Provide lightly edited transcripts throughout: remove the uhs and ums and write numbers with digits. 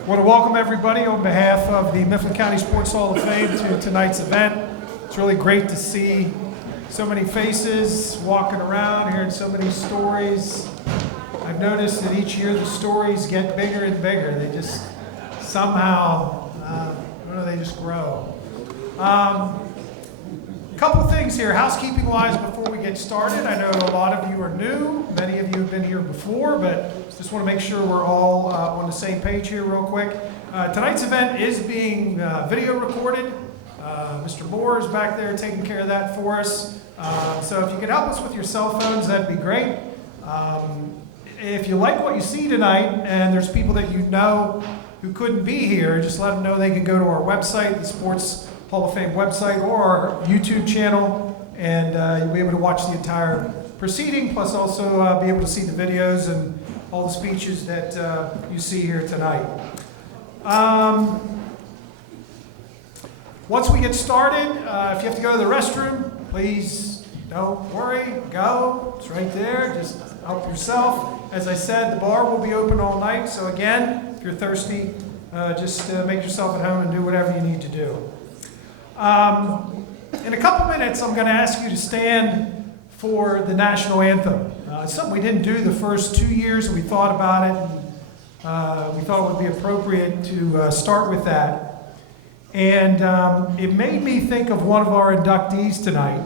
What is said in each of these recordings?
I want to welcome everybody on behalf of the Mifflin County Sports Hall of Fame to tonight's event. It's really great to see so many faces walking around, hearing so many stories. I've noticed that each year the stories get bigger and bigger. They just somehow, I don't know, they just grow. Couple things here, housekeeping-wise, before we get started. I know a lot of you are new. Many of you have been here before, but just want to make sure we're all on the same page here real quick. Tonight's event is being video recorded. Mr. Moore is back there taking care of that for us. So if you could help us with your cell phones, that'd be great. If you like what you see tonight, and there's people that you know who couldn't be here, just let them know they can go to our website, the Sports Hall of Fame website, or our YouTube channel, and you'll be able to watch the entire proceeding, plus also be able to see the videos and all the speeches that you see here tonight. Once we get started, if you have to go to the restroom, please don't worry, go. It's right there. Just help yourself. As I said, the bar will be open all night, so again, if you're thirsty, just make yourself at home and do whatever you need to do. In a couple minutes, I'm going to ask you to stand for the national anthem. It's something we didn't do the first 2 years. We thought about it, and we thought it would be appropriate to start with that. And it made me think of one of our inductees tonight.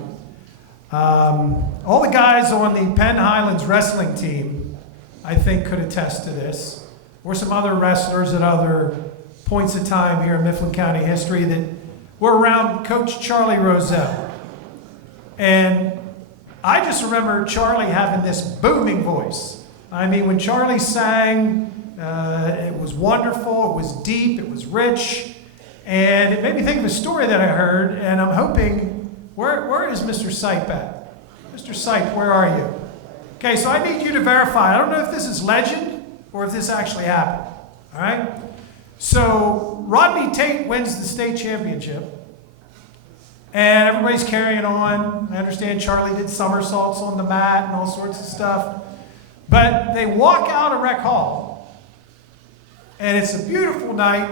All the guys on the Penn Highlands wrestling team, I think, could attest to this, or some other wrestlers at other points of time here in Mifflin County history that were around Coach Charlie Roselle. And I just remember Charlie having this booming voice. I mean, when Charlie sang, it was wonderful, it was deep, it was rich, and it made me think of a story that I heard, and I'm hoping, where is Mr. Sipe at? Mr. Sipe, where are you? Okay, so I need you to verify. I don't know if this is legend or if this actually happened, all right? So Rodney Tate wins the state championship, and everybody's carrying on. I understand Charlie did somersaults on the mat and all sorts of stuff. But they walk out of Rec Hall, and it's a beautiful night,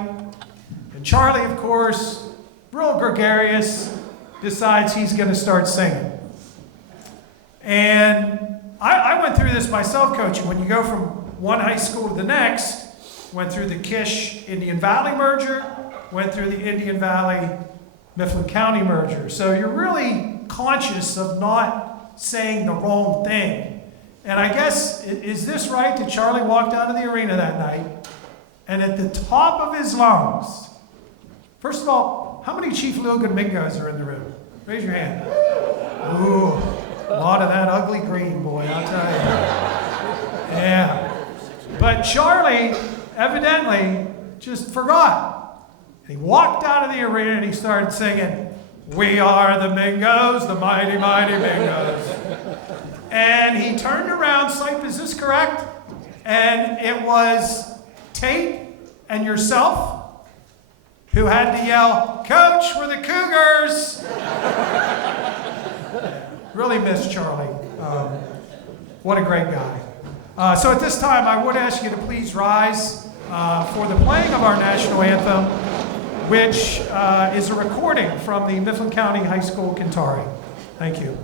and Charlie, of course, real gregarious, decides he's going to start singing. And I went through this myself, coaching. When you go from one high school to the next, went through the Kish Indian Valley merger, went through the Indian Valley Mifflin County merger. So you're really conscious of not saying the wrong thing. And I guess, is this right that Charlie walked out of the arena that night, and at the top of his lungs, first of all, how many Chief Logan Mingos are in the room? Raise your hand. Ooh, a lot of that ugly green, boy, I'll tell you. Yeah. But Charlie evidently just forgot. He walked out of the arena and he started singing, "We are the Mingos, the mighty, mighty Mingos." And he turned around, Sipe, is this correct? And it was Tate and yourself who had to yell, "Coach, we're the Cougars!" Really miss Charlie. What a great guy. So at this time, I would ask you to please rise for the playing of our national anthem, which is a recording from the Mifflin County High School Cantari. Thank you.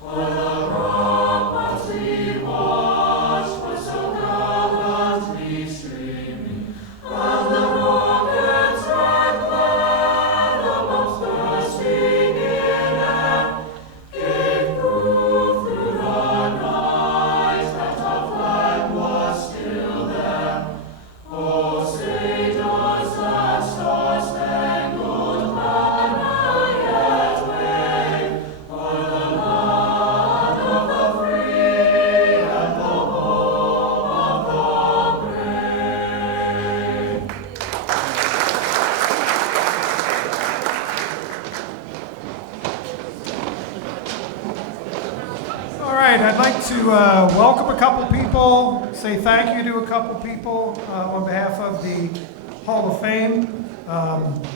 For the rock was we washed, for so right, I'd like to welcome a couple people, say thank you to a couple people on behalf of the Hall of Fame.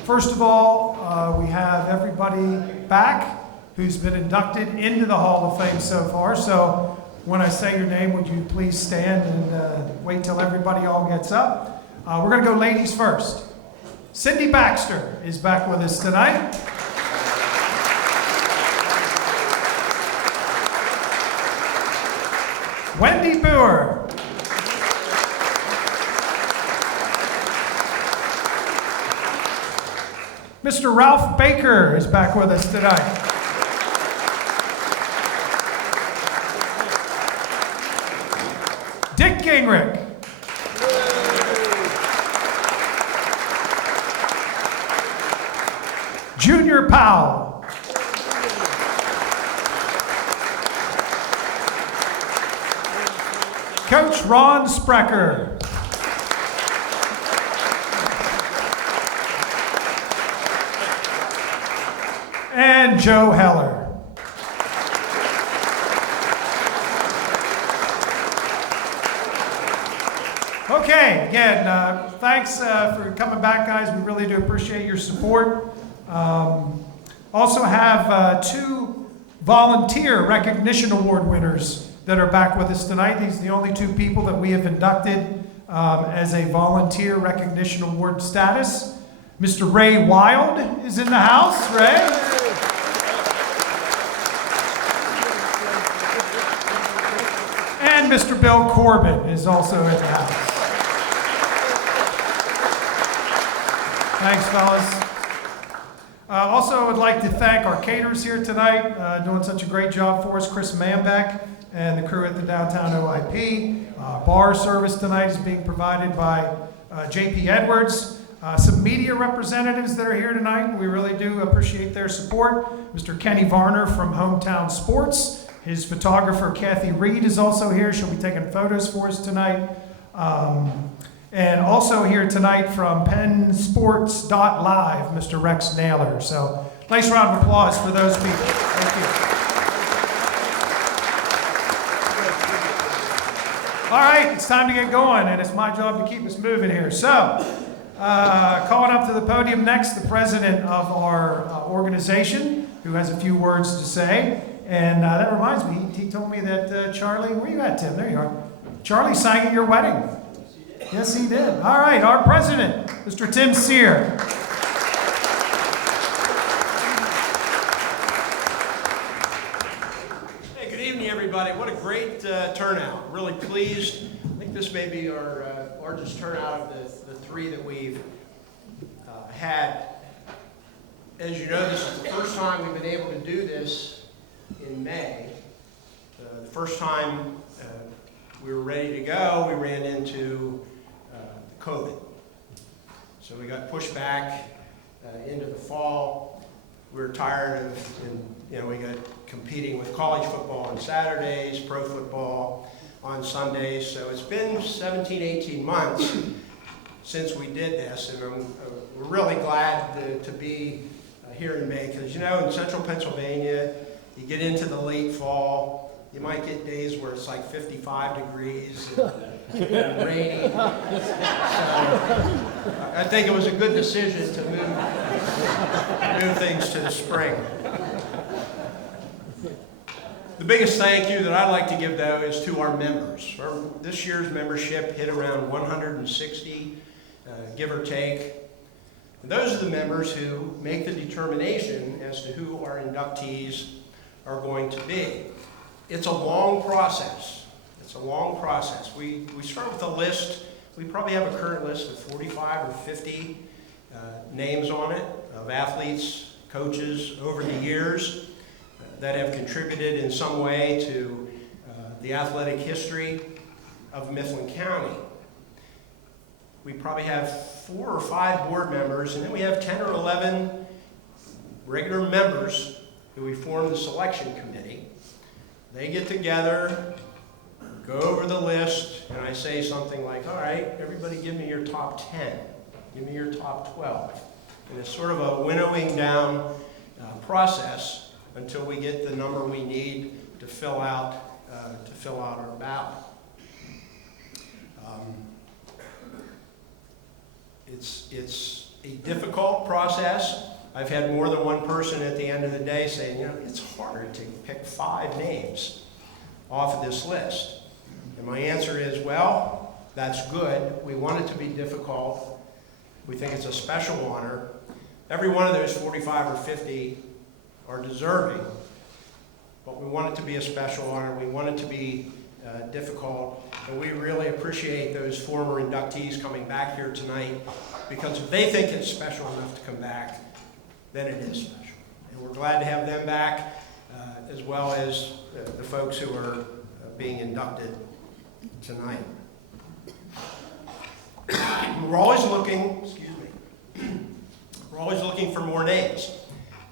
First of all, we have everybody back who's been inducted into the Hall of Fame so far. So when I say your name, would you please stand and wait till everybody all gets up? We're going to go ladies first. Cindy Baxter is back with us tonight. Wendy Boer. Mr. Ralph Baker is back with us tonight. Dick Gingrich. Junior Powell. Coach Ron Sprecher. And Joe Heller. Okay, again, thanks for coming back, guys. We really do appreciate your support. Also have two volunteer recognition award winners that are back with us tonight. These are the only two people that we have inducted as a volunteer recognition award status. Mr. Ray Wild is in the house. Ray? And Mr. Bill Corbin is also in the house. Thanks, fellas. Also, I would like to thank our caterers here tonight, doing such a great job for us, Chris Manbeck and the crew at the Downtown OIP. Bar service tonight is being provided by JP Edwards. Some media representatives that are here tonight, we really do appreciate their support. Mr. Kenny Varner from Hometown Sports. His photographer, Kathy Reed, is also here. She'll be taking photos for us tonight. And also here tonight from PennSports.live, Mr. Rex Naylor. So nice round of applause for those people. Thank you. All right, it's time to get going, and it's my job to keep us moving here. So, calling up to the podium next, the president of our organization, who has a few words to say. And that reminds me, he told me that Charlie, where you at, Tim? There you are. Charlie sang at your wedding. Yes, he did. All right, our president, Mr. Tim Sear. Hey, good evening, everybody. What a great turnout. Really pleased. I think this may be our largest turnout of the three that we've had. As you know, this is the first time we've been able to do this in May. The first time we were ready to go, we ran into COVID. So we got pushed back into the fall. We were tired of, we got competing with college football on Saturdays, pro football on Sundays. So it's been 17, 18 months since we did this, and we're really glad to be here in May, because in central Pennsylvania, you get into the late fall, you might get days where it's like 55 degrees and rainy. So I think it was a good decision to move things to the spring. The biggest thank you that I'd like to give, though, is to our members. This year's membership hit around 160, give or take. And those are the members who make the determination as to who our inductees are going to be. It's a long process. It's a long process. We start with a list. We probably have a current list of 45 or 50 names on it of athletes, coaches over the years that have contributed in some way to the athletic history of Mifflin County. We probably have 4 or 5 board members, and then we have 10 or 11 regular members who we form the selection committee. They get together, go over the list, and I say something like, all right, everybody give me your top 10, give me your top 12. And it's sort of a winnowing down process until we get the number we need to fill out to fill out our ballot. It's a difficult process. I've had more than one person at the end of the day saying, you know, it's hard to pick 5 names off of this list. And my answer is, well, that's good. We want it to be difficult. We think it's a special honor. Every one of those 45 or 50 are deserving, but we want it to be a special honor. We want it to be difficult, and we really appreciate those former inductees coming back here tonight, because if they think it's special enough to come back, then it is special. And we're glad to have them back, as well as the folks who are being inducted tonight. We're always looking, we're always looking for more names.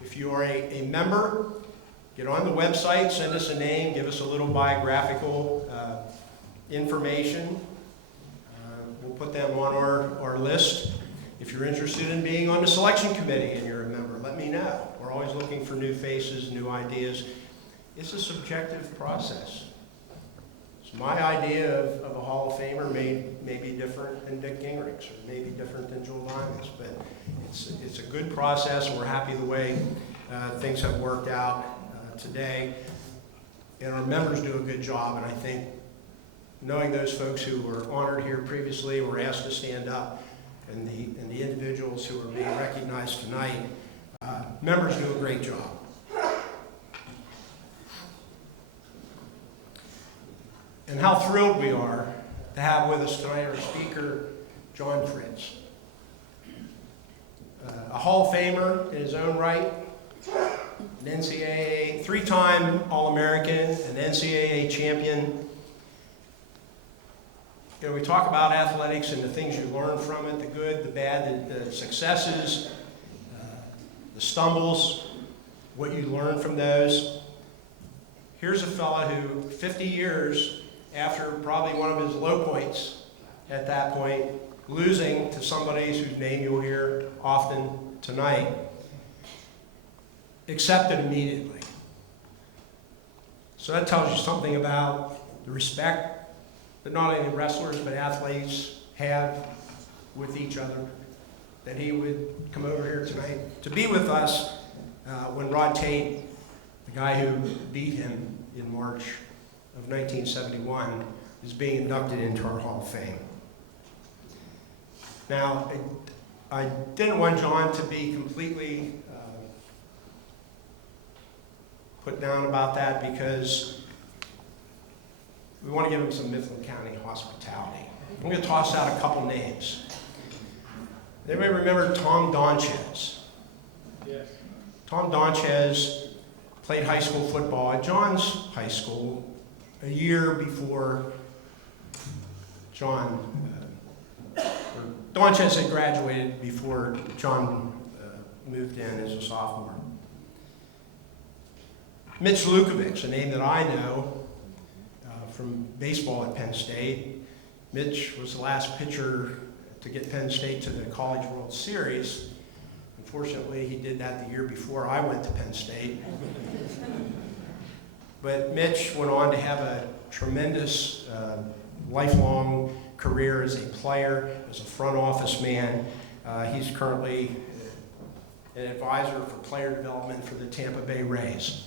If you are a member, get on the website, send us a name, give us a little biographical information. We'll put them on our list. If you're interested in being on the selection committee and you're a member, let me know. We're always looking for new faces, new ideas. It's a subjective process. So my idea of a Hall of Famer may be different than Dick Gingrich's, or maybe different than Joel Diamond's, but it's a good process, and we're happy the way things have worked out today. And our members do a good job, and I think knowing those folks who were honored here previously were asked to stand up, and the individuals who are being recognized tonight, members do a great job. And how thrilled we are to have with us tonight our speaker, John Fritz. A Hall of Famer in his own right, an NCAA, 3-time All-American, an NCAA champion. You know, we talk about athletics and the things you learn from it, the good, the bad, the successes, the stumbles, what you learn from those. Here's a fella who, 50 years after probably one of his low points at that point, losing to somebody whose name you'll hear often tonight, accepted immediately. So that tells you something about the respect that not only wrestlers but athletes have with each other, that he would come over here tonight to be with us when Rod Tate, the guy who beat him in March of 1971, is being inducted into our Hall of Fame. Now, I didn't want John to be completely put down about that, because we want to give him some Mifflin County hospitality. I'm going to toss out a couple names. Anybody remember Tom Donchez? Yes. Tom Donchez played high school football at John's high school a year before John, Donchez had graduated before John moved in as a sophomore. Mitch Lukovic, a name that I know from baseball at Penn State. Mitch was the last pitcher to get Penn State to the College World Series. Unfortunately, he did that the year before I went to Penn State. But Mitch went on to have a tremendous lifelong career as a player, as a front office man. He's currently an advisor for player development for the Tampa Bay Rays.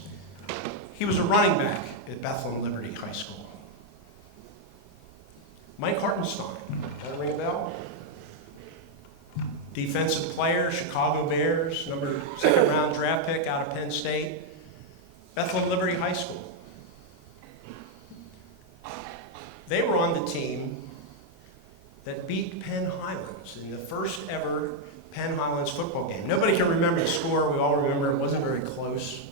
He was a running back at Bethlehem Liberty High School. Mike Hartenstein, does that ring a bell? Defensive player, Chicago Bears, second round draft pick out of Penn State, Bethlehem Liberty High School. They were on the team that beat Penn Highlands in the first ever Penn Highlands football game. Nobody can remember the score. We all remember it wasn't very close.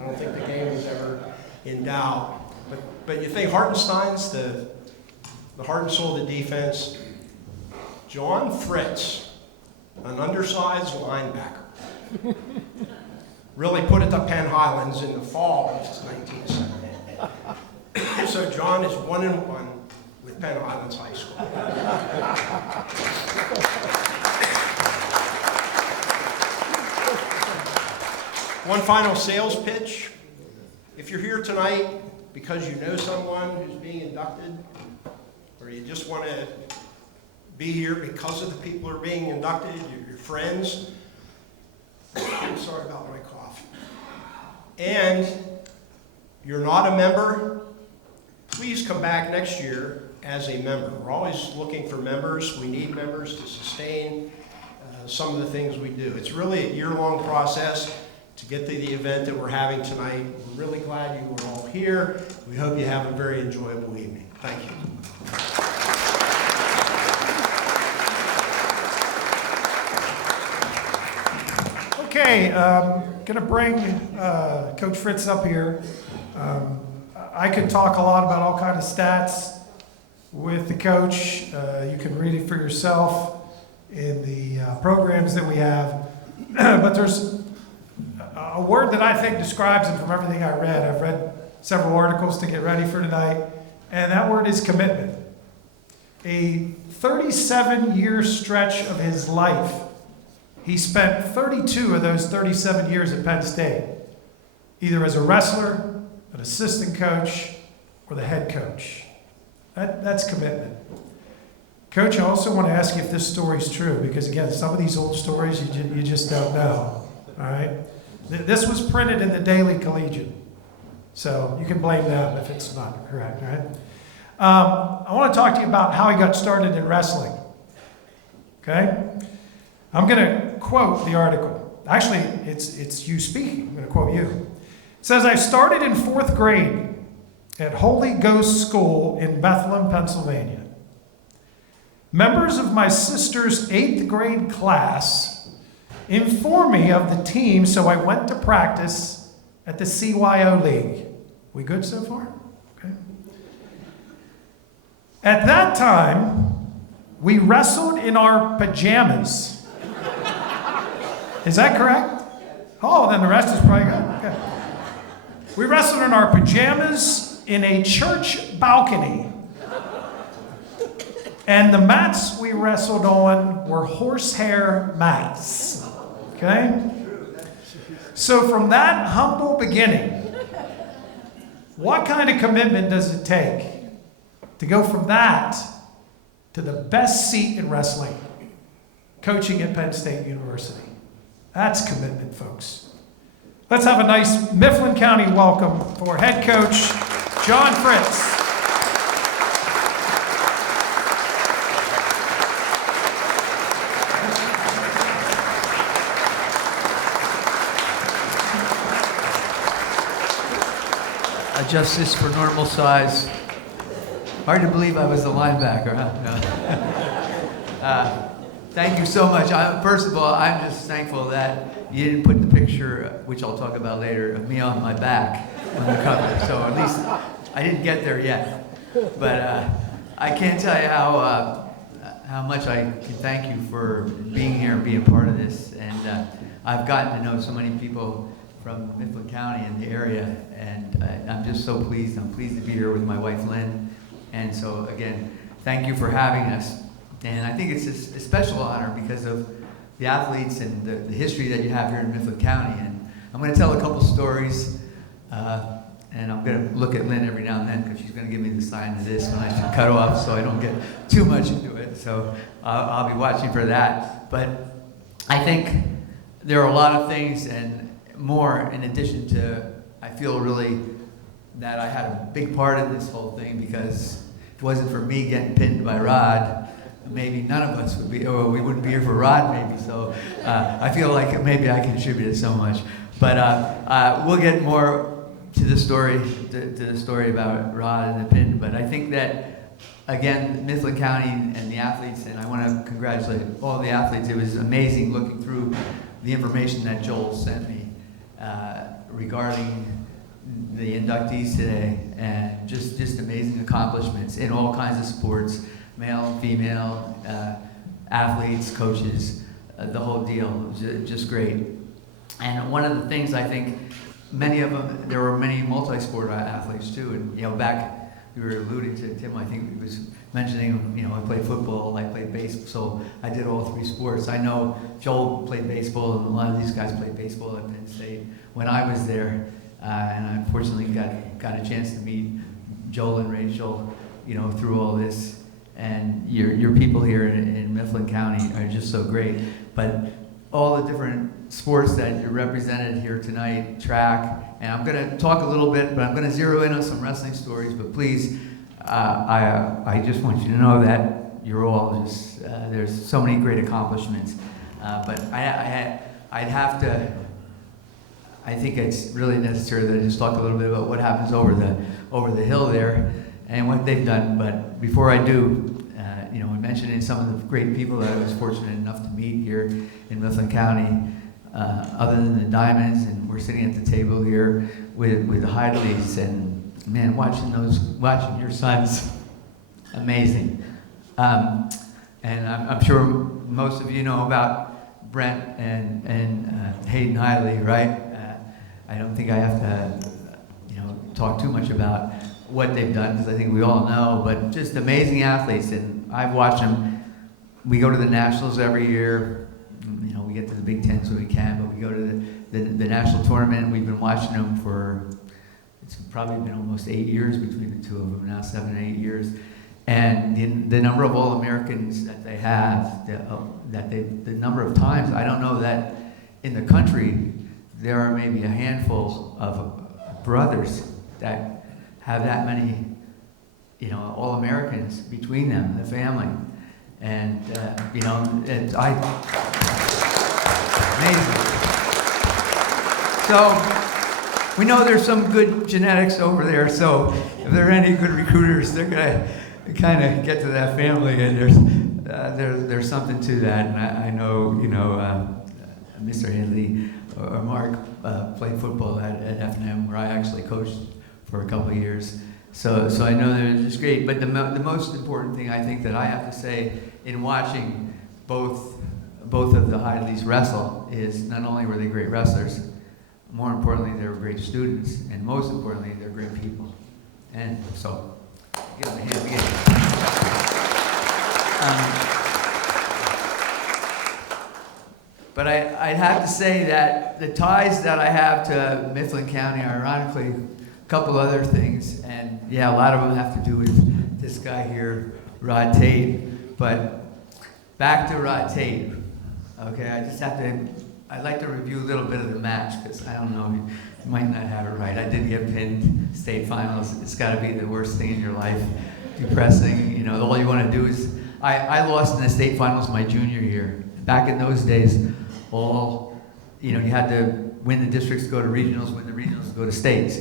I don't think the game was ever in doubt. But you think Hartenstein's the heart and soul of the defense. John Fritz, an undersized linebacker, really put it to Penn Highlands in the fall of 1970. So John is 1-1 with Penn Highlands High School. One final sales pitch. If you're here tonight because you know someone who's being inducted, or you just want to be here because of the people who are being inducted, your friends. I'm sorry about my cough. And you're not a member, please come back next year as a member. We're always looking for members. We need members to sustain some of the things we do. It's really a year-long process to get to the event that we're having tonight. We're really glad you are all here. We hope you have a very enjoyable evening. Thank you. Okay, going to bring Coach Fritz up here. I could talk a lot about all kinds of stats with the coach. You can read it for yourself in the programs that we have. But there's a word that I think describes him from everything I read. I've read several articles to get ready for tonight, and that word is commitment. A 37-year stretch of his life, he spent 32 of those 37 years at Penn State, either as a wrestler, an assistant coach, or the head coach. That's commitment. Coach, I also want to ask you if this story's true, because again, some of these old stories you just don't know. All right? This was printed in the Daily Collegian, so you can blame them if it's not correct. All right? I want to talk to you about how he got started in wrestling. Okay? I'm going to quote the article. Actually, it's you speaking. I'm going to quote you. It says, I started in 4th grade at Holy Ghost School in Bethlehem, Pennsylvania. Members of my sister's 8th grade class informed me of the team, so I went to practice at the CYO League. We good so far? Okay. At that time, we wrestled in our pajamas. Is that correct? Oh, then the rest is probably good. Okay. We wrestled in our pajamas in a church balcony. And the mats we wrestled on were horsehair mats. Okay? So from that humble beginning, what kind of commitment does it take to go from that to the best seat in wrestling, coaching at Penn State University? That's commitment, folks. Let's have a nice Mifflin County welcome for head coach John Fritz. Adjust this for normal size. Hard to believe I was a linebacker, huh? No. Thank you so much. First of all, I'm just thankful that you didn't put the picture, which I'll talk about later, of me on my back on the cover. So at least I didn't get there yet. But I can't tell you how much I can thank you for being here and being part of this. And I've gotten to know so many people from Mifflin County and the area, and I'm just so pleased. I'm pleased to be here with my wife, Lynn. And so, again, thank you for having us. And I think it's a special honor because of the athletes and the history that you have here in Mifflin County. And I'm going to tell a couple stories, and I'm going to look at Lynn every now and then because she's going to give me the sign of this when I should cut off so I don't get too much into it. So I'll be watching for that. But I think there are a lot of things and more in addition to, I feel really that I had a big part in this whole thing, because if it wasn't for me getting pinned by Rod, maybe none of us would be, or we wouldn't be here for Rod maybe. So I feel like maybe I contributed so much. But we'll get more to the story, to the story about Rod and the pin. But I think that, again, Mifflin County and the athletes, and I want to congratulate all the athletes. It was amazing looking through the information that Joel sent me regarding the inductees today, and just amazing accomplishments in all kinds of sports, male and female, athletes, coaches, the whole deal. Just great. And one of the things I think, many of them, there were many multi-sport athletes too, and back, we were alluding to Tim, I think he was mentioning, I played football, I played baseball, so I did all 3 sports. I know Joel played baseball, and a lot of these guys played baseball at Penn State when I was there. and I unfortunately got a chance to meet Joel and Rachel, through all this. And your people here in Mifflin County are just so great. But all the different sports that you're represented here tonight, track, and I'm going to talk a little bit, but I'm going to zero in on some wrestling stories. But please, I just want you to know that you're all just, there's so many great accomplishments. But I'd have to, I think it's really necessary that I just talk a little bit about what happens over the hill there and what they've done. But before I do, we mentioned some of the great people that I was fortunate enough to meet here in Mifflin County, other than the Diamonds, and we're sitting at the table here with the Heidleys, and man, watching your sons, amazing. And I'm sure most of you know about Brent and Hayden Heidley, right? I don't think I have to, talk too much about what they've done, because I think we all know, but just amazing athletes, and I've watched them. We go to the Nationals every year. We get to the Big Ten so we can, but we go to the national tournament. We've been watching them it's probably been almost 8 years between the two of them now, 7 or 8 years. And the number of All-Americans that they have, the number of times, I don't know that in the country there are maybe a handful of brothers that have that many, All-Americans between them, the family. And, it's amazing. So, we know there's some good genetics over there, so if there are any good recruiters, they're going to kind of get to that family, and there's something to that. And I know, Mr. Haley or Mark played football at F&M, where I actually coached for a couple of years. So I know they're just great. But the most important thing I think that I have to say in watching both of the Heidleys wrestle is not only were they great wrestlers, more importantly, they were great students, and most importantly, they're great people. And so, give them a hand again. But I'd have to say that the ties that I have to Mifflin County, ironically, a couple other things, and yeah, a lot of them have to do with this guy here, Rod Tate. But back to Rod Tate. Okay, I'd like to review a little bit of the match, because I don't know, you might not have it right. I did get pinned state finals. It's got to be the worst thing in your life. Depressing, all you want to do is, I lost in the state finals my junior year. Back in those days, you had to win the districts, go to regionals, win the regionals, go to states.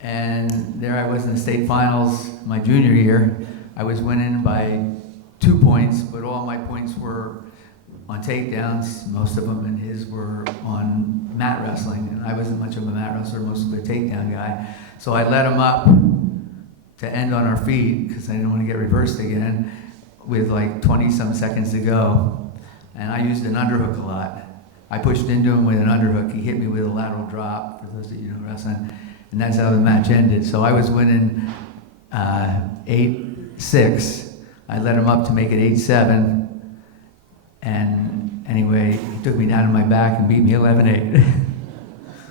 And there I was in the state finals my junior year. I was winning by 2 points, but all my points were on takedowns, most of them, and his were on mat wrestling. And I wasn't much of a mat wrestler, mostly a takedown guy. So I let him up to end on our feet, because I didn't want to get reversed again, with like 20-some seconds to go. And I used an underhook a lot. I pushed into him with an underhook. He hit me with a lateral drop, for those of you who know wrestling. And that's how the match ended. So I was winning 8-6. I let him up to make it 8-7. And anyway, he took me down on my back and beat me 11-8.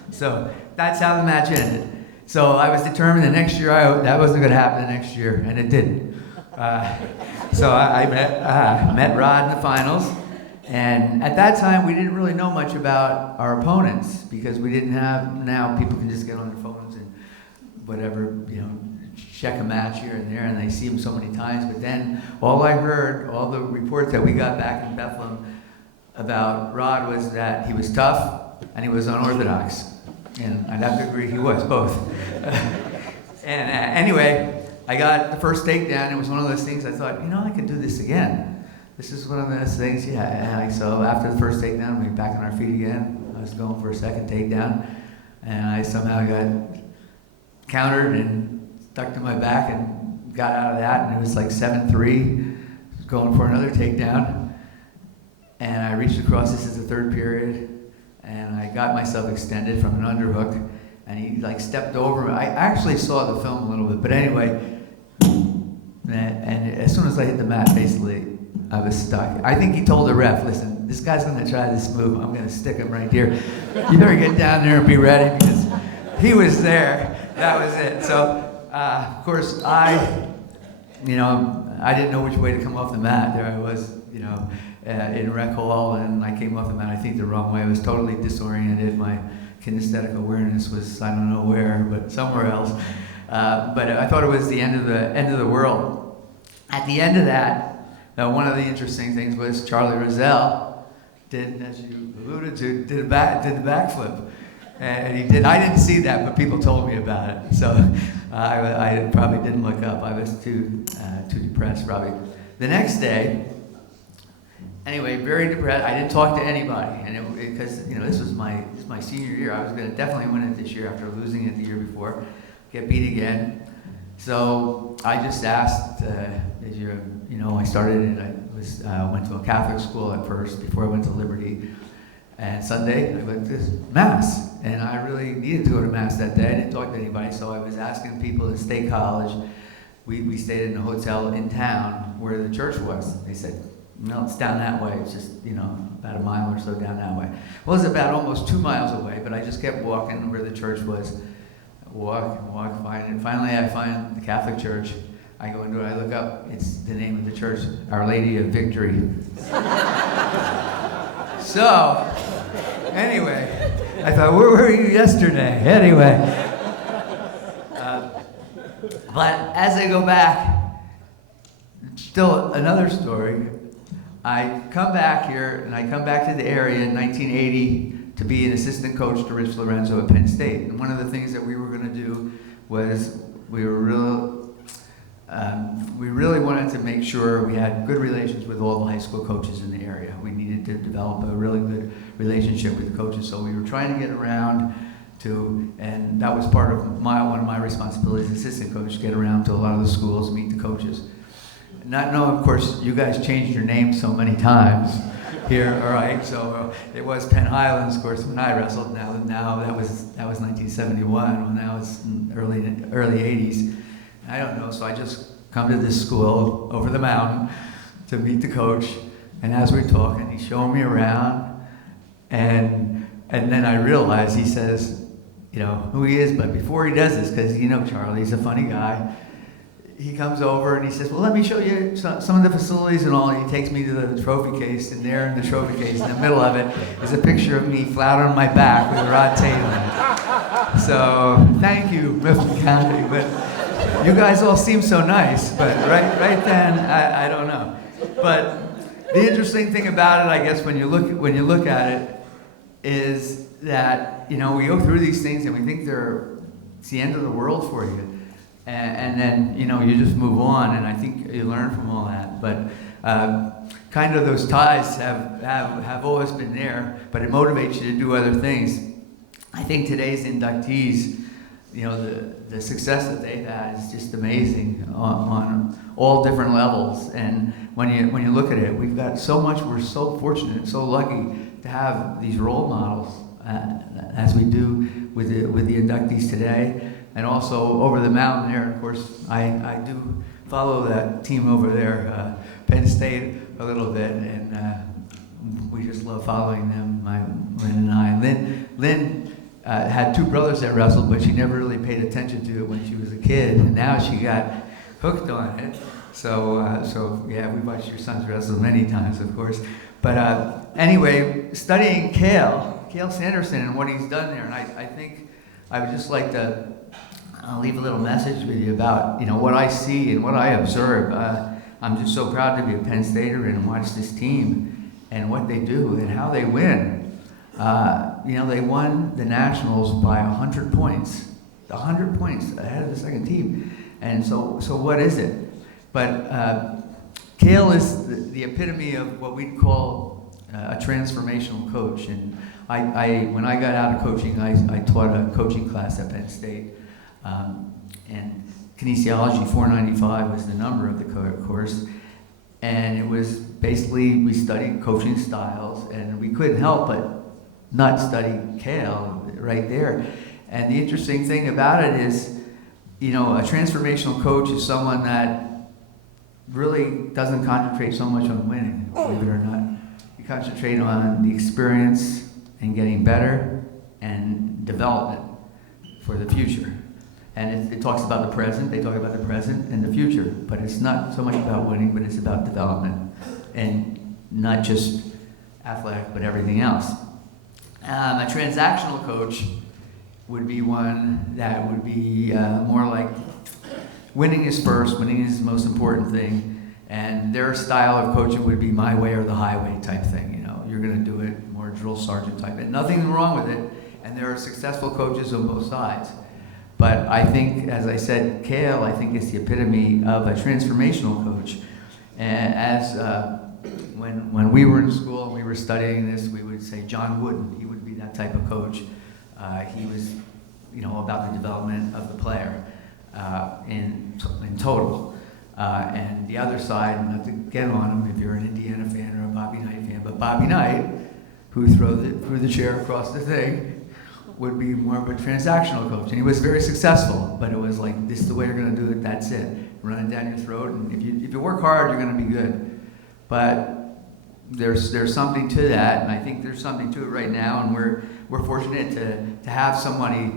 So that's how the match ended. So I was determined the next year that wasn't going to happen the next year, and it didn't. So I met Rod in the finals. And at that time, we didn't really know much about our opponents, because we didn't have, now people can just get on their phones and whatever, check a match here and there, and they see them so many times. But then all I heard, all the reports that we got back in Bethlehem about Rod was that he was tough and he was unorthodox. And I'd have to agree he was both. And anyway, I got the first takedown. It was one of those things I thought, I can do this again. This is one of those things, yeah. So after the first takedown, we were back on our feet again. I was going for a second takedown, and I somehow got countered and stuck to my back and got out of that, and it was like 7-3. I was going for another takedown, and I reached across. This is the third period, and I got myself extended from an underhook, and he stepped over me. I actually saw the film a little bit, but anyway, and as soon as I hit the mat, basically, I was stuck. I think he told the ref, listen, this guy's going to try this move. I'm going to stick him right here. You better get down there and be ready, because he was there. That was it. So, of course, I didn't know which way to come off the mat. There I was, in rec hall, and I came off the mat, I think, the wrong way. I was totally disoriented. My kinesthetic awareness was, I don't know where, but somewhere else. But I thought it was the end of the world. At the end of that, one of the interesting things was Charlie Rozelle did, as you alluded to, did the backflip. And he did. I didn't see that, but people told me about it. So I probably didn't look up. I was too depressed, probably. The next day, anyway, very depressed. I didn't talk to anybody, and because this was my senior year. I was going to definitely win it this year after losing it the year before, get beat again. So I just asked. I started, and I went to a Catholic school at first before I went to Liberty. And Sunday, I went to Mass, and I really needed to go to Mass that day. I didn't talk to anybody, so I was asking people at State College. We stayed in a hotel in town where the church was. They said, no, it's down that way. It's just, about a mile or so down that way. Well, it's about almost 2 miles away, but I just kept walking where the church was. Walk, find it. Finally, I find the Catholic church. I go into it, I look up, it's the name of the church, Our Lady of Victory. So, anyway, I thought, where were you yesterday? Anyway. But as I go back, still another story. I come back here, and I come back to the area in 1980 to be an assistant coach to Rich Lorenzo at Penn State. And one of the things that we were going to do was we really wanted to make sure we had good relations with all the high school coaches in the area. We needed to develop a really good relationship with the coaches. So we were trying to get around to, and that was part of one of my responsibilities as assistant coach, get around to a lot of the schools, meet the coaches. Not knowing, of course, you guys changed your name so many times here, all right? So it was Penn Highlands, of course, when I wrestled. Now that was 1971. Well, now it's early 80s. I don't know, so I just come to this school over the mountain to meet the coach, and as we're talking, he's showing me around, and then I realize he says, who he is, but before he does this, because Charlie's a funny guy, he comes over and he says, well, let me show you some of the facilities and all. He takes me to the trophy case, and there in the trophy case, in the middle of it, is a picture of me flat on my back with Rod Tate on it. So, thank you, Mifflin County, but you guys all seem so nice, but right then, I don't know. But the interesting thing about it, I guess, when you look at it, is that we go through these things and we think it's the end of the world for you, and then you just move on, and I think you learn from all that. But kind of those ties have always been there, but it motivates you to do other things. I think today's inductees, the success that they've had is just amazing on all different levels. And when you look at it, we've got so much. We're so fortunate, so lucky to have these role models as we do with the inductees today, and also over the mountain there. Of course, I do follow that team over there, Penn State, a little bit, and we just love following them. Lynn and I. Lynn had two brothers that wrestled, but she never really paid attention to it when she was a kid, and now she got hooked on it. So yeah, we watched your sons wrestle many times, of course. But anyway, studying Cale Sanderson and what he's done there, and I think I would just like to leave a little message with you about what I see and what I observe. I'm just so proud to be a Penn Stater and watch this team and what they do and how they win. They won the Nationals by 100 points. 100 points ahead of the second team. And so what is it? But Cale is the epitome of what we'd call a transformational coach. And when I got out of coaching, I taught a coaching class at Penn State. And kinesiology 495 was the number of the course. And it was basically, we studied coaching styles, and we couldn't help but not study Cale right there. And the interesting thing about it is, a transformational coach is someone that really doesn't concentrate so much on winning, believe it or not. You concentrate on the experience and getting better and development for the future. And it talks about the present, they talk about the present and the future, but it's not so much about winning, but it's about development, and not just athletic, but everything else. A transactional coach would be one that would be more like winning is first, winning is the most important thing, and their style of coaching would be my way or the highway type thing. You know, you're going to do it more drill sergeant type, and nothing wrong with it, and there are successful coaches on both sides. But I think, as I said, Cale, I think is the epitome of a transformational coach. And as when we were in school and we were studying this, we would say John Wooden, he would be that type of coach. He was, you know, about the development of the player in total. And the other side, not to get on him if you're an Indiana fan or a Bobby Knight fan, but Bobby Knight, who threw the chair across the thing, would be more of a transactional coach. And he was very successful, but it was like, this is the way you're going to do it, that's it. Run it down your throat, and if you work hard, you're going to be good. But there's something to that, and I think there's something to it right now, and we're fortunate to have somebody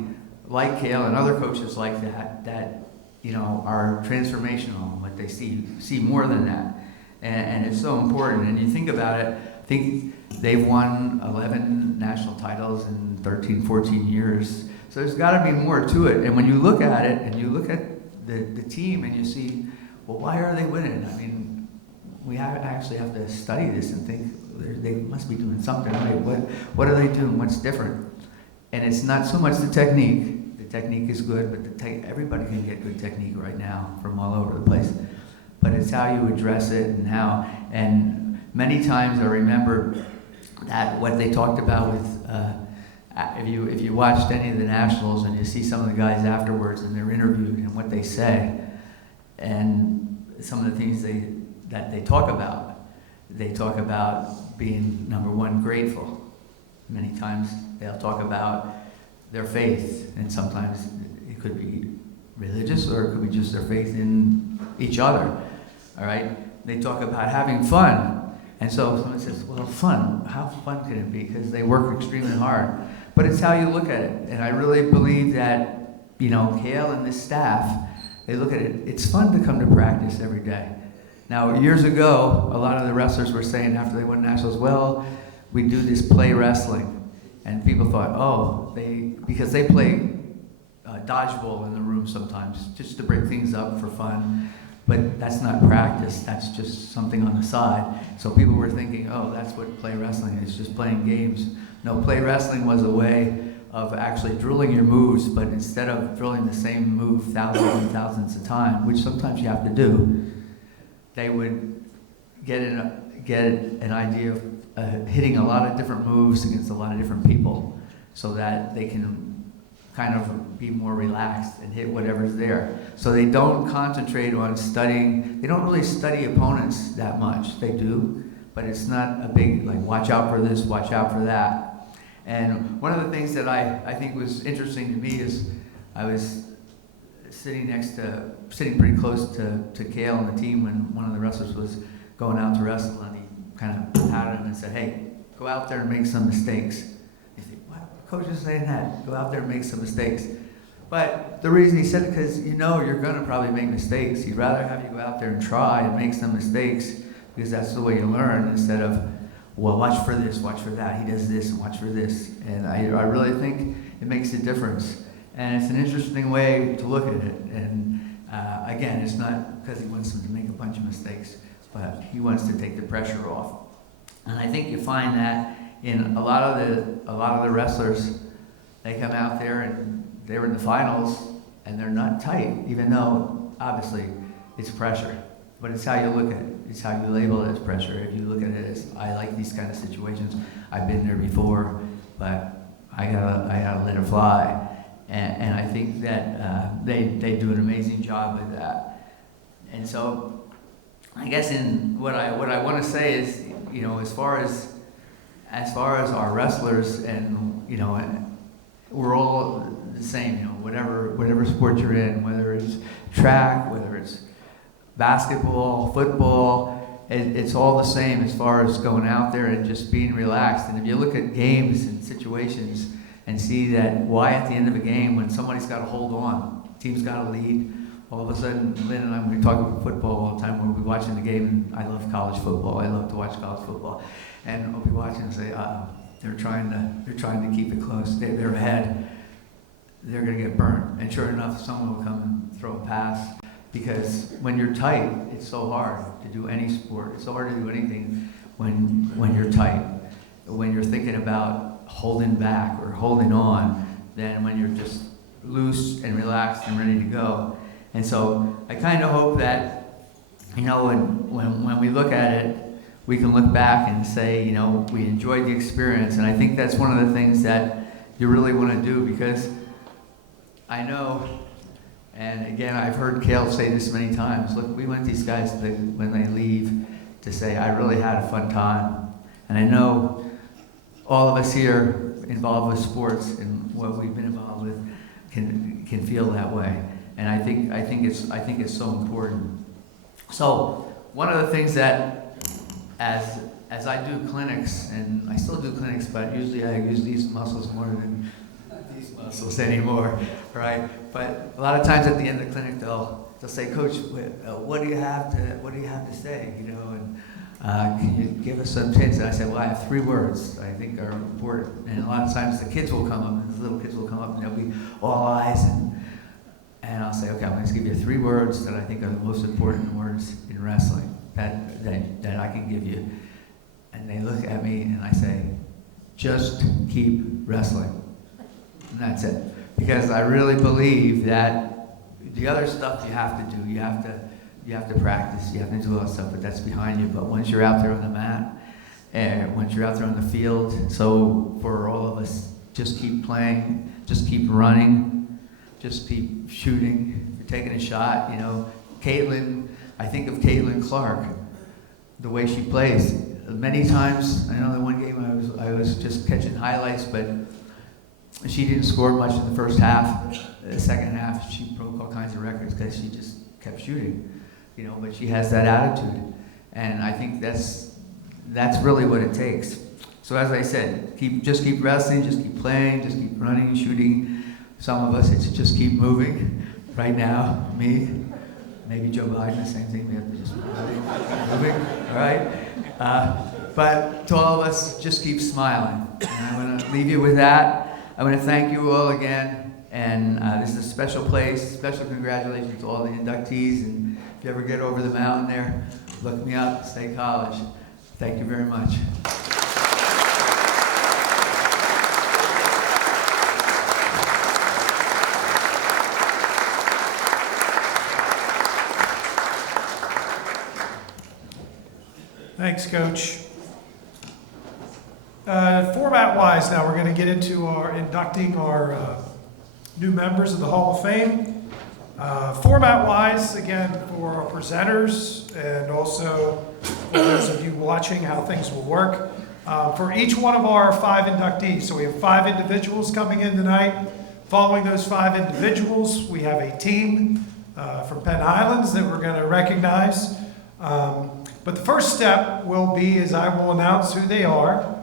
like Cale and other coaches like that you know, are transformational, what they see more than that. And it's so important. And you think about it, I think they've won 11 national titles in 13, 14 years. So there's got to be more to it. And when you look at it, and you look at the team, and you see, well, why are they winning? I mean, we actually have to study this and think, they must be doing something right. What are they doing? What's different? And it's not so much the technique. The technique is good, but everybody can get good technique right now from all over the place. But it's how you address it and how. And many times I remember that what they talked about with, if you watched any of the Nationals and you see some of the guys afterwards and they're interviewed and what they say, and some of the things that they talk about being, number one, grateful. Many times they'll talk about their faith, and sometimes it could be religious or it could be just their faith in each other. All right? They talk about having fun. And so someone says, well, fun, how fun can it be? Because they work extremely hard. But it's how you look at it. And I really believe that, you know, Cale and this staff, they look at it, it's fun to come to practice every day. Now, years ago, a lot of the wrestlers were saying after they won nationals, well, we do this play wrestling. And people thought, oh, because they play dodgeball in the room sometimes, just to break things up for fun. But that's not practice, that's just something on the side. So people were thinking, oh, that's what play wrestling is, just playing games. No, play wrestling was a way of actually drilling your moves, but instead of drilling the same move thousands and thousands of times, which sometimes you have to do, they would get an idea of hitting a lot of different moves against a lot of different people so that they can kind of be more relaxed and hit whatever's there. So they don't concentrate on studying, they don't really study opponents that much. They do, but it's not a big, like, watch out for this, watch out for that. And one of the things that I think was interesting to me is I was sitting pretty close to Cale and the team when one of the wrestlers was going out to wrestle, and he kind of patted him and said, hey, go out there and make some mistakes. You think, what? The coach is saying that. Go out there and make some mistakes. But the reason he said it, because you know you're going to probably make mistakes. He'd rather have you go out there and try and make some mistakes, because that's the way you learn, instead of, well, watch for this, watch for that. He does this, watch for this. And I really think it makes a difference. And it's an interesting way to look at it. And again, it's not because he wants them to make a bunch of mistakes, but he wants to take the pressure off. And I think you find that in a lot of the wrestlers, they come out there and they're in the finals and they're not tight, even though obviously it's pressure. But it's how you look at it. It's how you label it as pressure. If you look at it as, I like these kind of situations, I've been there before, but I gotta let it fly. And I think that they do an amazing job with that. And so I guess in what I want to say is, you know, as far as our wrestlers, and you know, we're all the same. You know, whatever sport you're in, whether it's track, whether it's basketball, football, it's all the same as far as going out there and just being relaxed. And if you look at games and situations, and see that why at the end of a game when somebody's got to hold on, team's got to lead, all of a sudden Lynn and I, we talk about football all the time, we'll be watching the game, and I love college football, I love to watch college football, and I'll be watching and say, they're trying to keep it close, they're ahead, they're going to get burnt, and sure enough someone will come and throw a pass, because when you're tight, it's so hard to do any sport, it's so hard to do anything when you're tight, when you're thinking about holding back or holding on, than when you're just loose and relaxed and ready to go. And so I kind of hope that, you know, when we look at it, we can look back and say, you know, we enjoyed the experience. And I think that's one of the things that you really want to do, because I know, and again, I've heard Cale say this many times, look, we want these guys when they leave to say, I really had a fun time. And I know all of us here involved with sports and what we've been involved with can feel that way. And I think it's so important. So one of the things that as I do clinics, and I still do clinics, but usually I use these muscles more than these muscles anymore, right? But a lot of times at the end of the clinic, they'll say, Coach, what do you have to say? You know, and can you give us some tips? And I said, well, I have 3 words I think are important. And a lot of times the kids will come up, and the little kids will come up, and they'll be all eyes, and I'll say, okay, I'm going to give you 3 words that I think are the most important words in wrestling that I can give you. And they look at me, and I say, just keep wrestling. And that's it. Because I really believe that the other stuff you have to do, you have to practice, you have to do all that stuff, but that's behind you. But once you're out there on the mat, and once you're out there on the field, so for all of us, just keep playing, just keep running, just keep shooting, you're taking a shot, you know. Caitlin, I think of Caitlin Clark, the way she plays. Many times, I know the one game I was just catching highlights, but she didn't score much in the first half. The second half, she broke all kinds of records because she just kept shooting, you know. But she has that attitude, and I think that's really what it takes. So as I said, just keep wrestling, just keep playing, just keep running, shooting. Some of us, it's just keep moving. Right now, me, maybe Joe Biden, the same thing. We have to just moving, all right? But to all of us, just keep smiling. And I'm going to leave you with that. I want to thank you all again. And this is a special place. Special congratulations to all the inductees. And if you ever get over the mountain there, look me up, State College. Thank you very much. Thanks, Coach. Format-wise now, we're going to get into our inducting our new members of the Hall of Fame. Format-wise, again, for our presenters and also for those of you watching how things will work. For each one of our 5 inductees, so we have 5 individuals coming in tonight. Following those 5 individuals, we have a team from Penn Highlands that we're going to recognize. But the first step will be, as I will announce who they are.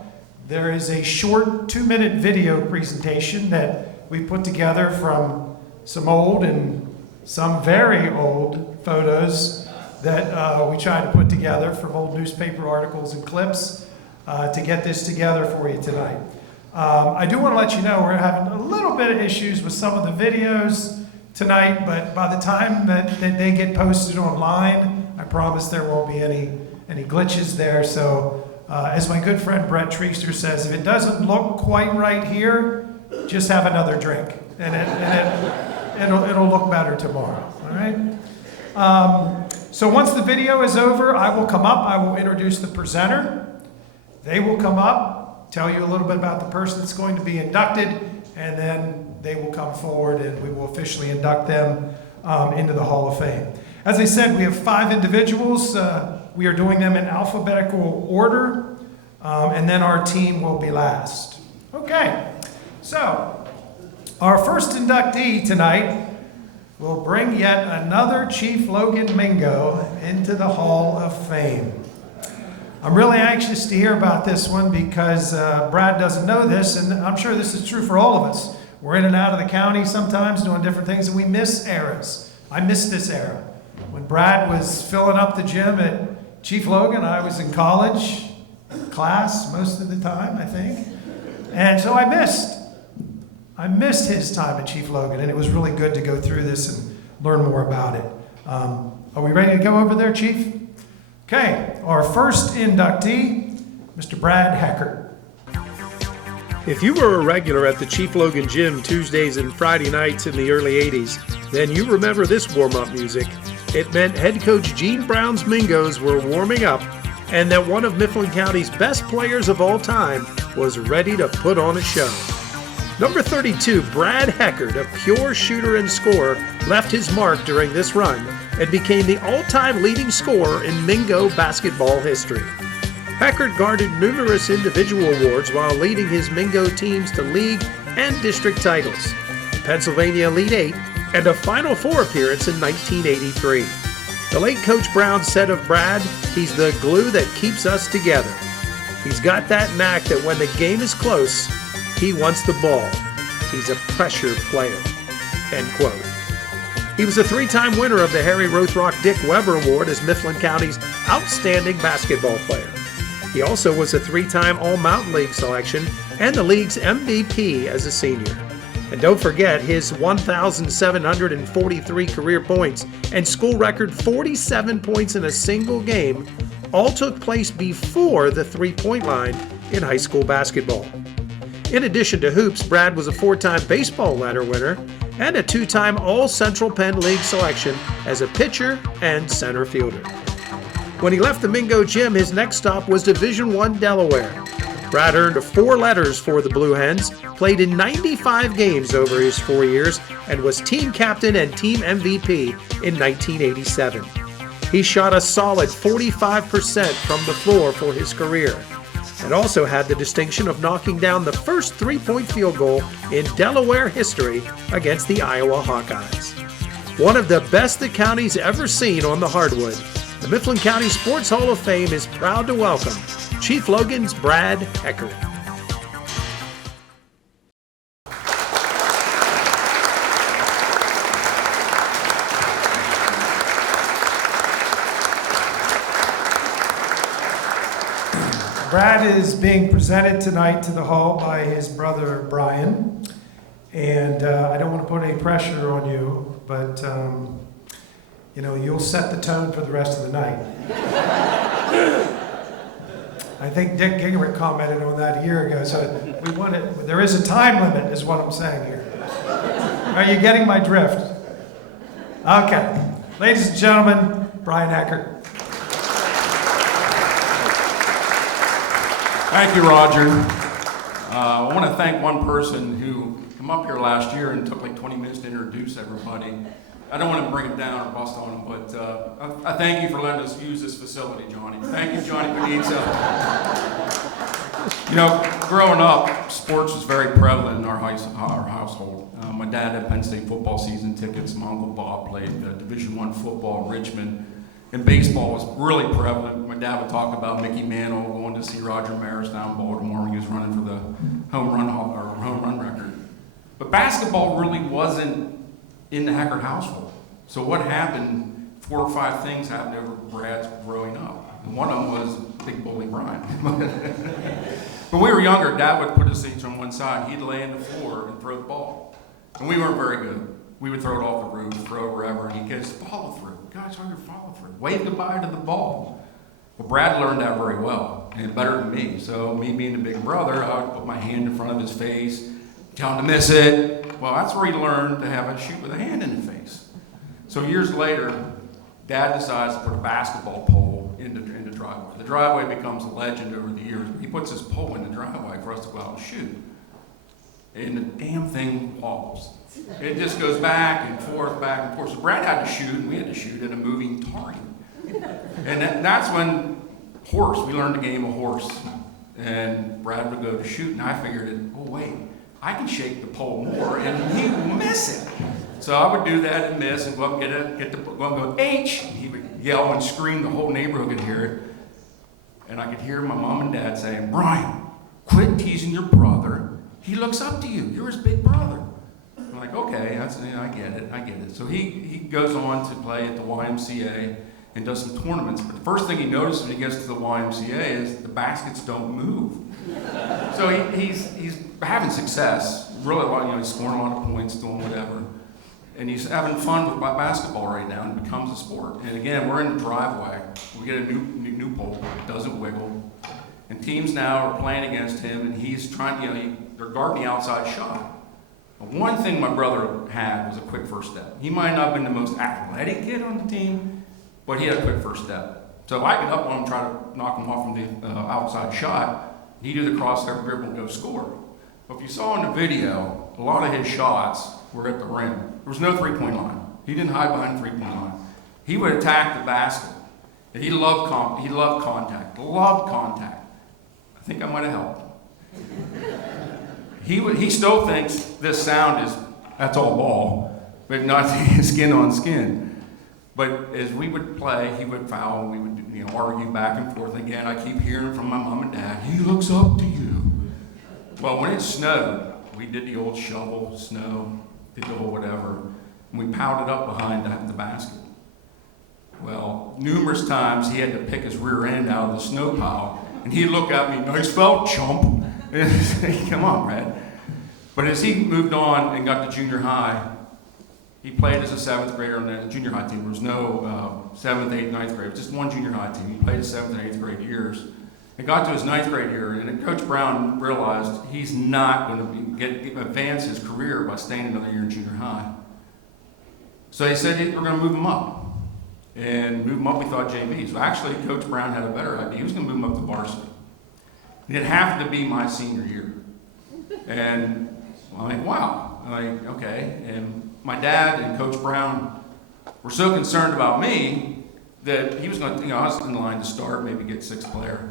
There is a short 2-minute video presentation that we put together from some old and some very old photos that we tried to put together from old newspaper articles and clips to get this together for you tonight. I do want to let you know we're having a little bit of issues with some of the videos tonight, but by the time that they get posted online, I promise there won't be any glitches there. So as my good friend Brett Treaster says, if it doesn't look quite right here, just have another drink, and it'll look better tomorrow. All right. So once the video is over, I will come up. I will introduce the presenter. They will come up, tell you a little bit about the person that's going to be inducted, and then they will come forward and we will officially induct them into the Hall of Fame. As I said, we have 5 individuals. We are doing them in alphabetical order, and then our team will be last. Okay, so our first inductee tonight will bring yet another Chief Logan Mingo into the Hall of Fame. I'm really anxious to hear about this one because Brad doesn't know this, and I'm sure this is true for all of us. We're in and out of the county sometimes doing different things, and we miss eras. I missed this era. When Brad was filling up the gym at Chief Logan, I was in college, class most of the time, I think. And so I missed his time at Chief Logan, and it was really good to go through this and learn more about it. Are we ready to go over there, Chief? Okay, our first inductee, Mr. Brad Heckert. If you were a regular at the Chief Logan Gym Tuesdays and Friday nights in the early 80s, then you remember this warm-up music. It meant head coach Gene Brown's Mingos were warming up and that one of Mifflin County's best players of all time was ready to put on a show. Number 32, Brad Heckert, a pure shooter and scorer, left his mark during this run and became the all-time leading scorer in Mingo basketball history. Heckert garnered numerous individual awards while leading his Mingo teams to league and district titles, Pennsylvania Elite Eight, and a Final Four appearance in 1983. The late Coach Brown said of Brad, he's the glue that keeps us together. He's got that knack that when the game is close, he wants the ball. He's a pressure player. End quote. He was a three-time winner of the Harry Rothrock Dick Weber Award as Mifflin County's outstanding basketball player. He also was a three-time All-Mountain League selection and the league's MVP as a senior. And don't forget his 1,743 career points and school record 47 points in a single game all took place before the three-point line in high school basketball. In addition to hoops, Brad was a four-time baseball ladder winner and a two-time All-Central Penn League selection as a pitcher and center fielder. When he left the Mingo Gym, his next stop was Division I Delaware. Brad earned 4 letters for the Blue Hens, played in 95 games over his 4 years, and was team captain and team MVP in 1987. He shot a solid 45% from the floor for his career, and also had the distinction of knocking down the first three-point field goal in Delaware history against the Iowa Hawkeyes. One of the best the county's ever seen on the hardwood, the Mifflin County Sports Hall of Fame is proud to welcome Chief Logan's Brad Heckert. Brad is being presented tonight to the hall by his brother Brian, and I don't want to put any pressure on you, but you'll set the tone for the rest of the night. I think Dick Gingrich commented on that a year ago, so there is a time limit is what I'm saying here. Are you getting my drift? Okay. Ladies and gentlemen, Brian Heckert. Thank you, Roger. I want to thank one person who came up here last year and took like 20 minutes to introduce everybody. I don't want to bring him down or bust on him, but I thank you for letting us use this facility, Johnny. Thank you, Johnny Benitez. Growing up, sports was very prevalent in our household. My dad had Penn State football season tickets. My Uncle Bob played Division I football in Richmond. And baseball was really prevalent. My dad would talk about Mickey Mantle going to see Roger Maris down in Baltimore when he was running for the home run record. But basketball really wasn't in the Heckert household. So what happened, 4 or 5 things happened over Brad's growing up. And one of them was Big Bully Brian. When we were younger, Dad would put his seats on one side. He'd lay on the floor and throw the ball. And we weren't very good. We would throw it off the roof, throw it wherever, and he'd get us follow through. Guys, how your follow through? Wave goodbye to the ball. Well, Brad learned that very well, and better than me. So me being the big brother, I would put my hand in front of his face, tell him to miss it. Well, that's where he learned to have a shoot with a hand in the face. So years later, Dad decides to put a basketball pole in the driveway. The driveway becomes a legend over the years. He puts his pole in the driveway for us to go out and shoot. And the damn thing wobbles. It just goes back and forth, back and forth. So Brad had to shoot, and we had to shoot in a moving target. And that's when we learned the game of horse. And Brad would go to shoot, and I figured, wait, I can shake the pole more, and he will miss it. So I would do that and miss, and go up and go H. And he would yell and scream, the whole neighborhood could hear it. And I could hear my mom and dad saying, "Brian, quit teasing your brother. He looks up to you. You're his big brother." I'm like, okay, I get it. So he goes on to play at the YMCA and does some tournaments. But the first thing he notices when he gets to the YMCA is the baskets don't move. So he's having success, really a lot, he's scoring a lot of points, doing whatever. And he's having fun with basketball right now, and it becomes a sport. And again, we're in the driveway. We get a new pole, it doesn't wiggle. And teams now are playing against him, and he's trying, they're guarding the outside shot. One thing my brother had was a quick first step. He might not have been the most athletic kid on the team, but he had a quick first step. So if I get up on him, try to knock him off from the outside shot, he'd do the cross-step dribble and go score. But if you saw in the video, a lot of his shots were at the rim. There was no three-point line. He didn't hide behind the three-point line. He would attack the basket. And he loved contact. I think I might have helped. He still thinks this sound that's all ball, but not skin on skin. But as we would play, he would foul, and we would argue back and forth. Again, I keep hearing from my mom and dad, "He looks up to you." Well, when it snowed, we did the old shovel, snow, did the old whatever, and we piled it up behind the basket. Well, numerous times he had to pick his rear end out of the snow pile, and he'd look at me, "Nice foul, chump." Come on, Brad. But as he moved on and got to junior high, he played as a 7th grader on the junior high team. There was no 7th, 8th, 9th grade. It was just one junior high team. He played his 7th and 8th grade years. It got to his 9th grade year, and Coach Brown realized he's not going to advance his career by staying another year in junior high. So he said, "We're going to move him up." And move him up, we thought JV. So actually, Coach Brown had a better idea. He was going to move him up to varsity. It happened to be my senior year. And I'm like, wow. I'm like, okay. And my dad and Coach Brown were so concerned about me that he was going to, I was in line to start, maybe get 6th player.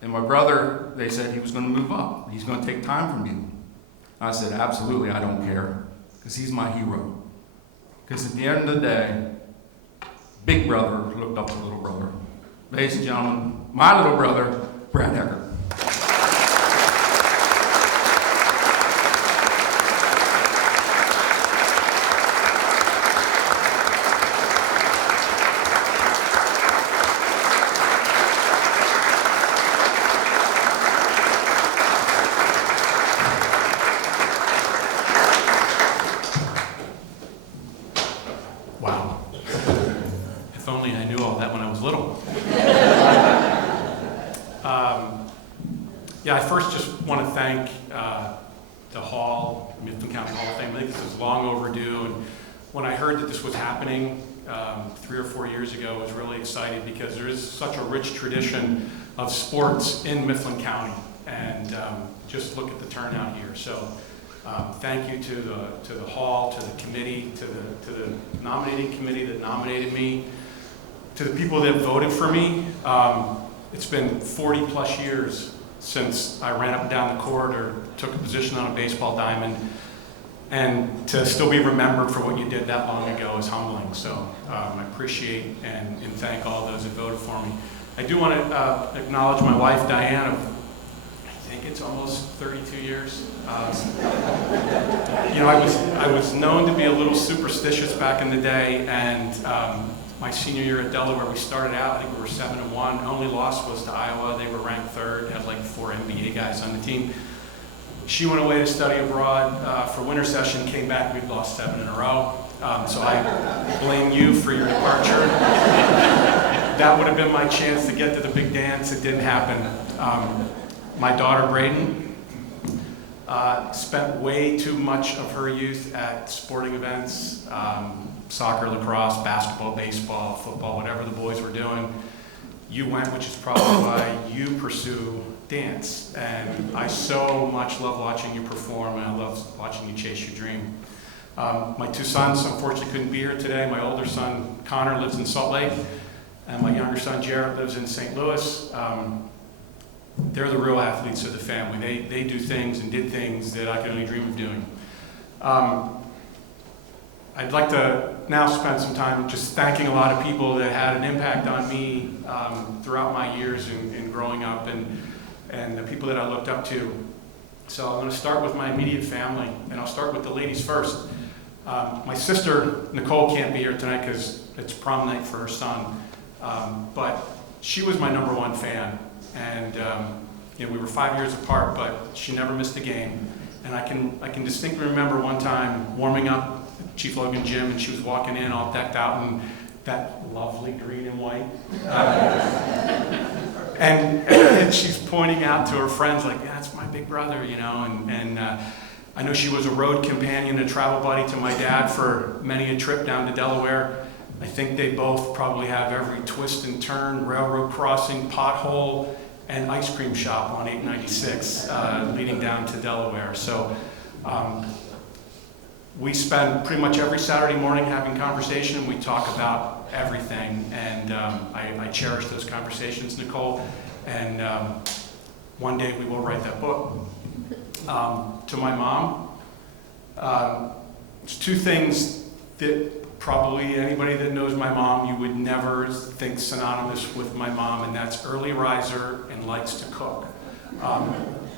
And my brother, they said he was going to move up. He's going to take time from you. I said, absolutely, I don't care, because he's my hero. Because at the end of the day, big brother looked up to little brother. Ladies and gentlemen, my little brother, Brad Eckert. Wow. If only I knew all that when I was little. I first just want to thank the Hall, Mifflin County Hall of Fame. I think this is long overdue. And when I heard that this was happening 3 or 4 years ago, I was really excited because there is such a rich tradition of sports in Mifflin County. And just look at the turnout here. So thank you to the Hall, to the committee, to the nominating committee that nominated me, to the people that voted for me. It's been 40 plus years since I ran up and down the court or took a position on a baseball diamond, and to still be remembered for what you did that long ago is humbling. So I appreciate and thank all those that voted for me. I do want to acknowledge my wife, Diane, of I think it's almost 32 years. I was known to be a little superstitious back in the day, and my senior year at Delaware, we started out, I think we were 7-1. Only loss was to Iowa. They were ranked 3rd, had like 4 NBA guys on the team. She went away to study abroad for winter session, came back, we'd lost 7 in a row. So I blame you for your departure. That would have been my chance to get to the big dance. It didn't happen. My daughter, Braden, spent way too much of her youth at sporting events, soccer, lacrosse, basketball, baseball, football, whatever the boys were doing. You went, which is probably why you pursue dance. And I so much love watching you perform, and I love watching you chase your dream. My 2 sons, unfortunately, couldn't be here today. My older son, Connor, lives in Salt Lake, and my younger son, Jarrett, lives in St. Louis. They're the real athletes of the family. They do things and did things that I could only dream of doing. I'd like to now spend some time just thanking a lot of people that had an impact on me throughout my years in growing up, and the people that I looked up to. So I'm going to start with my immediate family, and I'll start with the ladies first. My sister, Nicole, can't be here tonight because it's prom night for her son, but she was my #1 fan, and we were 5 years apart, but she never missed a game. And I can distinctly remember one time warming up at Chief Logan Gym, and she was walking in all decked out in that lovely green and white. And she's pointing out to her friends like, yeah, that's my big brother, and I know she was a road companion, a travel buddy to my dad for many a trip down to Delaware. I think they both probably have every twist and turn, railroad crossing, pothole, and ice cream shop on 896 leading down to Delaware. So we spend pretty much every Saturday morning having conversation. We talk about everything, and I cherish those conversations, Nicole, and one day we will write that book. To my mom, it's two things that probably anybody that knows my mom, you would never think synonymous with my mom, and that's early riser and likes to cook.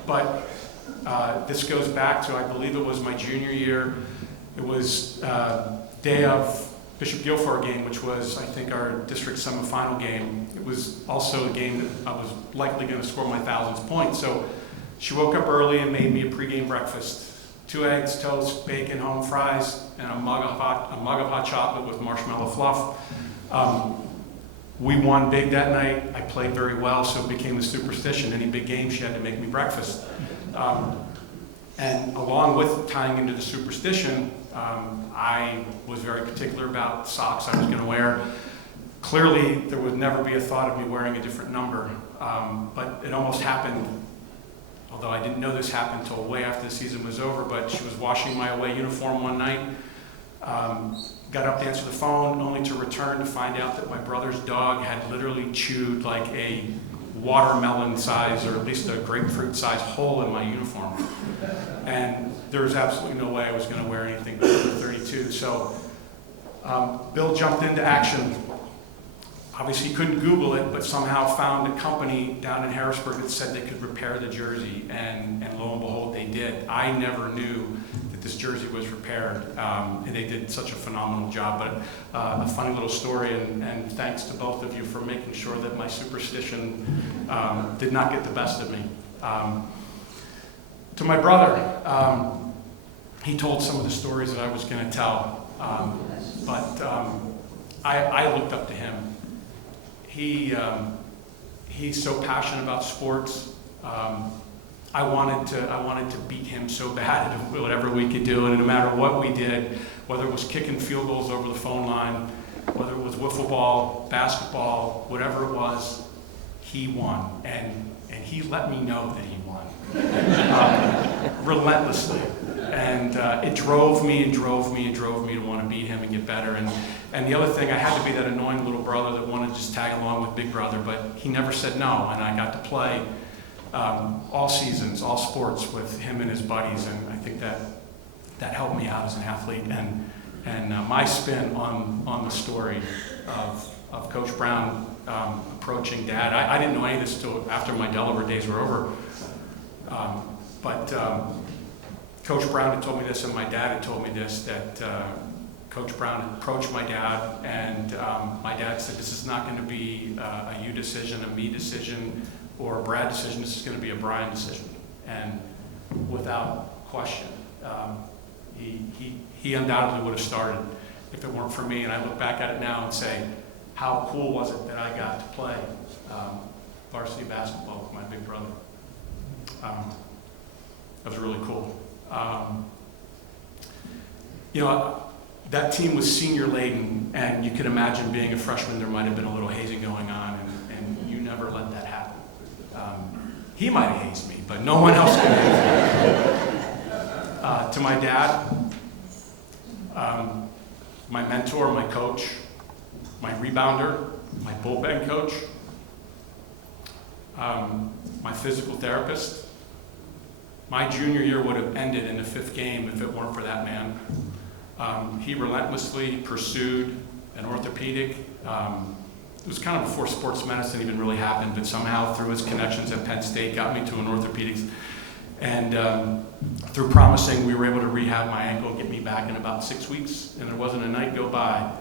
But this goes back to, I believe it was my junior year. It was day of Bishop Guilford game, which was, I think, our district semifinal game. It was also a game that I was likely going to score my 1,000th point. So she woke up early and made me a pregame breakfast. 2 eggs, toast, bacon, home fries, and a mug of hot chocolate with marshmallow fluff. We won big that night. I played very well, so it became a superstition. Any big game, she had to make me breakfast. And along with tying into the superstition, I was very particular about the socks I was going to wear. Clearly, there would never be a thought of me wearing a different number, but it almost happened. Although I didn't know this happened until way after the season was over, but she was washing my away uniform one night, got up to answer the phone, only to return to find out that my brother's dog had literally chewed like a watermelon size, or at least a grapefruit size hole in my uniform. And there was absolutely no way I was going to wear anything but number 32. So Bill jumped into action. Obviously, he couldn't Google it, but somehow found a company down in Harrisburg that said they could repair the jersey, and lo and behold, they did. I never knew that this jersey was repaired, and they did such a phenomenal job. But a funny little story, and thanks to both of you for making sure that my superstition did not get the best of me. To my brother, he told some of the stories that I was going to tell, but I looked up to him. He's so passionate about sports. I wanted to beat him so bad at whatever we could do, and no matter what we did, whether it was kicking field goals over the phone line, whether it was wiffle ball, basketball, whatever it was, he won, and he let me know that he won relentlessly, and it drove me to want to beat him and get better. And the other thing, I had to be that annoying little brother that wanted to just tag along with Big Brother, but he never said no, and I got to play all seasons, all sports with him and his buddies, and I think that helped me out as an athlete. And my spin on the story of Coach Brown approaching Dad, I didn't know any of this until after my Delaware days were over, but Coach Brown had told me this, and my dad had told me this, that Coach Brown approached my dad, and my dad said, this is not going to be a you decision, a me decision, or a Brad decision. This is going to be a Brian decision. And without question, he undoubtedly would have started if it weren't for me. And I look back at it now and say, how cool was it that I got to play varsity basketball with my big brother? That was really cool. That team was senior laden, and you can imagine being a freshman, there might have been a little hazing going on, and you never let that happen. He might have hazed me, but no one else could haze me. To my dad, my mentor, my coach, my rebounder, my bullpen coach, my physical therapist. My junior year would have ended in the 5th game if it weren't for that man. He relentlessly pursued an orthopedic. It was kind of before sports medicine even really happened, but somehow through his connections at Penn State got me to an orthopedics. And through promising, we were able to rehab my ankle, get me back in about 6 weeks. And there wasn't a night go by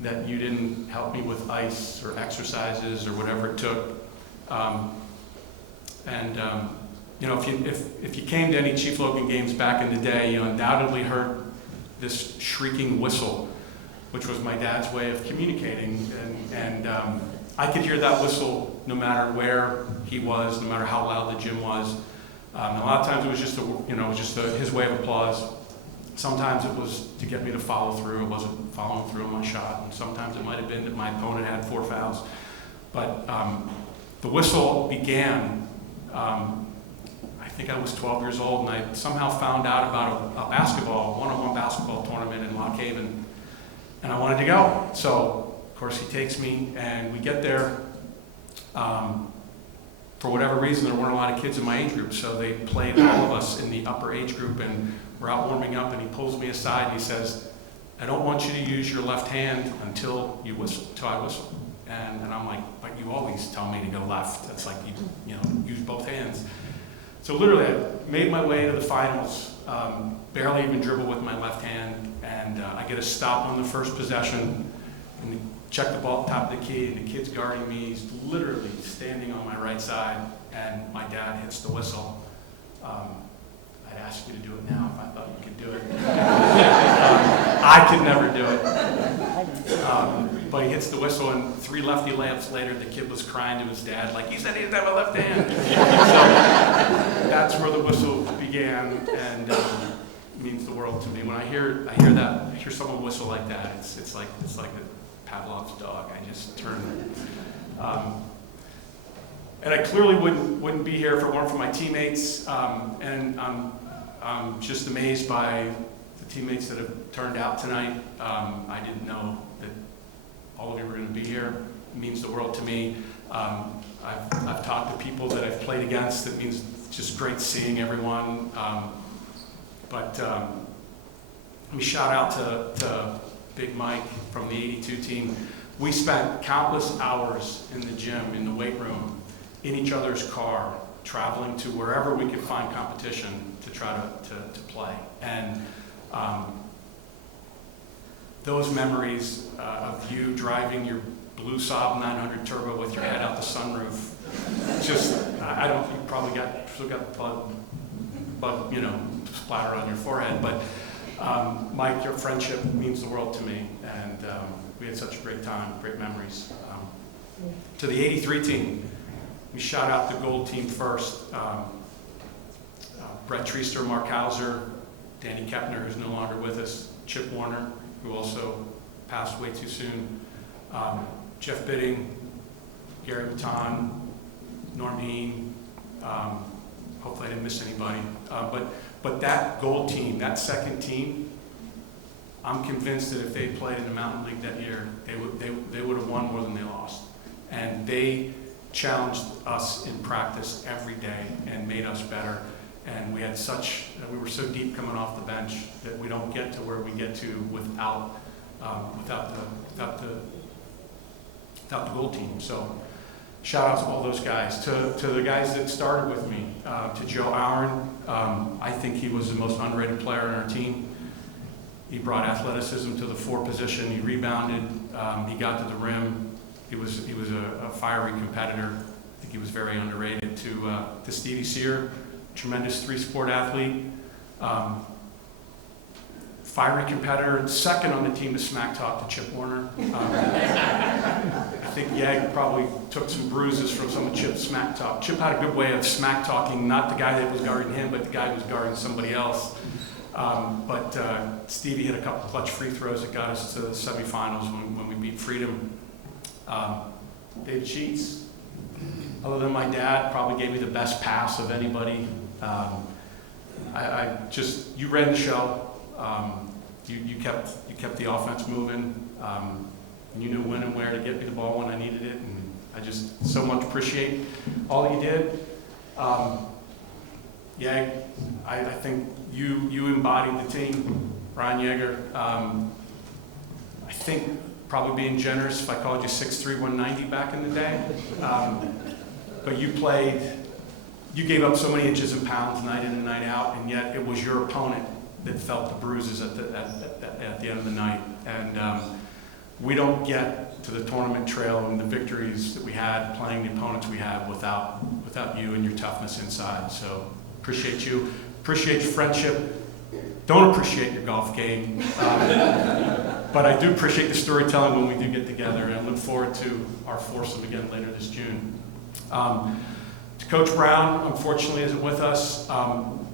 that you didn't help me with ice or exercises or whatever it took. You know, if you came to any Chief Logan games back in the day, you undoubtedly heard this shrieking whistle, which was my dad's way of communicating. And I could hear that whistle no matter where he was, no matter how loud the gym was. And a lot of times it was just his way of applause. Sometimes it was to get me to follow through. It wasn't following through on my shot. And sometimes it might have been that my opponent had 4 fouls. But the whistle began, I think I was 12 years old, and I somehow found out about a one-on-one basketball tournament in Lock Haven, and I wanted to go. So, of course, he takes me, and we get there. For whatever reason, there weren't a lot of kids in my age group, so they played all of us in the upper age group, and we're out warming up, and he pulls me aside, and he says, "I don't want you to use your left hand until I whistle." And I'm like, "But you always tell me to go left. It's like you use both hands." So literally, I made my way to the finals, barely even dribble with my left hand, and I get a stop on the first possession, and check the ball at the top of the key, and the kid's guarding me. He's literally standing on my right side, and my dad hits the whistle. I'd ask you to do it now if I thought you could do it. I could never do it. But he hits the whistle, and 3 lefty layups later, the kid was crying to his dad, like, "He said he didn't have a left hand." So that's where the whistle began, and it means the world to me. When I hear someone whistle like that, it's like Pavlov's dog. I just turn. And I clearly wouldn't be here if it weren't for my teammates, and I'm just amazed by the teammates that have turned out tonight. I didn't know that all of you were going to be here. It means the world to me. I've talked to people that I've played against. It means just great seeing everyone. But let me shout out to Big Mike from the 82 team. We spent countless hours in the gym, in the weight room, in each other's car, traveling to wherever we could find competition to try to play. And those memories of you driving your blue Saab 900 Turbo with your head out the sunroof, you probably still got blood, splatter on your forehead, but Mike, your friendship means the world to me, and we had such a great time, great memories. To the 83 team, we shout out the gold team first. Brett Treaster, Mark Hauser, Danny Kepner, who's no longer with us, Chip Warner, who also passed away too soon, Jeff Bidding, Gary Baton, Norm Heen. Hopefully I didn't miss anybody. But that gold team, that second team, I'm convinced that if they played in the Mountain League that year, they would have won more than they lost. And they challenged us in practice every day and made us better. And we were so deep coming off the bench that we don't get to where we get to without the gold team. So shout out to all those guys. To the guys that started with me, to Joe Aaron, I think he was the most underrated player on our team. He brought athleticism to the 4 position. He rebounded. He got to the rim. He was a fiery competitor. I think he was very underrated. To Stevie Sear, tremendous 3-sport athlete. Fiery competitor, second on the team to smack talk to Chip Warner. I think Yag probably took some bruises from some of Chip's smack talk. Chip had a good way of smack talking, not the guy that was guarding him, but the guy who was guarding somebody else. But Stevie hit a couple clutch free throws that got us to the semifinals when we beat Freedom. Dave Sheets, other than my dad, probably gave me the best pass of anybody. You ran the show. You kept the offense moving. And you knew when and where to get me the ball when I needed it. And I just so much appreciate all that you did. I think you embodied the team. Ryan Yeager, I think probably being generous if I called you 6'3", 190 back in the day. But you gave up so many inches and pounds night in and night out, and yet it was your opponent that felt the bruises at the end of the night. And we don't get to the tournament trail and the victories that we had playing the opponents we had without you and your toughness inside. So appreciate you, appreciate your friendship. Don't appreciate your golf game, but I do appreciate the storytelling when we do get together, and I look forward to our foursome again later this June. To Coach Brown, unfortunately isn't with us,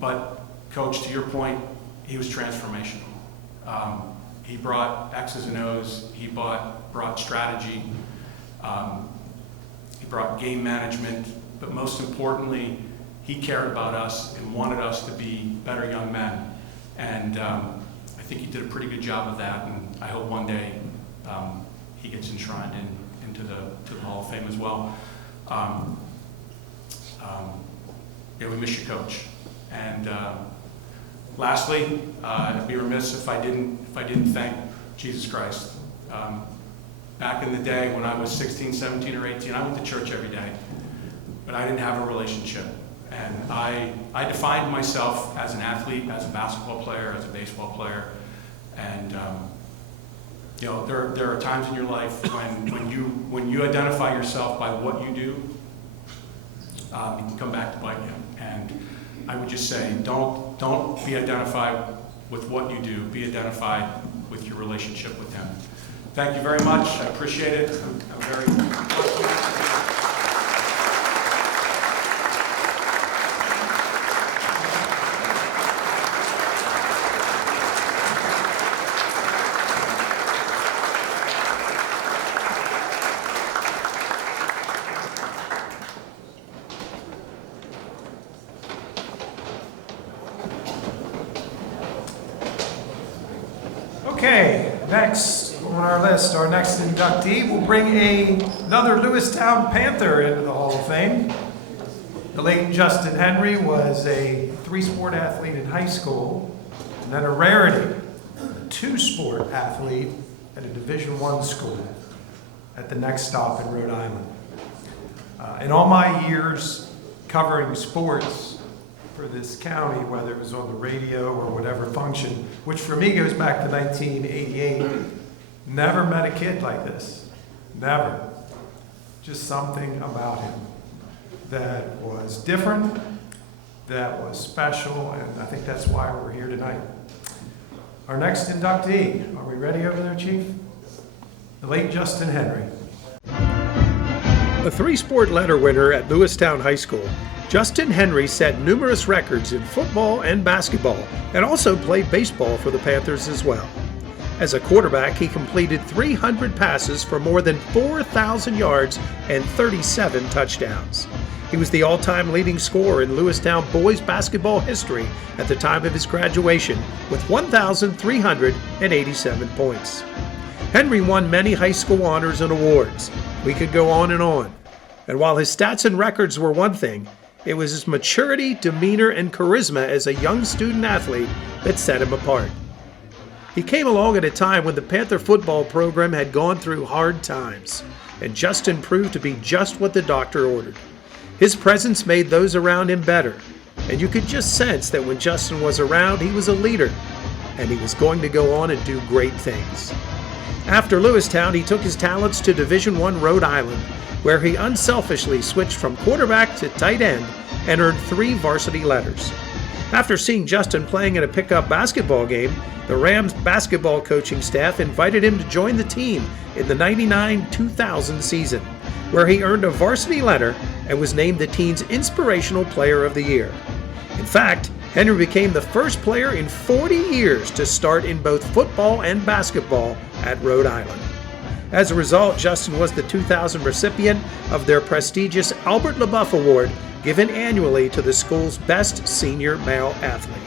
but Coach, to your point, he was transformational. He brought X's and O's, he brought strategy, he brought game management, but most importantly, he cared about us and wanted us to be better young men. And I think he did a pretty good job of that, and I hope one day he gets enshrined into the Hall of Fame as well. Yeah, we miss you, Coach. And lastly, I'd be remiss if I didn't thank Jesus Christ. Back in the day when I was 16, 17, or 18, I went to church every day, but I didn't have a relationship. And I defined myself as an athlete, as a basketball player, as a baseball player. And you know, there are times in your life when you identify yourself by what you do, it can come back to bite you. And I would just say, don't be identified with what you do. Be identified with your relationship with Him. Thank you very much. I appreciate it. I'm very. Okay, next on our list, our next inductee will bring another Lewistown Panther into the Hall of Fame. The late Justin Henry was a 3-sport athlete in high school, and then a rarity, a 2-sport athlete at a Division I school at the next stop in Rhode Island. In all my years covering sports for this county, whether it was on the radio or whatever function, which for me goes back to 1988, never met a kid like this. Never. Just something about him that was different, that was special, and I think that's why we're here tonight. Our next inductee, are we ready over there, Chief? The late Justin Henry. A 3-sport letter winner at Lewistown High School, Justin Henry set numerous records in football and basketball, and also played baseball for the Panthers as well. As a quarterback, he completed 300 passes for more than 4,000 yards and 37 touchdowns. He was the all-time leading scorer in Lewistown boys basketball history at the time of his graduation with 1,387 points. Henry won many high school honors and awards. We could go on. And while his stats and records were one thing, it was his maturity, demeanor, and charisma as a young student athlete that set him apart. He came along at a time when the Panther football program had gone through hard times, and Justin proved to be just what the doctor ordered. His presence made those around him better, and you could just sense that when Justin was around, he was a leader, and he was going to go on and do great things. After Lewistown, he took his talents to Division I Rhode Island, where he unselfishly switched from quarterback to tight end and earned 3 varsity letters. After seeing Justin playing in a pickup basketball game, the Rams basketball coaching staff invited him to join the team in the 99-2000 season, where he earned a varsity letter and was named the team's Inspirational Player of the Year. In fact, Henry became the first player in 40 years to start in both football and basketball at Rhode Island. As a result, Justin was the 2000 recipient of their prestigious Albert LaBeouf Award, given annually to the school's best senior male athlete.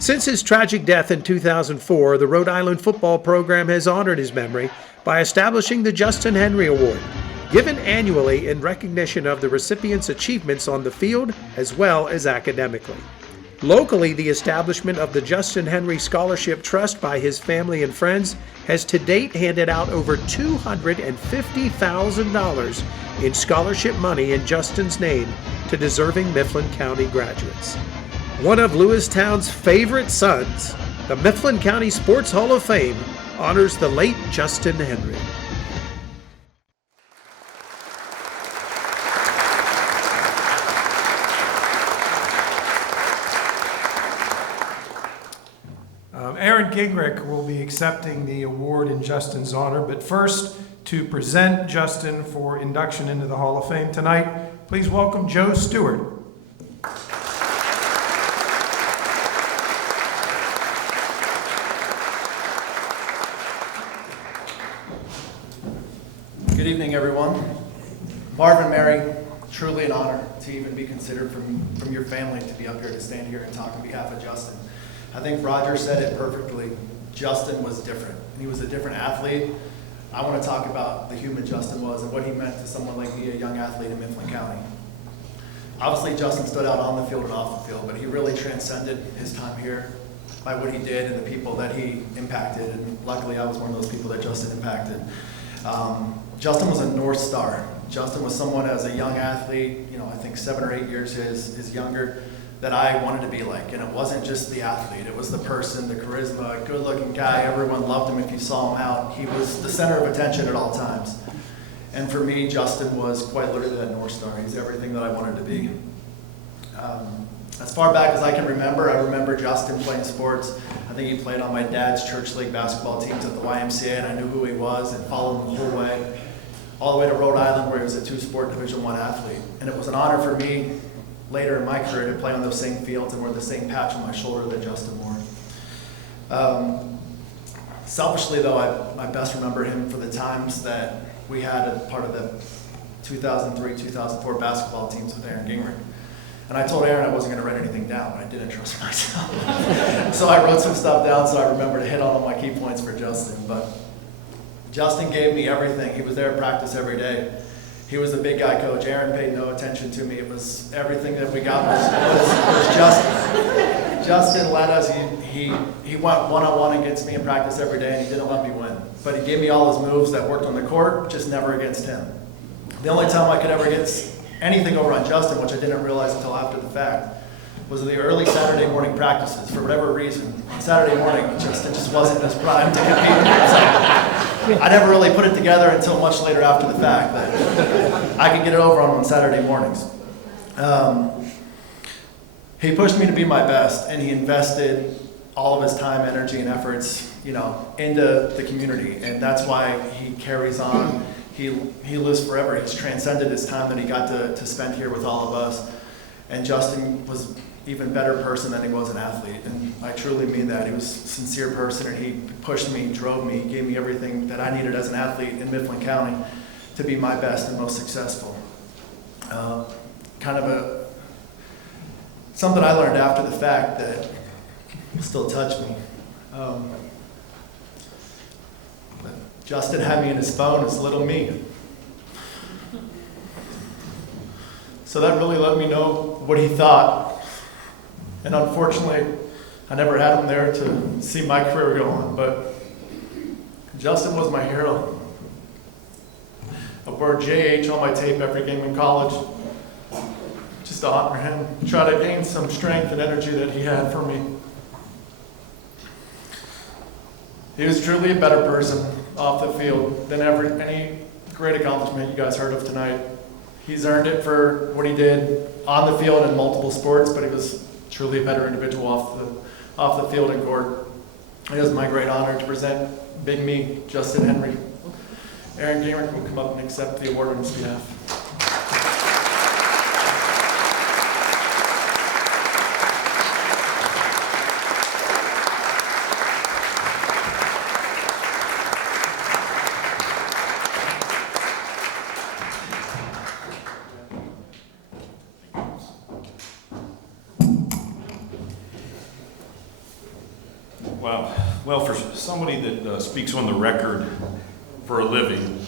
Since his tragic death in 2004, the Rhode Island football program has honored his memory by establishing the Justin Henry Award, given annually in recognition of the recipient's achievements on the field as well as academically. Locally, the establishment of the Justin Henry Scholarship Trust by his family and friends has to date handed out over $250,000 in scholarship money in Justin's name to deserving Mifflin County graduates. One of Lewistown's favorite sons, the Mifflin County Sports Hall of Fame, honors the late Justin Henry. Aaron Gingrich will be accepting the award in Justin's honor, but first, to present Justin for induction into the Hall of Fame tonight, please welcome Joe Stewart. Good evening, everyone. Marvin, Mary, truly an honor to even be considered from your family to be up here to stand here and talk on behalf of Justin. I think Roger said it perfectly. Justin was different, and he was a different athlete. I want to talk about the human Justin was and what he meant to someone like me, a young athlete in Mifflin County. Obviously, Justin stood out on the field and off the field, but he really transcended his time here by what he did and the people that he impacted, and luckily I was one of those people that Justin impacted. Justin was a North Star. Justin was someone as a young athlete, I think 7 or 8 years his younger, that I wanted to be like. And it wasn't just the athlete, it was the person, the charisma, good-looking guy. Everyone loved him if you saw him out. He was the center of attention at all times. And for me, Justin was quite literally that North Star. He's everything that I wanted to be. As far back as I can remember, I remember Justin playing sports. I think he played on my dad's church league basketball teams at the YMCA, and I knew who he was and followed him the whole way, all the way to Rhode Island, where he was a 2-sport Division I athlete. And it was an honor for me later in my career to play on those same fields and wear the same patch on my shoulder that Justin wore. Selfishly, though, I best remember him for the times that we had as part of the 2003-2004 basketball teams with Aaron Gingrich. And I told Aaron I wasn't going to write anything down, but I didn't trust myself. So I wrote some stuff down so I remember to hit on all my key points for Justin. But Justin gave me everything. He was there at practice every day. He was the big guy coach. Aaron paid no attention to me. It was everything that we got was Justin. Justin led us. He went one-on-one against me in practice every day, and he didn't let me win. But he gave me all his moves that worked on the court, just never against him. The only time I could ever get anything over on Justin, which I didn't realize until after the fact, was the early Saturday morning practices. For whatever reason, on Saturday morning, Justin just wasn't as primed to compete. So I never really put it together until much later after the fact that I could get it over on Saturday mornings. He pushed me to be my best, and he invested all of his time, energy, and efforts, into the community, and that's why he carries on. He lives forever. He's transcended his time that he got to spend here with all of us. And Justin was an even better person than he was an athlete, and I truly mean that. He was a sincere person, and he pushed me, drove me, gave me everything that I needed as an athlete in Mifflin County to be my best and most successful. Something I learned after the fact that still touched me. Justin had me in his phone as little me. So that really let me know what he thought. And unfortunately, I never had him there to see my career go on, but Justin was my hero. I wore JH on my tape every game in college, just to honor him, try to gain some strength and energy that he had for me. He was truly a better person off the field than any great accomplishment you guys heard of tonight. He's earned it for what he did on the field in multiple sports, but he was truly a better individual off the field and court. It is my great honor to present Big Me, Justin Henry. Aaron Gingrich will come up and accept the award on his behalf. Wow. Well, for somebody that speaks on the record for a living,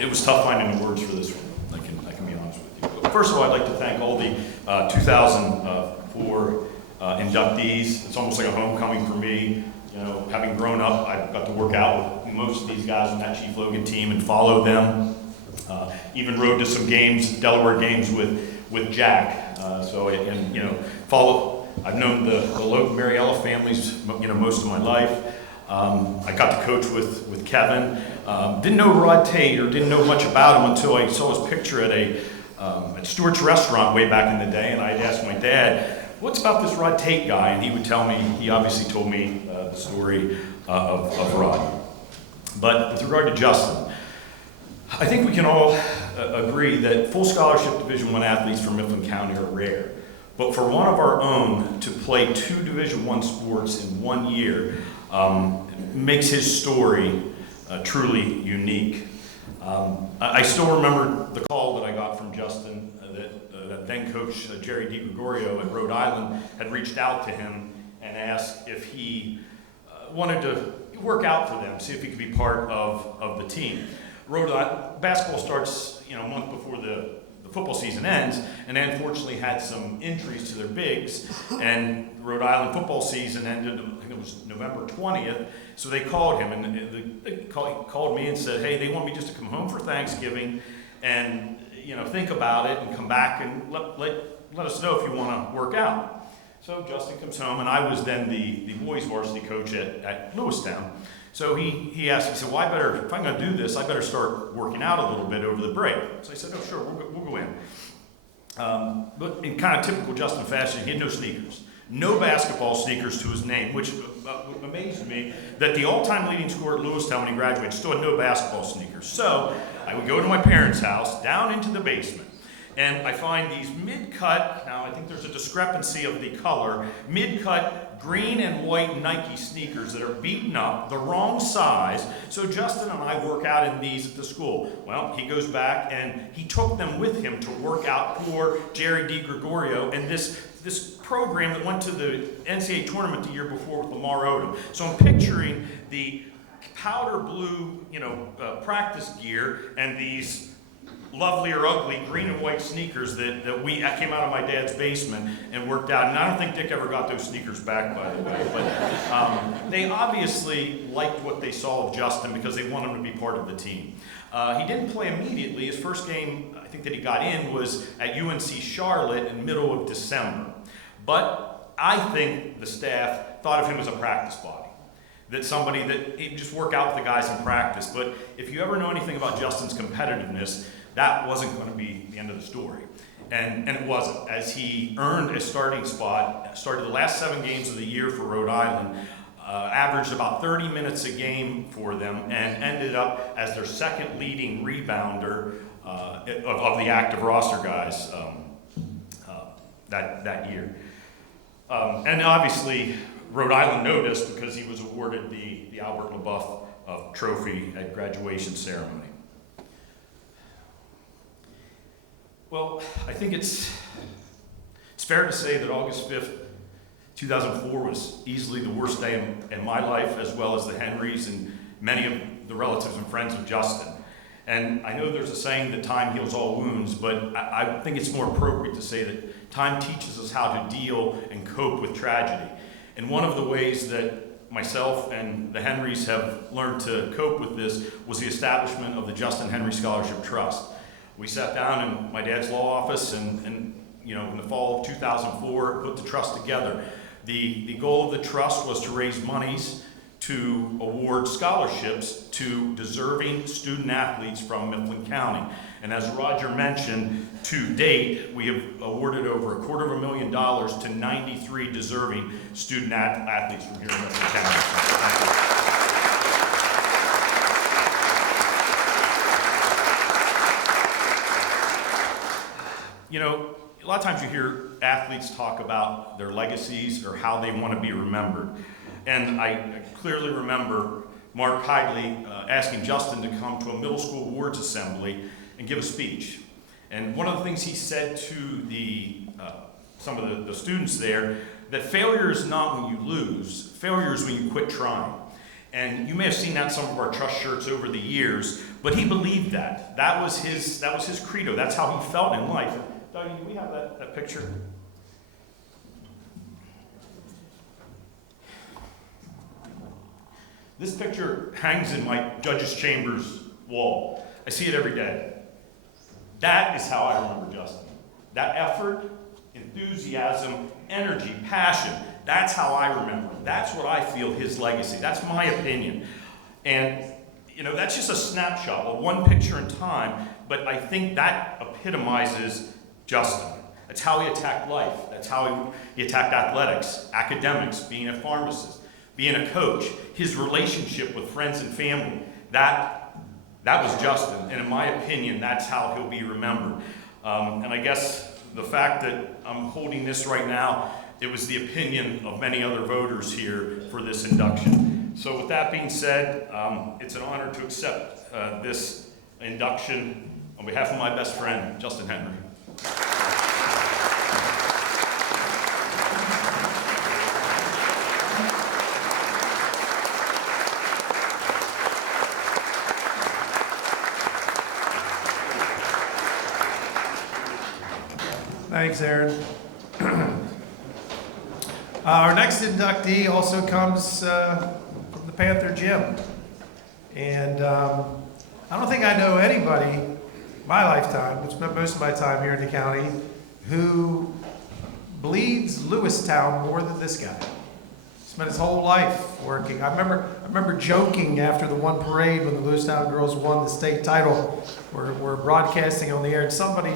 it was tough finding the words for this one. I can be honest with you. But first of all, I'd like to thank all the 2,000 for inductees. It's almost like a homecoming for me. You know, having grown up, I got to work out with most of these guys on that Chief Logan team and follow them. Even rode to some games, Delaware games with Jack. And you know, I've known the Logan Mariella families, you know, most of my life. I got to coach with Kevin. Didn't know Rod Tate or didn't know much about him until I saw his picture at Stewart's restaurant way back in the day, and I'd ask my dad, what's about this Rod Tate guy? And he would tell me, he obviously told me the story of Rod. But with regard to Justin, I think we can all agree that full scholarship Division I athletes from Mifflin County are rare. But for one of our own to play 2 Division I sports in 1 year makes his story truly unique. I still remember the call that I got from Justin that then coach Jerry DiGregorio at Rhode Island had reached out to him and asked if he wanted to work out for them, see if he could be part of the team. Rhode Island basketball starts, you know, a month before the football season ends, and they unfortunately had some injuries to their bigs, and the Rhode Island football season ended, I think it was November 20th, so they called him, and they called me and said, hey, they want me just to come home for Thanksgiving and, you know, think about it and come back and let us know if you want to work out. So Justin comes home, and I was then the boys varsity coach at Lewistown. So he asked me, he said, well, if I'm going to do this, I better start working out a little bit over the break. So I said, oh, sure, we'll go in. But in kind of typical Justin fashion, he had no sneakers. No basketball sneakers to his name, which amazed me that the all-time leading scorer at Lewistown when he graduated still had no basketball sneakers. So I would go to my parents' house, down into the basement, and I find these mid-cut, now I think there's a discrepancy of the color, mid-cut green and white Nike sneakers that are beaten up, the wrong size. So Justin and I work out in these at the school. Well, he goes back and he took them with him to work out for Jerry DiGregorio and this program that went to the NCAA tournament the year before with Lamar Odom. So I'm picturing the powder blue, you know, practice gear and these lovely or ugly green and white sneakers that came out of my dad's basement and worked out. And I don't think Dick ever got those sneakers back, by the way. But they obviously liked what they saw of Justin because they wanted him to be part of the team. He didn't play immediately. His first game, I think that he got in, was at UNC Charlotte in the middle of December. But I think the staff thought of him as a practice body. That somebody that he'd just work out with the guys in practice. But if you ever know anything about Justin's competitiveness, that wasn't going to be the end of the story. And it wasn't. As he earned a starting spot, started the last 7 games of the year for Rhode Island, averaged about 30 minutes a game for them, and ended up as their second leading rebounder of the active roster guys that year. And obviously, Rhode Island noticed because he was awarded the Albert LaBeouf Trophy at graduation ceremony. Well, I think it's fair to say that August 5th, 2004 was easily the worst day in my life, as well as the Henrys and many of the relatives and friends of Justin. And I know there's a saying that time heals all wounds, but I think it's more appropriate to say that time teaches us how to deal and cope with tragedy. And one of the ways that myself and the Henrys have learned to cope with this was the establishment of the Justin Henry Scholarship Trust. We sat down in my dad's law office and you know, in the fall of 2004, put the trust together. The goal of the trust was to raise monies to award scholarships to deserving student athletes from Mifflin County. And as Roger mentioned, to date, we have awarded over $250,000 to 93 deserving student athletes from here in Mifflin County. Thank you. You know, a lot of times you hear athletes talk about their legacies or how they want to be remembered. And I clearly remember Mark Hidley asking Justin to come to a middle school awards assembly and give a speech. And one of the things he said to some of the students there, that failure is not when you lose, failure is when you quit trying. And you may have seen that in some of our trust shirts over the years, but he believed that. That was his credo. That's how he felt in life. Dougie, do we have that picture? This picture hangs in my judge's chambers wall. I see it every day. That is how I remember Justin. That effort, enthusiasm, energy, passion, that's how I remember him. That's what I feel his legacy. That's my opinion. And, you know, that's just a snapshot of one picture in time, but I think that epitomizes Justin. That's how he attacked life. That's how he attacked athletics, academics, being a pharmacist, being a coach, his relationship with friends and family. That was Justin, and in my opinion, that's how he'll be remembered. And I guess the fact that I'm holding this right now, it was the opinion of many other voters here for this induction. So with that being said, it's an honor to accept this induction on behalf of my best friend, Justin Henry. Thanks, Aaron. Our next inductee also comes from the Panther Gym. And I don't think I know anybody, my lifetime, which spent most of my time here in the county, who bleeds Lewistown more than this guy. Spent his whole life working. I remember joking after the one parade when the Lewistown girls won the state title. We're broadcasting on the air, and somebody,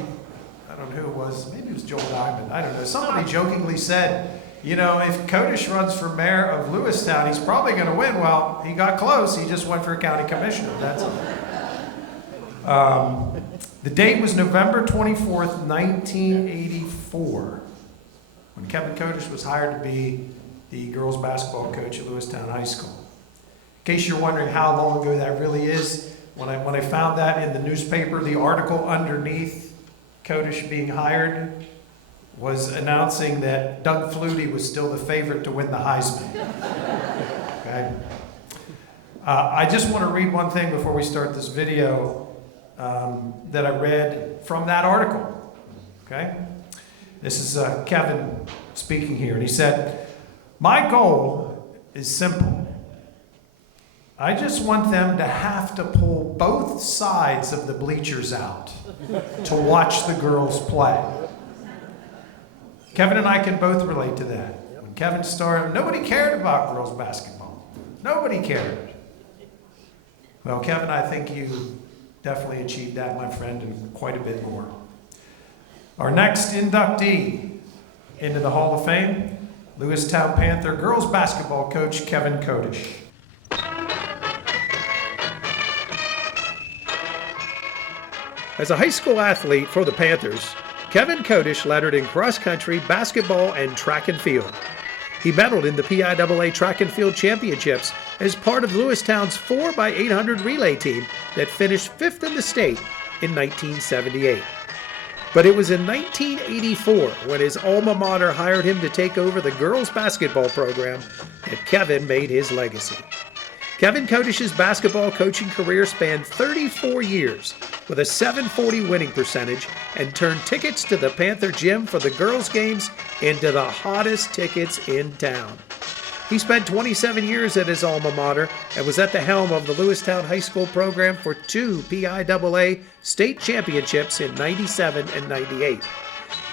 I don't know who it was, maybe it was Joel Diamond, I don't know, somebody jokingly said, you know, if Kodish runs for mayor of Lewistown, he's probably going to win. Well, he got close. He just went for county commissioner. That's all. The date was November 24th, 1984, when Kevin Kodish was hired to be the girls basketball coach at Lewistown High School. In case you're wondering how long ago that really is, when I found that in the newspaper, the article underneath Kodish being hired was announcing that Doug Flutie was still the favorite to win the Heisman. Okay. I just want to read one thing before we start this video that I read from that article. Okay. This is Kevin speaking here, and he said, "My goal is simple. I just want them to have to pull both sides of the bleachers out to watch the girls play." Kevin and I can both relate to that. When Kevin started, nobody cared about girls basketball. Nobody cared. Well, Kevin, I think you definitely achieved that, my friend, and quite a bit more. Our next inductee into the Hall of Fame, Lewistown Panther girls basketball coach Kevin Kodish. As a high school athlete for the Panthers, Kevin Kodish lettered in cross country, basketball, and track and field. He medaled in the PIAA Track and Field Championships as part of Lewistown's 4x800 relay team that finished 5th in the state in 1978. But it was in 1984 when his alma mater hired him to take over the girls basketball program that Kevin made his legacy. Kevin Kodish's basketball coaching career spanned 34 years with a .740 winning percentage and turned tickets to the Panther Gym for the girls' games into the hottest tickets in town. He spent 27 years at his alma mater and was at the helm of the Lewistown High School program for 2 PIAA state championships in '97 and '98.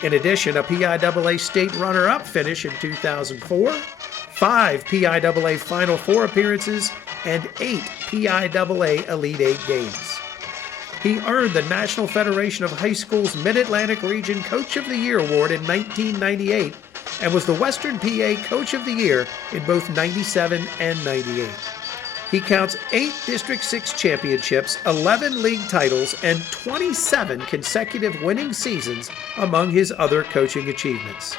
In addition, a PIAA state runner-up finish in 2004, 5 PIAA Final Four appearances, and 8 PIAA Elite 8 games. He earned the National Federation of High Schools Mid-Atlantic Region Coach of the Year award in 1998 and was the Western PA Coach of the Year in both '97 and '98. He counts 8 District 6 championships, 11 league titles, and 27 consecutive winning seasons among his other coaching achievements.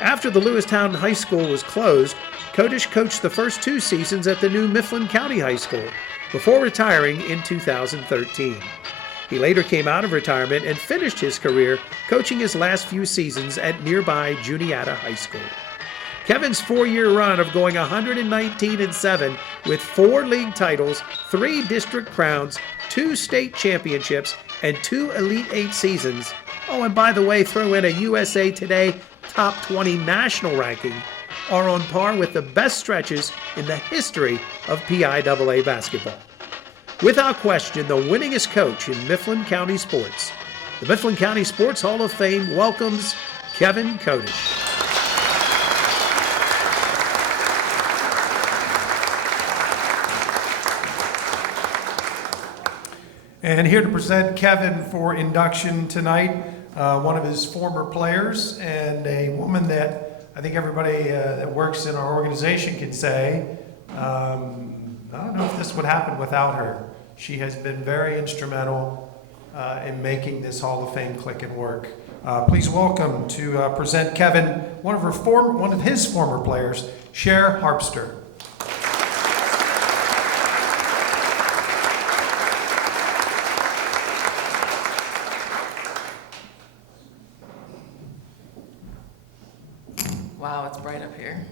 After the Lewistown High School was closed, Kodish coached the first 2 seasons at the new Mifflin County High School before retiring in 2013. He later came out of retirement and finished his career coaching his last few seasons at nearby Juniata High School. Kevin's 4-year run of going 119-7 with 4 league titles, 3 district crowns, 2 state championships, and 2 Elite 8 seasons. Oh, and by the way, throw in a USA Today Top 20 national ranking, are on par with the best stretches in the history of PIAA basketball. Without question, the winningest coach in Mifflin County sports. The Mifflin County Sports Hall of Fame welcomes Kevin Kodish. And here to present Kevin for induction tonight, one of his former players and a woman that I think everybody that works in our organization can say, I don't know if this would happen without her. She has been very instrumental in making this Hall of Fame click and work. Please welcome to present Kevin, one of his former players, Cher Harpster. Wow, it's bright up here.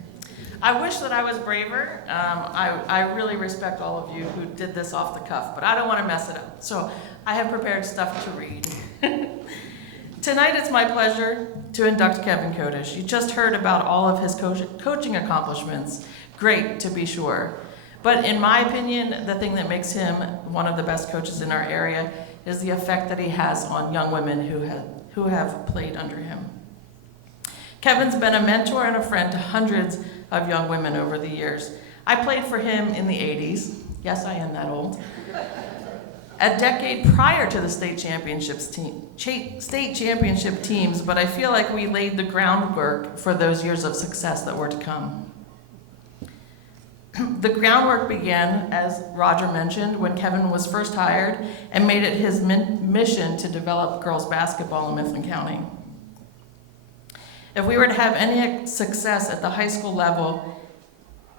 I wish that I was braver. I really respect all of you who did this off the cuff, but I don't want to mess it up. So I have prepared stuff to read. Tonight it's my pleasure to induct Kevin Kodish. You just heard about all of his coaching accomplishments. Great, to be sure. But in my opinion, the thing that makes him one of the best coaches in our area is the effect that he has on young women who have played under him. Kevin's been a mentor and a friend to hundreds of young women over the years. I played for him in the 80s. Yes, I am that old. A decade prior to the state championship teams, but I feel like we laid the groundwork for those years of success that were to come. The groundwork began, as Roger mentioned, when Kevin was first hired and made it his mission to develop girls basketball in Mifflin County. If we were to have any success at the high school level,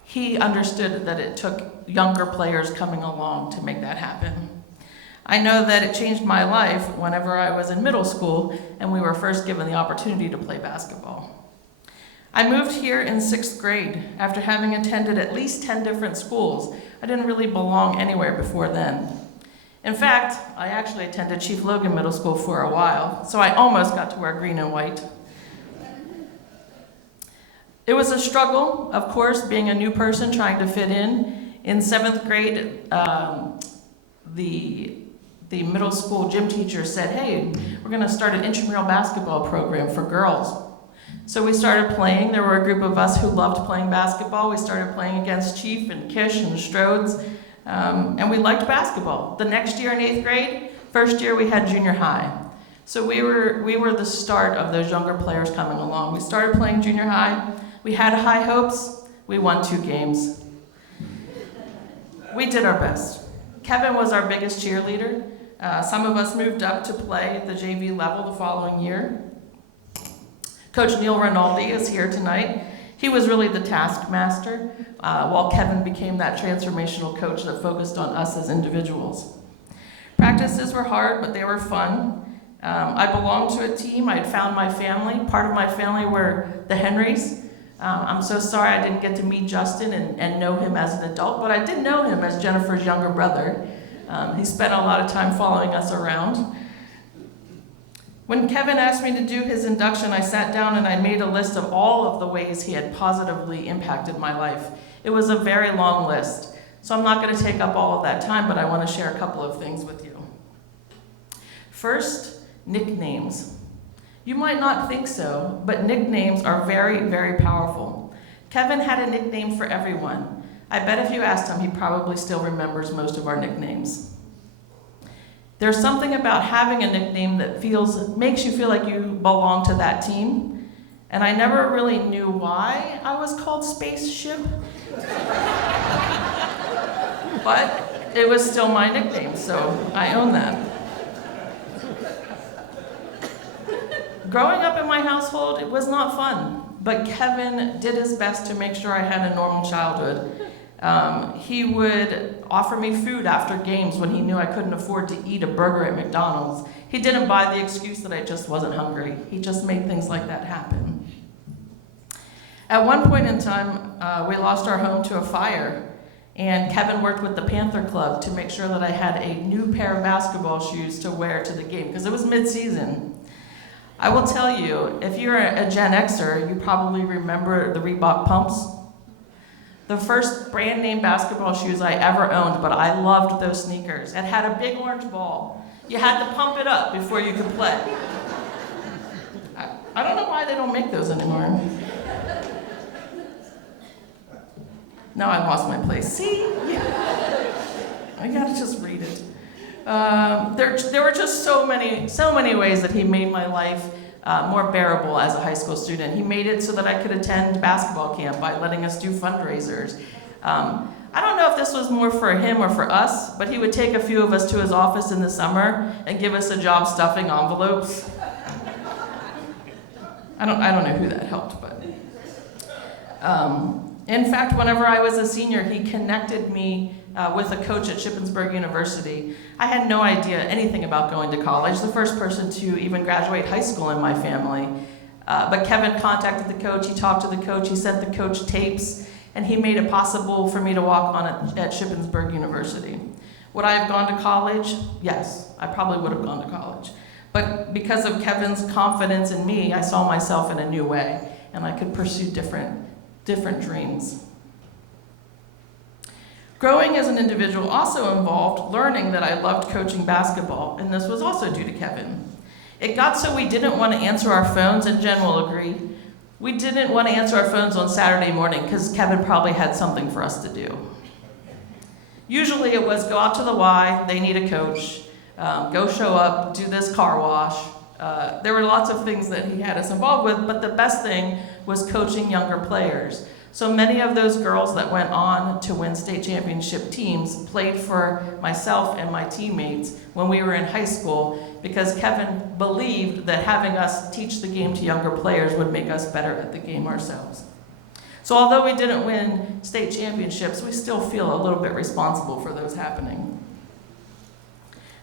he understood that it took younger players coming along to make that happen. I know that it changed my life whenever I was in middle school and we were first given the opportunity to play basketball. I moved here in 6th grade after having attended at least 10 different schools. I didn't really belong anywhere before then. In fact, I actually attended Chief Logan Middle School for a while, so I almost got to wear green and white. It was a struggle, of course, being a new person trying to fit in. In 7th grade, the middle school gym teacher said, hey, we're gonna start an intramural basketball program for girls. So we started playing. There were a group of us who loved playing basketball. We started playing against Chief and Kish and Strodes, and we liked basketball. The next year in 8th grade, first year we had junior high. So we were the start of those younger players coming along. We started playing junior high. We had high hopes. We won 2 games. We did our best. Kevin was our biggest cheerleader. Some of us moved up to play at the JV level the following year. Coach Neil Rinaldi is here tonight. He was really the taskmaster, while Kevin became that transformational coach that focused on us as individuals. Practices were hard, but they were fun. I belonged to a team. I had found my family. Part of my family were the Henrys. I'm so sorry I didn't get to meet Justin and know him as an adult, but I did know him as Jennifer's younger brother. He spent a lot of time following us around. When Kevin asked me to do his induction, I sat down and I made a list of all of the ways he had positively impacted my life. It was a very long list, so I'm not going to take up all of that time, but I want to share a couple of things with you. First, nicknames. You might not think so, but nicknames are very, very powerful. Kevin had a nickname for everyone. I bet if you asked him, he probably still remembers most of our nicknames. There's something about having a nickname that makes you feel like you belong to that team. And I never really knew why I was called Spaceship. But it was still my nickname, so I own that. Growing up in my household, it was not fun, but Kevin did his best to make sure I had a normal childhood. He would offer me food after games when he knew I couldn't afford to eat a burger at McDonald's. He didn't buy the excuse that I just wasn't hungry. He just made things like that happen. At one point in time, we lost our home to a fire, and Kevin worked with the Panther Club to make sure that I had a new pair of basketball shoes to wear to the game, because it was mid-season. I will tell you, if you're a Gen Xer, you probably remember the Reebok pumps. The first brand name basketball shoes I ever owned, but I loved those sneakers. It had a big orange ball. You had to pump it up before you could play. I don't know why they don't make those anymore. Now I lost my place. See? Yeah. I gotta just read it. There were just so many ways that he made my life more bearable as a high school student. He made it so that I could attend basketball camp by letting us do fundraisers. I don't know if this was more for him or for us, but he would take a few of us to his office in the summer and give us a job stuffing envelopes. I don't know who that helped, but. In fact, whenever I was a senior, he connected me with a coach at Shippensburg University. I had no idea anything about going to college, the first person to even graduate high school in my family. But Kevin contacted the coach, he talked to the coach, he sent the coach tapes, and he made it possible for me to walk on at Shippensburg University. Would I have gone to college? Yes, I probably would have gone to college. But because of Kevin's confidence in me, I saw myself in a new way, and I could pursue different dreams. Growing as an individual also involved learning that I loved coaching basketball, and this was also due to Kevin. It got so we didn't want to answer our phones, and Jen will agree. We didn't want to answer our phones on Saturday morning because Kevin probably had something for us to do. Usually it was go out to the Y, they need a coach, go show up, do this car wash. There were lots of things that he had us involved with, but the best thing was coaching younger players. So many of those girls that went on to win state championship teams played for myself and my teammates when we were in high school because Kevin believed that having us teach the game to younger players would make us better at the game ourselves. So although we didn't win state championships, we still feel a little bit responsible for those happening.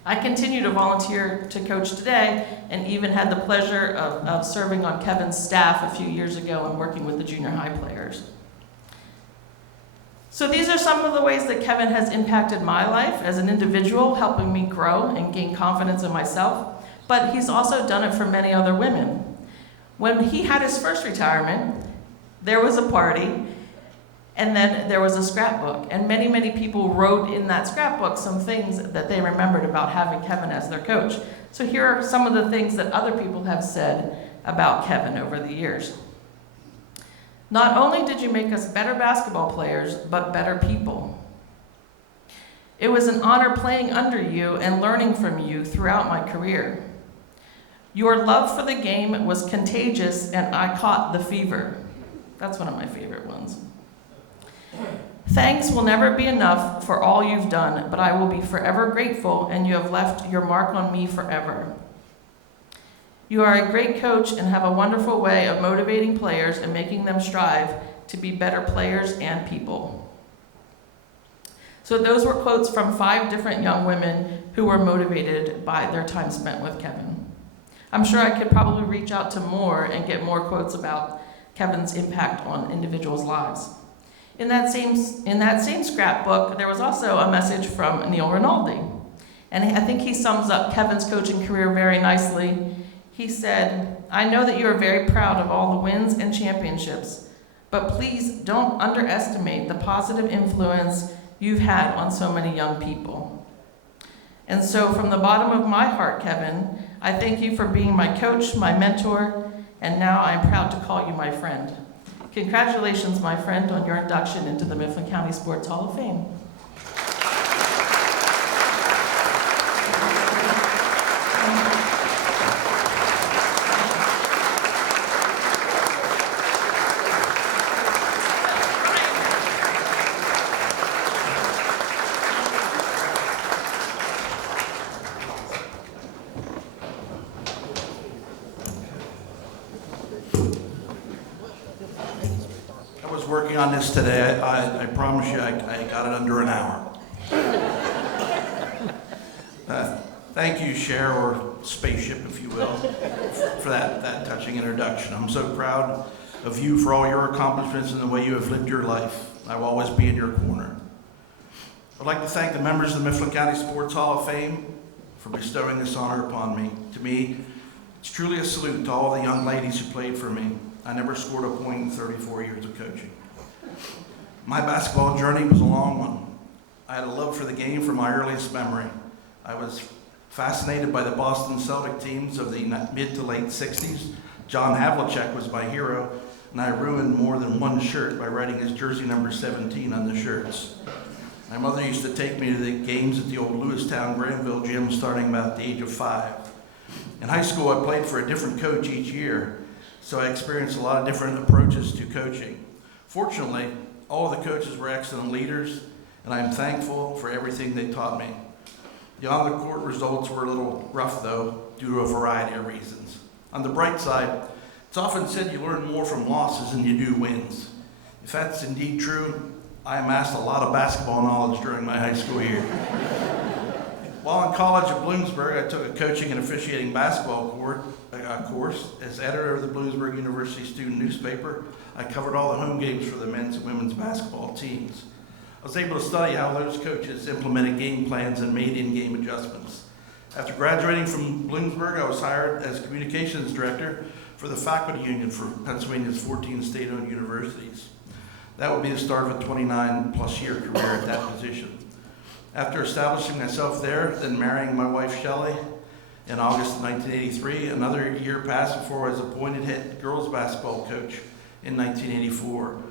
I continue to volunteer to coach today and even had the pleasure of serving on Kevin's staff a few years ago and working with the junior high players. So these are some of the ways that Kevin has impacted my life as an individual, helping me grow and gain confidence in myself, but he's also done it for many other women. When he had his first retirement, there was a party, and then there was a scrapbook, and many people wrote in that scrapbook some things that they remembered about having Kevin as their coach. So here are some of the things that other people have said about Kevin over the years. Not only did you make us better basketball players, but better people. It was an honor playing under you and learning from you throughout my career. Your love for the game was contagious, and I caught the fever. That's one of my favorite ones. Thanks will never be enough for all you've done, but I will be forever grateful, and you have left your mark on me forever. You are a great coach and have a wonderful way of motivating players and making them strive to be better players and people. So those were quotes from 5 different young women who were motivated by their time spent with Kevin. I'm sure I could probably reach out to more and get more quotes about Kevin's impact on individuals' lives. In that same scrapbook, there was also a message from Neil Rinaldi. And I think he sums up Kevin's coaching career very nicely. He said, "I know that you are very proud of all the wins and championships, but please don't underestimate the positive influence you've had on so many young people. And so from the bottom of my heart, Kevin, I thank you for being my coach, my mentor, and now I'm proud to call you my friend. Congratulations, my friend, on your induction into the Mifflin County Sports Hall of Fame." Working on this today, I promise you I got it under an hour. Thank you, Cher, or Spaceship, if you will, for that touching introduction. I'm so proud of you for all your accomplishments and the way you have lived your life. I will always be in your corner. I'd like to thank the members of the Mifflin County Sports Hall of Fame for bestowing this honor upon me. To me, It's truly a salute to all the young ladies who played for me. I never scored a point in 34 years of coaching. My basketball journey was a long one. I had a love for the game from my earliest memory. I was fascinated by the Boston Celtic teams of the mid to late 60s. John Havlicek was my hero, and I ruined more than one shirt by writing his jersey number 17 on the shirts. My mother used to take me to the games at the old Lewistown Granville gym starting about the age of 5. In high school, I played for a different coach each year, so I experienced a lot of different approaches to coaching. Fortunately, all of the coaches were excellent leaders, and I'm thankful for everything they taught me. The on-the-court results were a little rough, though, due to a variety of reasons. On the bright side, it's often said you learn more from losses than you do wins. If that's indeed true, I amassed a lot of basketball knowledge during my high school year. While in college at Bloomsburg, I took a coaching and officiating basketball course. As editor of the Bloomsburg University student newspaper, I covered all the home games for the men's and women's basketball teams. I was able to study how those coaches implemented game plans and made in-game adjustments. After graduating from Bloomsburg, I was hired as communications director for the faculty union for Pennsylvania's 14 state-owned universities. That would be the start of a 29-plus year career at that position. After establishing myself there, then marrying my wife Shelley in August of 1983, another year passed before I was appointed head girls basketball coach in 1984.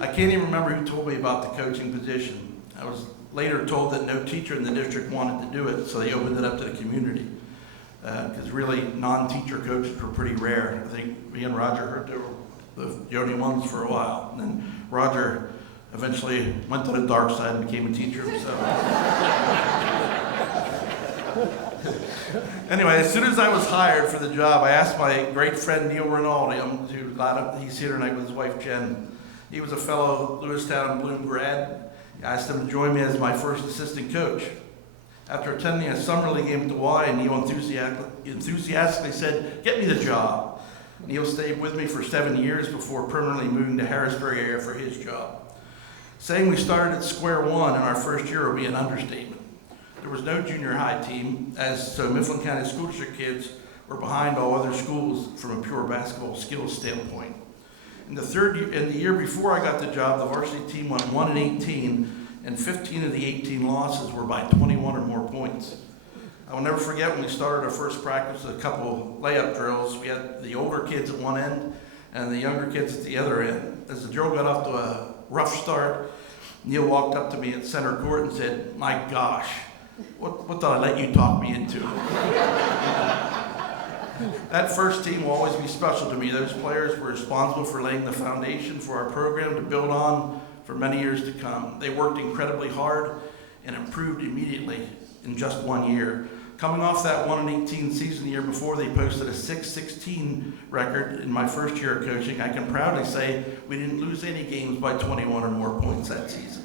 I can't even remember who told me about the coaching position. I was later told that no teacher in the district wanted to do it, so they opened it up to the community. Because really, non-teacher coaches were pretty rare. I think me and Roger heard they were the only ones for a while. And then Roger eventually went to the dark side and became a teacher himself. Anyway, as soon as I was hired for the job, I asked my great friend Neil Rinaldi, he's here tonight with his wife Jen. He was a fellow Lewistown and Bloom grad. I asked him to join me as my first assistant coach. After attending a summer league game at Hawaii, Neil enthusiastically said, "Get me the job." Neil stayed with me for 7 years before permanently moving to Harrisburg area for his job. Saying we started at square one in our first year would be an understatement. There was no junior high team, so Mifflin County School District kids were behind all other schools from a pure basketball skills standpoint. In the year before I got the job, the varsity team went 1-18, and 15 of the 18 losses were by 21 or more points. I will never forget when we started our first practice with a couple layup drills. We had the older kids at one end and the younger kids at the other end. As the drill got off to a rough start, Neil walked up to me at center court and said, "My gosh, what did I let you talk me into?" That first team will always be special to me. Those players were responsible for laying the foundation for our program to build on for many years to come. They worked incredibly hard and improved immediately in just 1 year. Coming off that 1-18 season the year before, they posted a 6-16 record in my first year of coaching. I can proudly say we didn't lose any games by 21 or more points that season.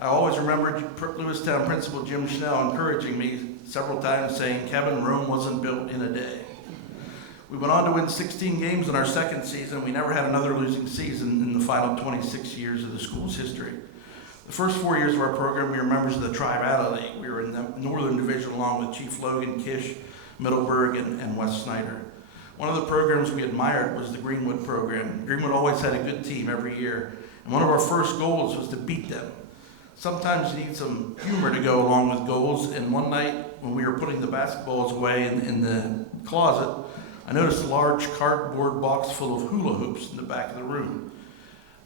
I always remember Lewistown Principal Jim Schnell encouraging me several times, saying, "Kevin, Rome wasn't built in a day." We went on to win 16 games in our second season. We never had another losing season in the final 26 years of the school's history. The first 4 years of our program, we were members of the Tri-Valley League. We were in the Northern Division along with Chief Logan, Kish, Middleburg, and West Snyder. One of the programs we admired was the Greenwood program. Greenwood always had a good team every year, and one of our first goals was to beat them. Sometimes you need some humor to go along with goals, and one night when we were putting the basketballs away in the closet, I noticed a large cardboard box full of hula hoops in the back of the room.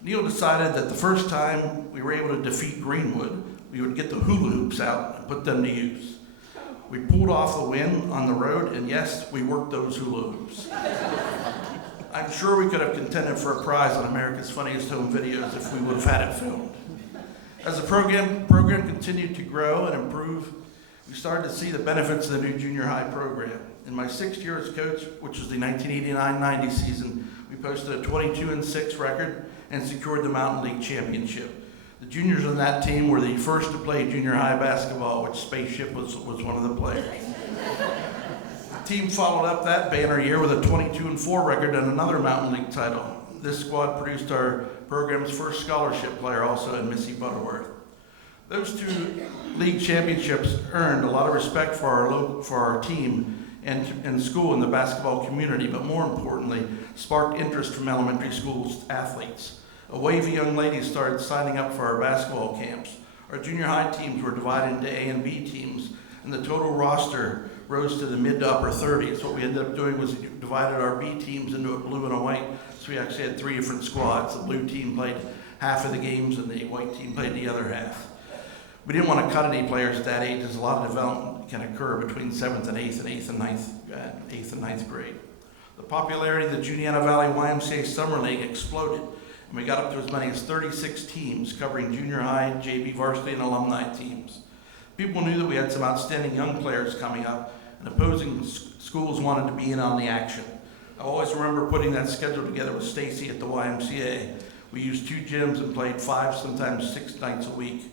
Neil decided that the first time we were able to defeat Greenwood, we would get the hula hoops out and put them to use. We pulled off the win on the road, and yes, we worked those hula hoops. I'm sure we could have contended for a prize on America's Funniest Home Videos if we would have had it filmed. As the program continued to grow and improve, we started to see the benefits of the new junior high program. In my 6th year as coach, which was the 1989-90 season, we posted a 22-6 record and secured the Mountain League championship. The juniors on that team were the first to play junior high basketball, which Spaceship was one of the players. The team followed up that banner year with a 22-4 record and another Mountain League title. This squad produced our program's first scholarship player also in Missy Butterworth. Those 2 league championships earned a lot of respect for our team and school in the basketball community, but more importantly, sparked interest from elementary school athletes. A wave of young ladies started signing up for our basketball camps. Our junior high teams were divided into A and B teams, and the total roster rose to the mid to upper 30s. What we ended up doing was divided our B teams into a blue and a white, so we actually had 3 different squads. The blue team played half of the games, and the white team played the other half. We didn't want to cut any players at that age, as a lot of development can occur between 7th and 8th and 8th and 9th grade. The popularity of the Juniata Valley YMCA Summer League exploded, and we got up to as many as 36 teams covering junior high, JV varsity, and alumni teams. People knew that we had some outstanding young players coming up, and opposing schools wanted to be in on the action. I always remember putting that schedule together with Stacy at the YMCA. We used 2 gyms and played 5, sometimes 6 nights a week.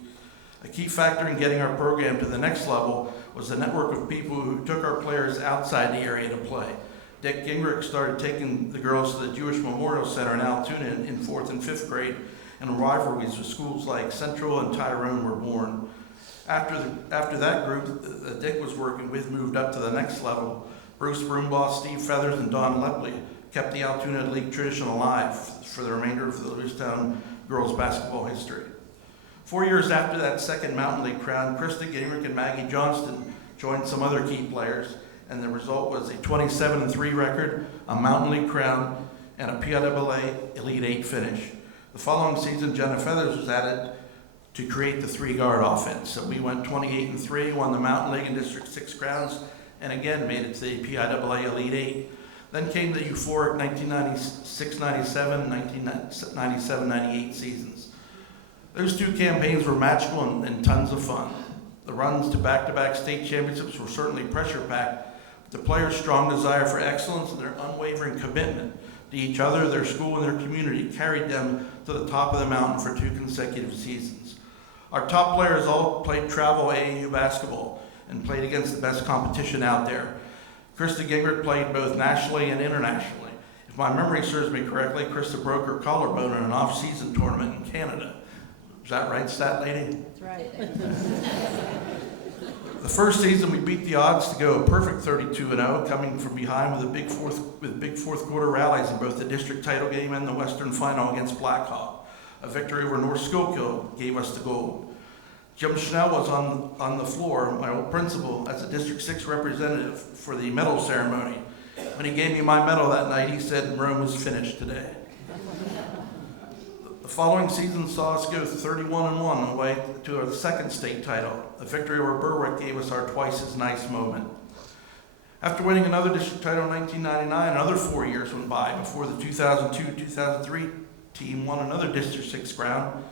A key factor in getting our program to the next level was the network of people who took our players outside the area to play. Dick Gingrich started taking the girls to the Jewish Memorial Center in Altoona in 4th and 5th grade, and rivalries with schools like Central and Tyrone were born. After that group that Dick was working with moved up to the next level, Bruce Broomboss, Steve Feathers, and Don Lepley kept the Altoona League tradition alive for the remainder of the Lewistown girls basketball history. 4 years after that second Mountain League crown, Krista Gingrich and Maggie Johnston joined some other key players, and the result was a 27-3 record, a Mountain League crown, and a PIAA Elite 8 finish. The following season, Jenna Feathers was added to create the 3-guard offense. So we went 28-3, won the Mountain League and District 6 crowns, and again made it to the PIAA Elite 8. Then came the euphoric 1996-97, 1997-98 seasons. Those 2 campaigns were magical and tons of fun. The runs to back-to-back state championships were certainly pressure-packed, but the players' strong desire for excellence and their unwavering commitment to each other, their school, and their community carried them to the top of the mountain for 2 consecutive seasons. Our top players all played travel AAU basketball and played against the best competition out there. Krista Gingrich played both nationally and internationally. If my memory serves me correctly, Krista broke her collarbone in an off-season tournament in Canada. Is that right, stat lady? That's right. The first season, we beat the odds to go a perfect 32-0, coming from behind with big fourth quarter rallies in both the district title game and the Western final against Blackhawk. A victory over North Schuylkill gave us the gold. Jim Schnell was on the floor, my old principal, as a District 6 representative for the medal ceremony. When he gave me my medal that night, he said, "Rome was finished today." The following season saw us go 31-1 on the way to our second state title. A victory over Berwick gave us our twice as nice moment. After winning another district title in 1999, another 4 years went by before the 2002-2003 team won another District 6 crown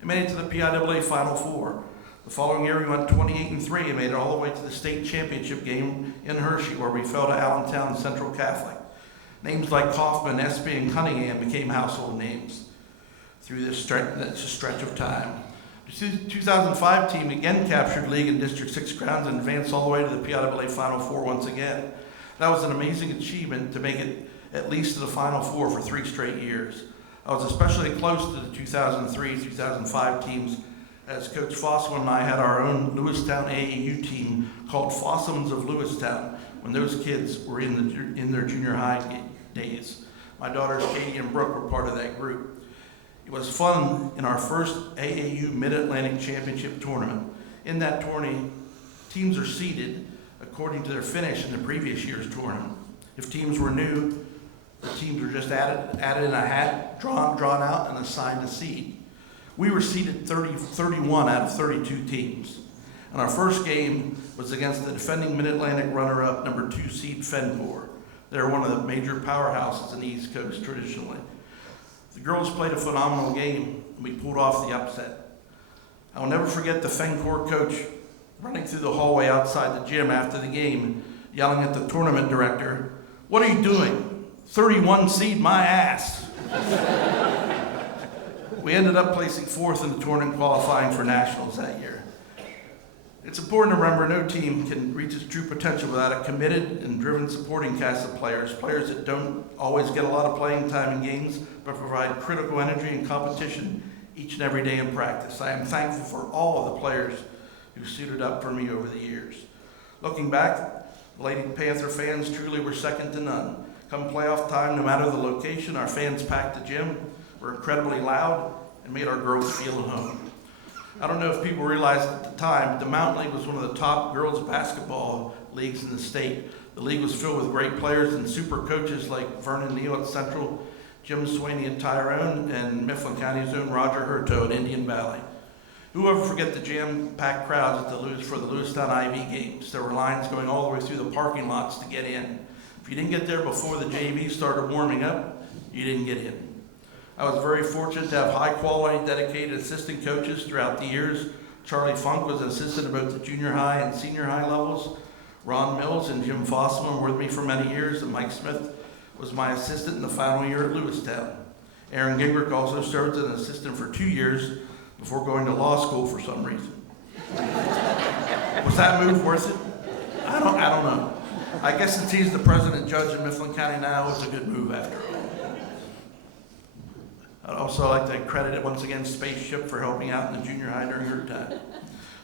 and made it to the PIAA Final Four. The following year, we went 28-3 and made it all the way to the state championship game in Hershey, where we fell to Allentown Central Catholic. Names like Kaufman, Espy, and Cunningham became household names through this stretch of time. The 2005 team again captured league and District 6 crowns and advanced all the way to the PIAA Final Four once again. That was an amazing achievement to make it at least to the Final Four for 3 straight years. I was especially close to the 2003-2005 teams, as Coach Fossum and I had our own Lewistown AAU team called Fossums of Lewistown when those kids were in their junior high days. My daughters Katie and Brooke were part of that group. It was fun in our first AAU Mid-Atlantic Championship tournament. In that tourney, teams are seeded according to their finish in the previous year's tournament. If teams were new, the teams were just added in a hat, drawn out, and assigned a seed. We were seeded 31 out of 32 teams. And our first game was against the defending Mid-Atlantic runner-up, number 2 seed Fencor. They're one of the major powerhouses in the East Coast traditionally. The girls played a phenomenal game, and we pulled off the upset. I will never forget the Fencor coach running through the hallway outside the gym after the game, yelling at the tournament director, "What are you doing? 31 seed my ass." We ended up placing 4th in the tournament, qualifying for nationals that year. It's important to remember no team can reach its true potential without a committed and driven supporting cast of players that don't always get a lot of playing time in games, but provide critical energy and competition each and every day in practice. I am thankful for all of the players who suited up for me over the years. Looking back, Lady Panther fans truly were second to none. Come playoff time, no matter the location, our fans packed the gym, were incredibly loud, and made our girls feel at home. I don't know if people realized at the time, but the Mountain League was one of the top girls basketball leagues in the state. The league was filled with great players and super coaches like Vernon Neal at Central, Jim Sweeney at Tyrone, and Mifflin County's own Roger Hurto at Indian Valley. Who will ever forget the jam-packed crowds at for the Lewistown Ivy games? There were lines going all the way through the parking lots to get in. If you didn't get there before the JV started warming up, you didn't get in. I was very fortunate to have high-quality, dedicated assistant coaches throughout the years. Charlie Funk was an assistant at both the junior high and senior high levels. Ron Mills and Jim Fossman were with me for many years, and Mike Smith was my assistant in the final year at Lewistown. Aaron Gingrich also served as an assistant for 2 years before going to law school for some reason. Was that move worth it? I don't know. I guess since he's the president judge in Mifflin County now, it's a good move after all. I'd also like to credit it once again Spaceship for helping out in the junior high during her time.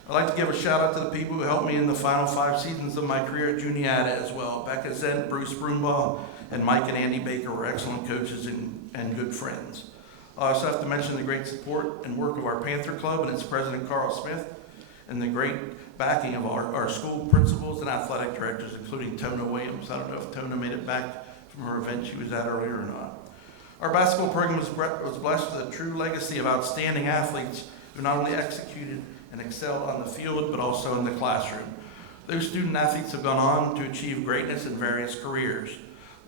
I'd like to give a shout out to the people who helped me in the final 5 seasons of my career at Juniata as well. Becca Zent, Bruce Broombaugh, and Mike and Andy Baker were excellent coaches and good friends. I also have to mention the great support and work of our Panther Club and its president Carl Smith, and the great backing of our school principals and athletic directors, including Tona Williams. I don't know if Tona made it back from her event she was at earlier or not. Our basketball program was blessed with a true legacy of outstanding athletes who not only executed and excelled on the field, but also in the classroom. Those student athletes have gone on to achieve greatness in various careers.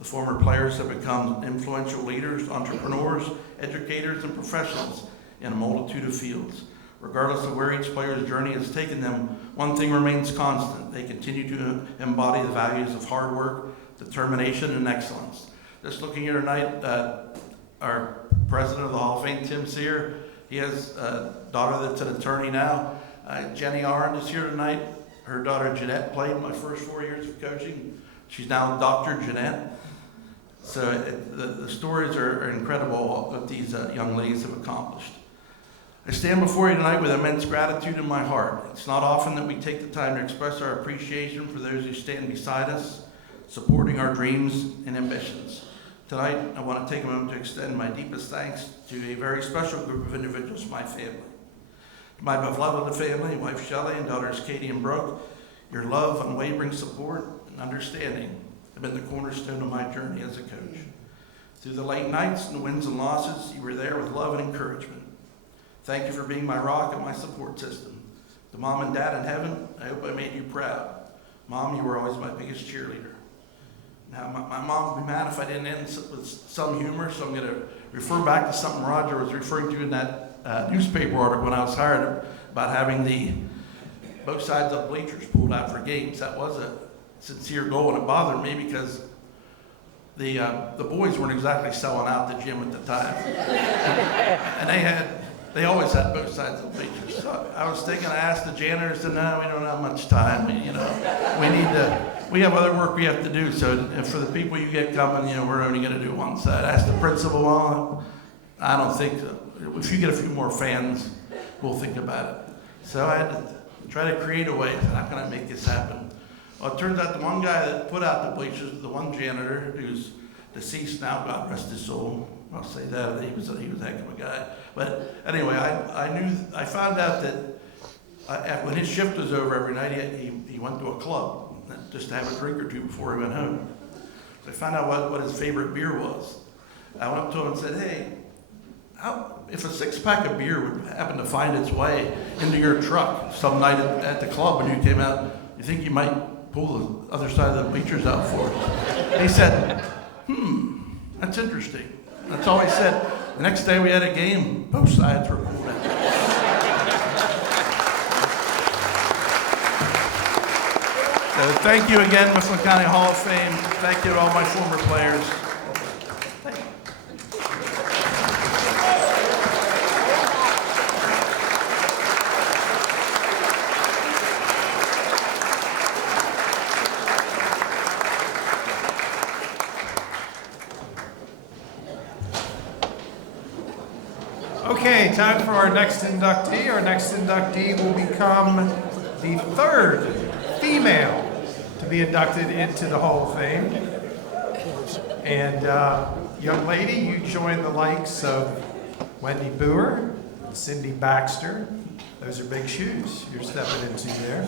The former players have become influential leaders, entrepreneurs, educators, and professionals in a multitude of fields. Regardless of where each player's journey has taken them, one thing remains constant. They continue to embody the values of hard work, determination, and excellence. Just looking here tonight, our president of the Hall of Fame, Tim Sear, he has a daughter that's an attorney now. Jenny Arndt is here tonight. Her daughter Jeanette played my first 4 years of coaching. She's now Dr. Jeanette. So the stories are incredible that these young ladies have accomplished. I stand before you tonight with immense gratitude in my heart. It's not often that we take the time to express our appreciation for those who stand beside us, supporting our dreams and ambitions. Tonight, I want to take a moment to extend my deepest thanks to a very special group of individuals, my family. My beloved family, wife Shelley and daughters Katie and Brooke, your love, unwavering support, and understanding have been the cornerstone of my journey as a coach. Through the late nights and the wins and losses, you were there with love and encouragement. Thank you for being my rock and my support system. To Mom and Dad in heaven, I hope I made you proud. Mom, you were always my biggest cheerleader. Now, my mom would be mad if I didn't end with some humor, so I'm going to refer back to something Roger was referring to in that newspaper article when I was hired about having both sides of the bleachers pulled out for games. That was a sincere goal, and it bothered me because the boys weren't exactly selling out the gym at the time. And they always had both sides of the bleachers. So I was thinking, I asked the janitors, and no, we don't have much time. We have other work we have to do. So for the people you get coming, we're only going to do one side. I asked the principal, well, I don't think so. If you get a few more fans, we'll think about it. So I had to try to create a way. How can I make this happen? Well, it turns out the one guy that put out the bleachers, the one janitor who's deceased now, God rest his soul. I'll say that he was a heck of a guy. But anyway, I found out that when his shift was over every night, he went to a club just to have a drink or two before he went home. So I found out what his favorite beer was. I went up to him and said, hey, if a 6-pack of beer would happen to find its way into your truck some night at the club when you came out, you think you might pull the other side of the bleachers out for us? He said, that's interesting. That's all he said. The next day we had a game, both sides were pulled out. So thank you again, Mifflin County Hall of Fame. Thank you to all my former players. Okay, time for our next inductee. Our next inductee will become the third female to to be inducted into the Hall of Fame. And young lady, you join the likes of Wendy Boer, Cindy Baxter. Those are big shoes you're stepping into there.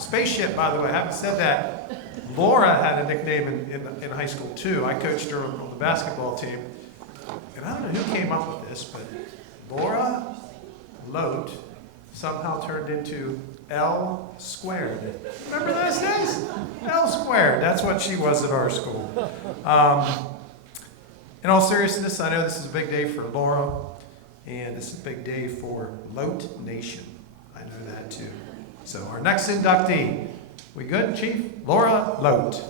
Spaceship, by the way, I haven't said that. Laura had a nickname in high school too. I coached her on the basketball team. And I don't know who came up with this, but Laura Lote somehow turned into L squared. Remember those days? L squared. That's what she was at our school. In all seriousness, I know this is a big day for Laura, and this is a big day for Lote Nation. I know that too. So our next inductee, we good, Chief? Laura Lote.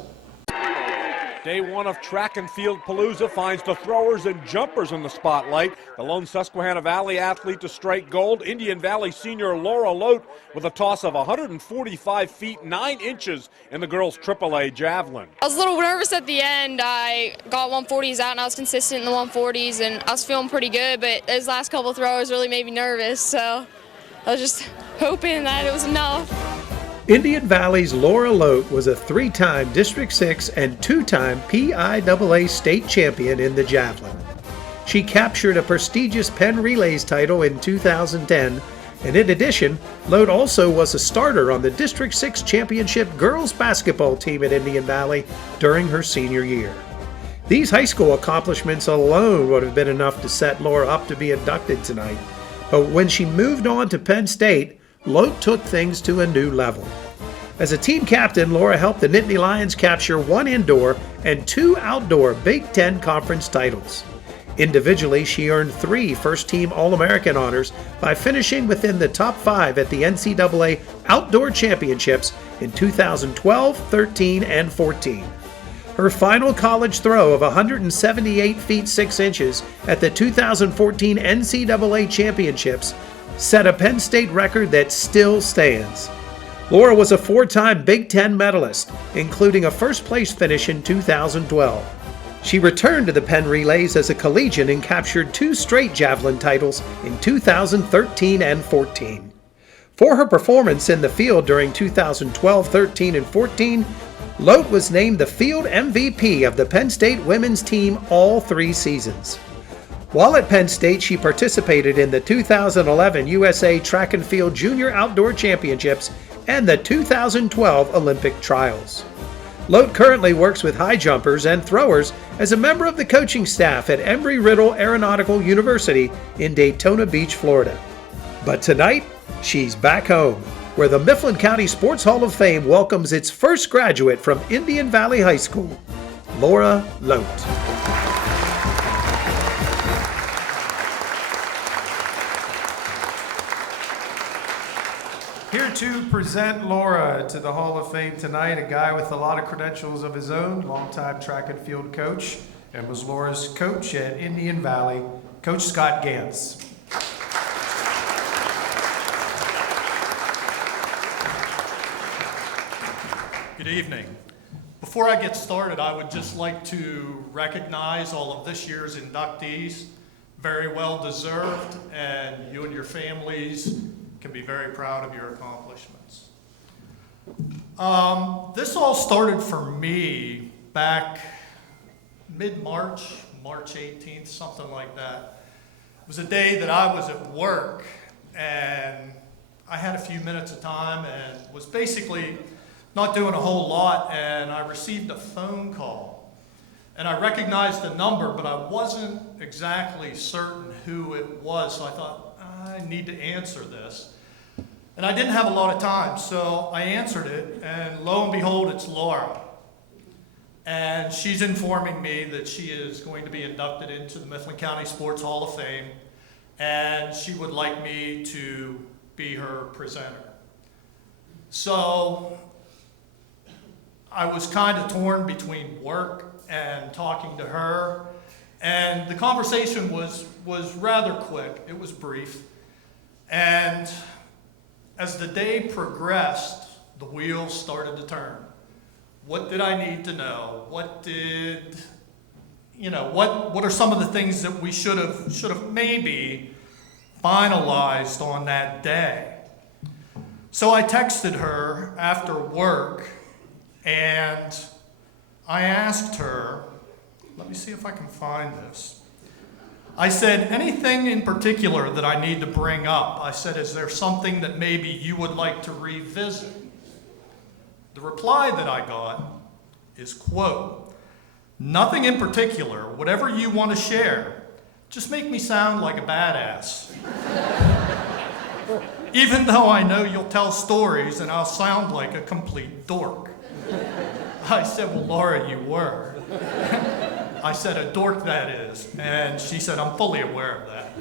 Day one of track and field palooza finds the throwers and jumpers in the spotlight. The lone Susquehanna Valley athlete to strike gold, Indian Valley senior Laura Lote, with a toss of 145 feet 9 inches in the girls' AAA javelin. I was a little nervous at the end. I got 140s out and I was consistent in the 140s and I was feeling pretty good, but those last couple of throws really made me nervous, so I was just hoping that it was enough. Indian Valley's Laura Lote was a 3-time District 6 and 2-time PIAA state champion in the javelin. She captured a prestigious Penn Relays title in 2010, and in addition, Lote also was a starter on the District 6 championship girls basketball team at Indian Valley during her senior year. These high school accomplishments alone would have been enough to set Laura up to be inducted tonight, but when she moved on to Penn State, Lote took things to a new level. As a team captain, Laura helped the Nittany Lions capture 1 indoor and 2 outdoor Big Ten Conference titles. Individually, she earned 3 first-team All-American honors by finishing within the top 5 at the NCAA Outdoor Championships in 2012, 13, and 14. Her final college throw of 178 feet 6 inches at the 2014 NCAA Championships set a Penn State record that still stands. Laura was a 4-time Big Ten medalist, including a first-place finish in 2012. She returned to the Penn Relays as a collegian and captured 2 straight javelin titles in 2013 and 14. For her performance in the field during 2012, 13, and 14, Lote was named the field MVP of the Penn State women's team all 3 seasons. While at Penn State, she participated in the 2011 USA Track and Field Junior Outdoor Championships and the 2012 Olympic Trials. Lote currently works with high jumpers and throwers as a member of the coaching staff at Embry-Riddle Aeronautical University in Daytona Beach, Florida. But tonight, she's back home, where the Mifflin County Sports Hall of Fame welcomes its first graduate from Indian Valley High School, Laura Lote. Here to present Laura to the Hall of Fame tonight, a guy with a lot of credentials of his own, longtime track and field coach, and was Laura's coach at Indian Valley, Coach Scott Gantz. Good evening. Before I get started, I would just like to recognize all of this year's inductees. Very well deserved, and you and your families can be very proud of your accomplishments. This all started for me back mid-March, March 18th, something like that. It was a day that I was at work and I had a few minutes of time and was basically not doing a whole lot, and I received a phone call. And I recognized the number, but I wasn't exactly certain who it was, so I thought, I need to answer this. And I didn't have a lot of time, so I answered it, and lo and behold, it's Laura. And she's informing me that she is going to be inducted into the Mifflin County Sports Hall of Fame, and she would like me to be her presenter. So I was kind of torn between work and talking to her, and the conversation was rather quick. It was brief. And as the day progressed, the wheels started to turn. What did I need to know? What are some of the things that we should have maybe finalized on that day? So I texted her after work, and I asked her, let me see if I can find this. I said, anything in particular that I need to bring up? I said, is there something that maybe you would like to revisit? The reply that I got is, quote, nothing in particular, whatever you want to share, just make me sound like a badass. Even though I know you'll tell stories and I'll sound like a complete dork. I said, well, Laura, you were. I said, a dork that is. And she said, I'm fully aware of that.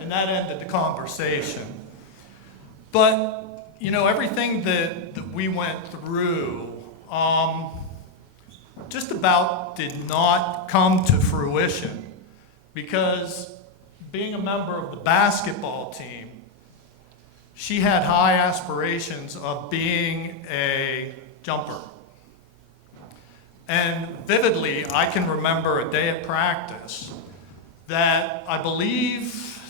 And that ended the conversation. But, you know, everything that we went through just about did not come to fruition, because being a member of the basketball team, she had high aspirations of being a jumper. And vividly, I can remember a day at practice that I believe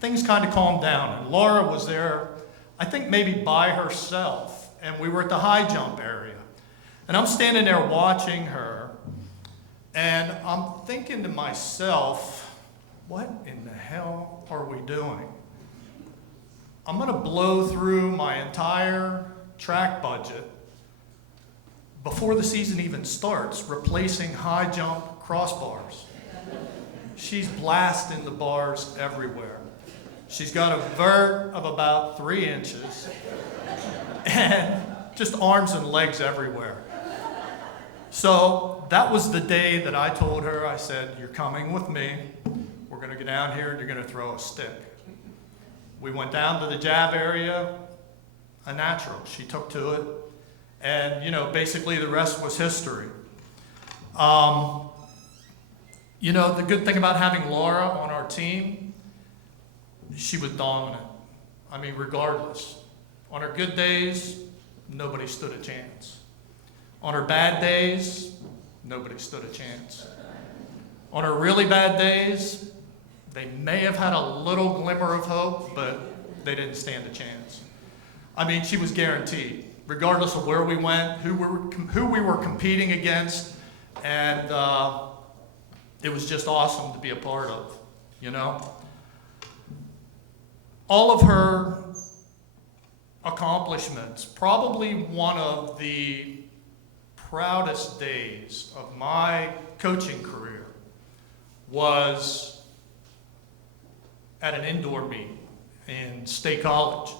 things kind of calmed down. And Laura was there, I think maybe by herself, and we were at the high jump area. And I'm standing there watching her, and I'm thinking to myself, what in the hell are we doing? I'm gonna blow through my entire track budget before the season even starts, replacing high jump crossbars. She's blasting the bars everywhere. She's got a vert of about 3 inches and just arms and legs everywhere. So that was the day that I told her, I said, you're coming with me. We're gonna go down here and you're gonna throw a stick. We went down to the jab area, a natural. She took to it. And, you know, basically the rest was history. You know, the good thing about having Laura on our team, she was dominant. I mean, regardless. On her good days, nobody stood a chance. On her bad days, nobody stood a chance. On her really bad days, they may have had a little glimmer of hope, but they didn't stand a chance. I mean, she was guaranteed, regardless of where we went, who we were competing against, and it was just awesome to be a part of, you know? All of her accomplishments, probably one of the proudest days of my coaching career was at an indoor meet in State College.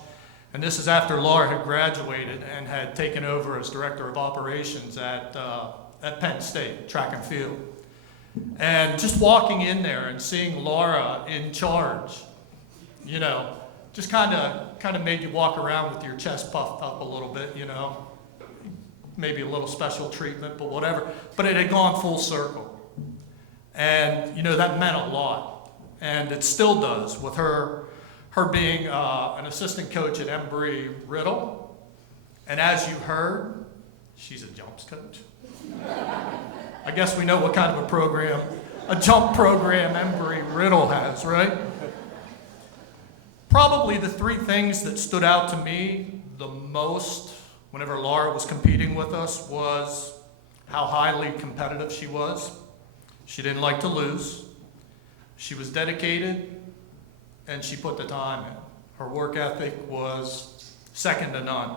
And this is after Laura had graduated and had taken over as director of operations at Penn State, track and field. And just walking in there and seeing Laura in charge, you know, just kind of made you walk around with your chest puffed up a little bit, you know. Maybe a little special treatment, but whatever. But it had gone full circle. And, you know, that meant a lot. And it still does with her being an assistant coach at Embry-Riddle. And as you heard, she's a jumps coach. I guess we know what kind of a jump program Embry-Riddle has, right? Probably the 3 things that stood out to me the most whenever Laura was competing with us was how highly competitive she was. She didn't like to lose. She was dedicated, and she put the time in. Her work ethic was second to none.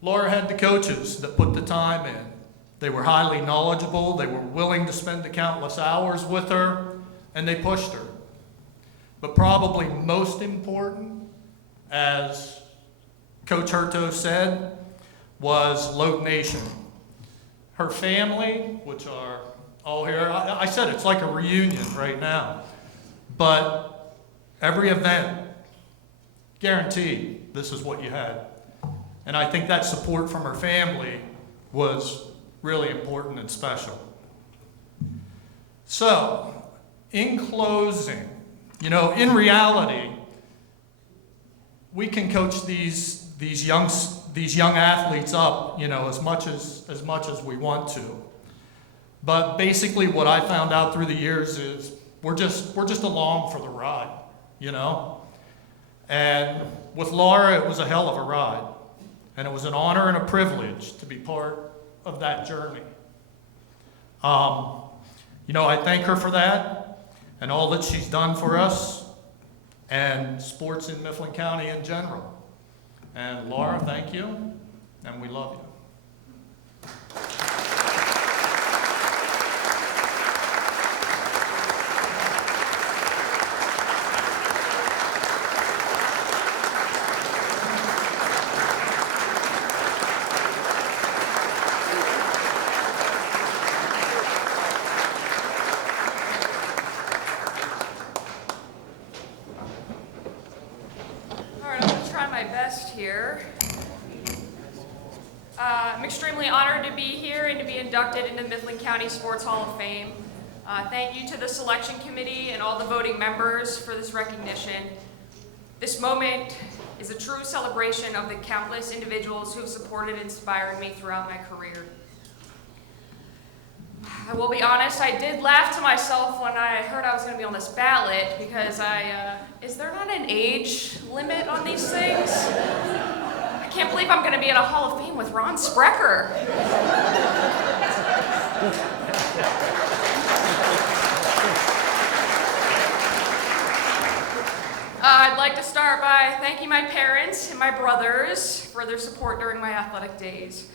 Laura had the coaches that put the time in. They were highly knowledgeable, they were willing to spend the countless hours with her, and they pushed her. But probably most important, as Coach Hurto said, was Loc Nation. Her family, which are all here, I said it's like a reunion right now. But every event, guaranteed, this is what you had. And I think that support from her family was really important and special. So, in closing, you know, in reality, we can coach these young athletes up, you know, as much as we want to. But basically, what I found out through the years is we're just along for the ride, you know. And with Laura, it was a hell of a ride. And it was an honor and a privilege to be part of that journey. I thank her for that and all that she's done for us and sports in Mifflin County in general. And Laura, thank you, and we love you. I'm extremely honored to be here and to be inducted into the Mifflin County Sports Hall of Fame. Thank you to the selection committee and all the voting members for this recognition. This moment is a true celebration of the countless individuals who have supported and inspired me throughout my career. I will be honest, I did laugh to myself when I heard I was going to be on this ballot because is there not an age limit on these things? I can't believe I'm going to be in a Hall of Fame with Ron Sprecher. I'd like to start by thanking my parents and my brothers for their support during my athletic days.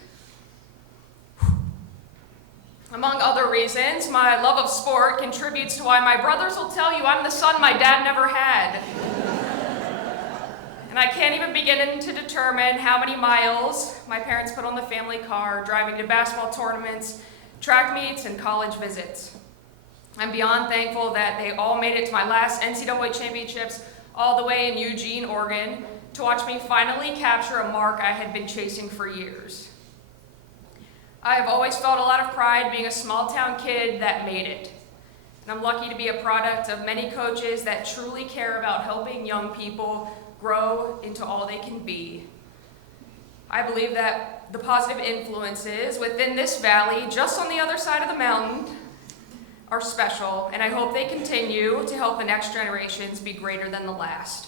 Among other reasons, my love of sport contributes to why my brothers will tell you I'm the son my dad never had. And I can't even begin to determine how many miles my parents put on the family car, driving to basketball tournaments, track meets, and college visits. I'm beyond thankful that they all made it to my last NCAA championships all the way in Eugene, Oregon, to watch me finally capture a mark I had been chasing for years. I have always felt a lot of pride being a small town kid that made it. And I'm lucky to be a product of many coaches that truly care about helping young people grow into all they can be. I believe that the positive influences within this valley, just on the other side of the mountain, are special, and I hope they continue to help the next generations be greater than the last.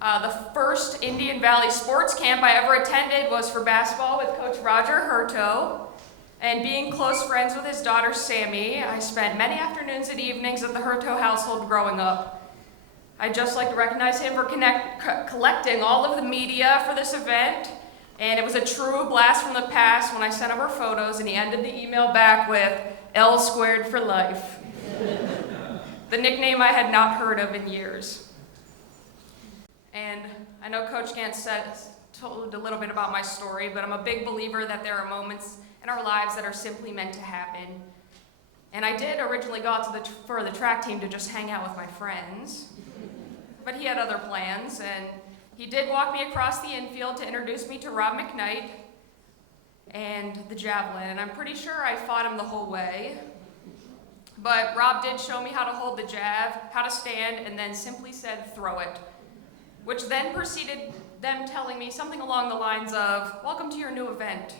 The first Indian Valley sports camp I ever attended was for basketball with Coach Roger Hurto, and being close friends with his daughter Sammy, I spent many afternoons and evenings at the Hurto household growing up. I'd just like to recognize him for collecting all of the media for this event, and it was a true blast from the past when I sent over photos and he ended the email back with L squared for life, the nickname I had not heard of in years. And I know Coach Gant told a little bit about my story, but I'm a big believer that there are moments in our lives that are simply meant to happen. And I did originally go out for the track team to just hang out with my friends, but he had other plans, and he did walk me across the infield to introduce me to Rob McKnight and the javelin, and I'm pretty sure I fought him the whole way. But Rob did show me how to hold the jab, how to stand, and then simply said, throw it, which then preceded them telling me something along the lines of, welcome to your new event.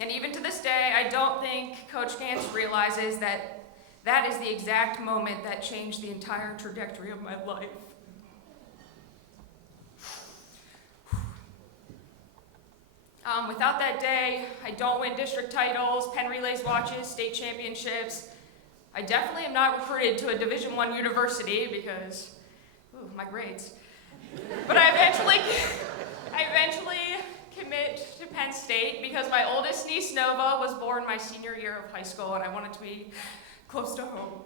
And even to this day, I don't think Coach Gantz realizes that that is the exact moment that changed the entire trajectory of my life. Without that day, I don't win district titles, pen relays watches, state championships. I definitely am not recruited to a Division I university because, my grades. But I eventually commit to Penn State because my oldest niece, Nova, was born my senior year of high school, and I wanted to be close to home.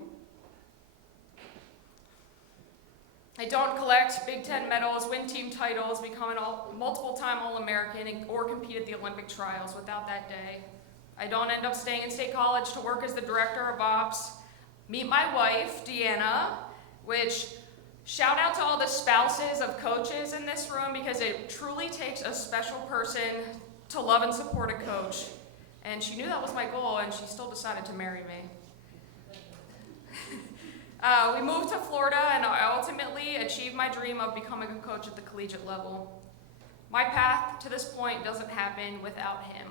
I don't collect Big Ten medals, win team titles, become a multiple-time All-American, or compete at the Olympic trials without that day. I don't end up staying in State College to work as the director of ops, meet my wife, Deanna, which, shout out to all the spouses of coaches in this room because it truly takes a special person to love and support a coach. And she knew that was my goal, and she still decided to marry me. We moved to Florida, and I ultimately achieved my dream of becoming a coach at the collegiate level. My path to this point doesn't happen without him.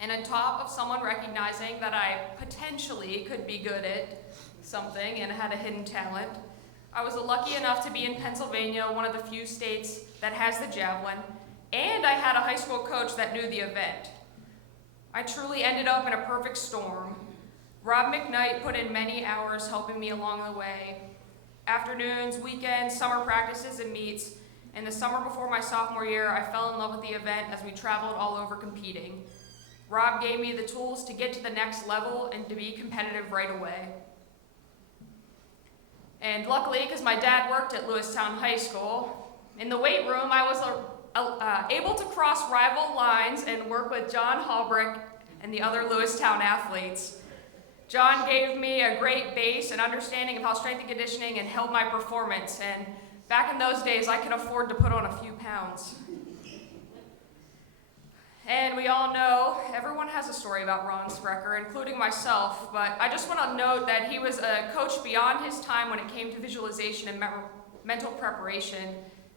And on top of someone recognizing that I potentially could be good at something and had a hidden talent, I was lucky enough to be in Pennsylvania, one of the few states that has the javelin, and I had a high school coach that knew the event. I truly ended up in a perfect storm. Rob McKnight put in many hours helping me along the way. Afternoons, weekends, summer practices, and meets. And the summer before my sophomore year, I fell in love with the event as we traveled all over competing. Rob gave me the tools to get to the next level and to be competitive right away. And luckily, because my dad worked at Lewistown High School, in the weight room I was able to cross rival lines and work with John Halbrick and the other Lewistown athletes. John gave me a great base and understanding of how strength and conditioning and held my performance, and back in those days I could afford to put on a few pounds. And we all know, everyone has a story about Ron Sprecher, including myself, but I just want to note that he was a coach beyond his time when it came to visualization and mental preparation.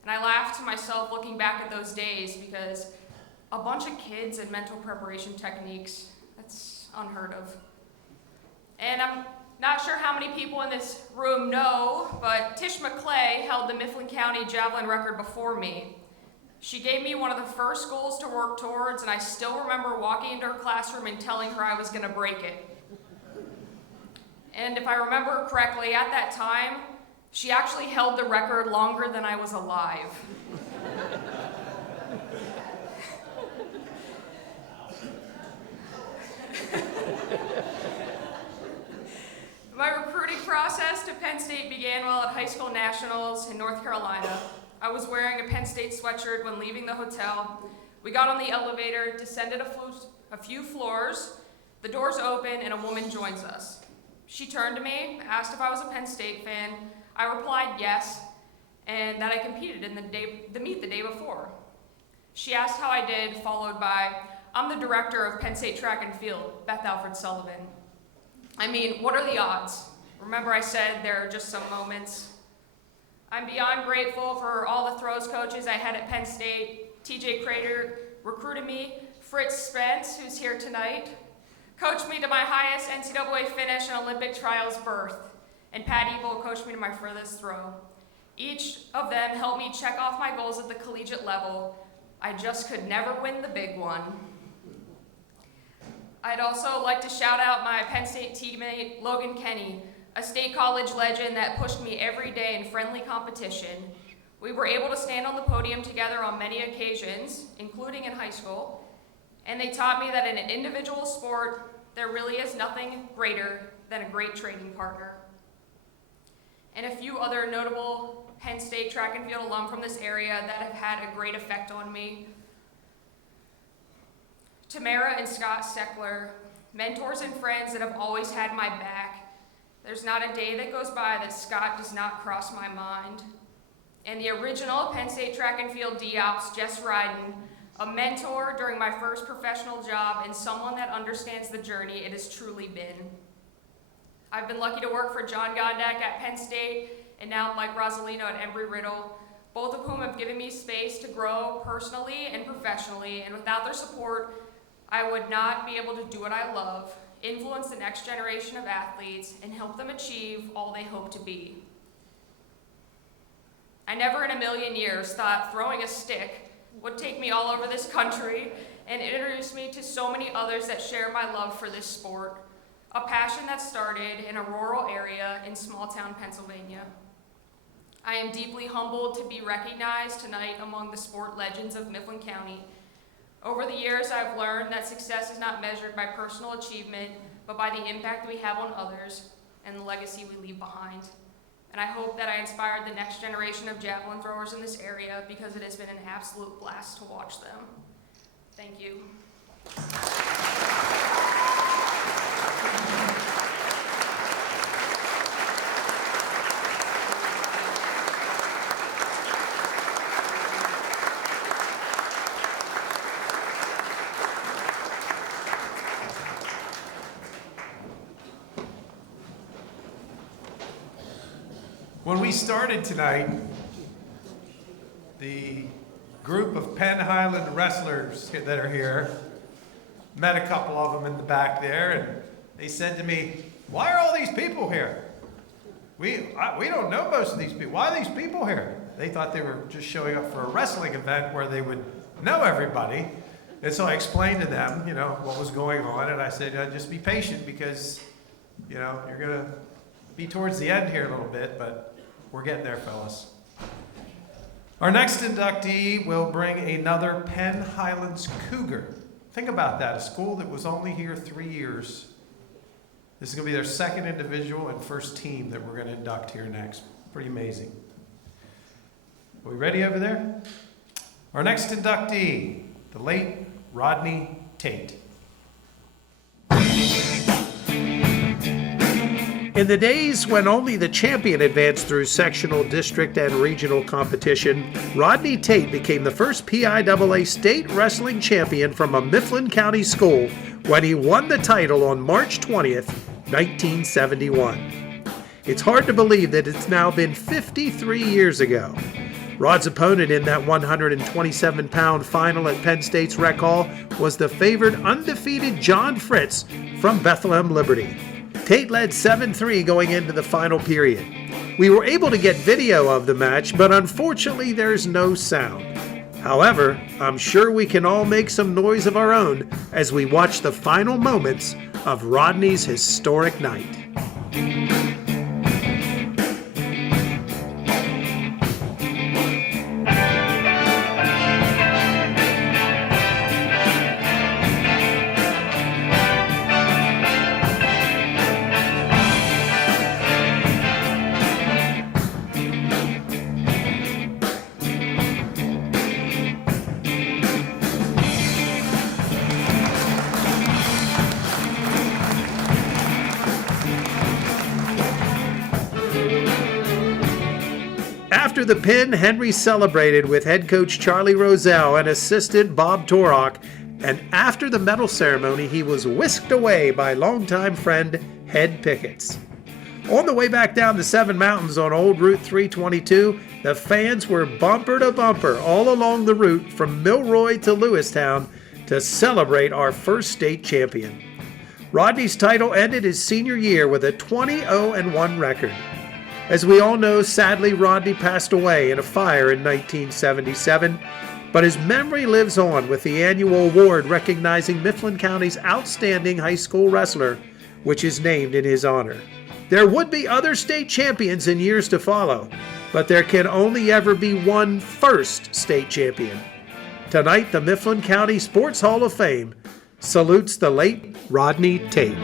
And I laugh to myself looking back at those days because a bunch of kids and mental preparation techniques, that's unheard of. And I'm not sure how many people in this room know, but Tish McClay held the Mifflin County javelin record before me. She gave me one of the first goals to work towards, and I still remember walking into her classroom and telling her I was going to break it. And if I remember correctly, at that time, she actually held the record longer than I was alive. My recruiting process to Penn State began while at high school nationals in North Carolina. I was wearing a Penn State sweatshirt when leaving the hotel. We got on the elevator, descended a few floors, the doors open, and a woman joins us. She turned to me, asked if I was a Penn State fan. I replied yes, and that I competed in the meet the day before. She asked how I did, followed by, I'm the director of Penn State track and field, Beth Alfred Sullivan. I mean, what are the odds? Remember I said there are just some moments. I'm beyond grateful for all the throws coaches I had at Penn State. TJ Crater recruited me, Fritz Spence, who's here tonight, coached me to my highest NCAA finish and Olympic trials berth, and Pat Ebel coached me to my furthest throw. Each of them helped me check off my goals at the collegiate level. I just could never win the big one. I'd also like to shout out my Penn State teammate, Logan Kenny, a state college legend that pushed me every day in friendly competition. We were able to stand on the podium together on many occasions, including in high school, and they taught me that in an individual sport, there really is nothing greater than a great training partner. And a few other notable Penn State track and field alum from this area that have had a great effect on me. Tamara and Scott Seckler, mentors and friends that have always had my back. There's not a day that goes by that Scott does not cross my mind. And the original Penn State track and field DOPS, Jess Ryden, a mentor during my first professional job and someone that understands the journey it has truly been. I've been lucky to work for John Gondak at Penn State and now Mike Rosalino at Embry-Riddle, both of whom have given me space to grow personally and professionally, and without their support, I would not be able to do what I love, influence the next generation of athletes, and help them achieve all they hope to be. I never in a million years thought throwing a stick would take me all over this country and introduce me to so many others that share my love for this sport, a passion that started in a rural area in small-town Pennsylvania. I am deeply humbled to be recognized tonight among the sport legends of Mifflin County. Over the years, I've learned that success is not measured by personal achievement, but by the impact we have on others and the legacy we leave behind. And I hope that I inspired the next generation of javelin throwers in this area because it has been an absolute blast to watch them. Thank you. When we started tonight, the group of Penn Highland wrestlers that are here, met a couple of them in the back there, and they said to me, "Why are all these people here?" we don't know most of these people. Why are these people here? They thought they were just showing up for a wrestling event where they would know everybody. And so I explained to them, you know, what was going on. And I said, just be patient because, you know, you're going to be towards the end here a little bit, but we're getting there, fellas. Our next inductee will bring another Penn Highlands Cougar. Think about that, a school that was only here 3 years. This is going to be their second individual and first team that we're going to induct here next. Pretty amazing. Are we ready over there? Our next inductee, the late Rodney Tate. In the days when only the champion advanced through sectional, district, and regional competition, Rodney Tate became the first PIAA state wrestling champion from a Mifflin County school when he won the title on March 20th, 1971. It's hard to believe that it's now been 53 years ago. Rod's opponent in that 127-pound final at Penn State's Rec Hall was the favored undefeated John Fritz from Bethlehem Liberty. Tate led 7-3 going into the final period. We were able to get video of the match, but unfortunately there's no sound. However, I'm sure we can all make some noise of our own as we watch the final moments of Rodney's historic night. After the pin, Henry celebrated with head coach Charlie Roselle and assistant Bob Torok, and after the medal ceremony, he was whisked away by longtime friend Head Pickets. On the way back down the Seven Mountains on Old Route 322, the fans were bumper to bumper all along the route from Milroy to Lewistown to celebrate our first state champion. Rodney's title ended his senior year with a 20-0-1 record. As we all know, sadly, Rodney passed away in a fire in 1977, but his memory lives on with the annual award recognizing Mifflin County's outstanding high school wrestler, which is named in his honor. There would be other state champions in years to follow, but there can only ever be one first state champion. Tonight, the Mifflin County Sports Hall of Fame salutes the late Rodney Tate.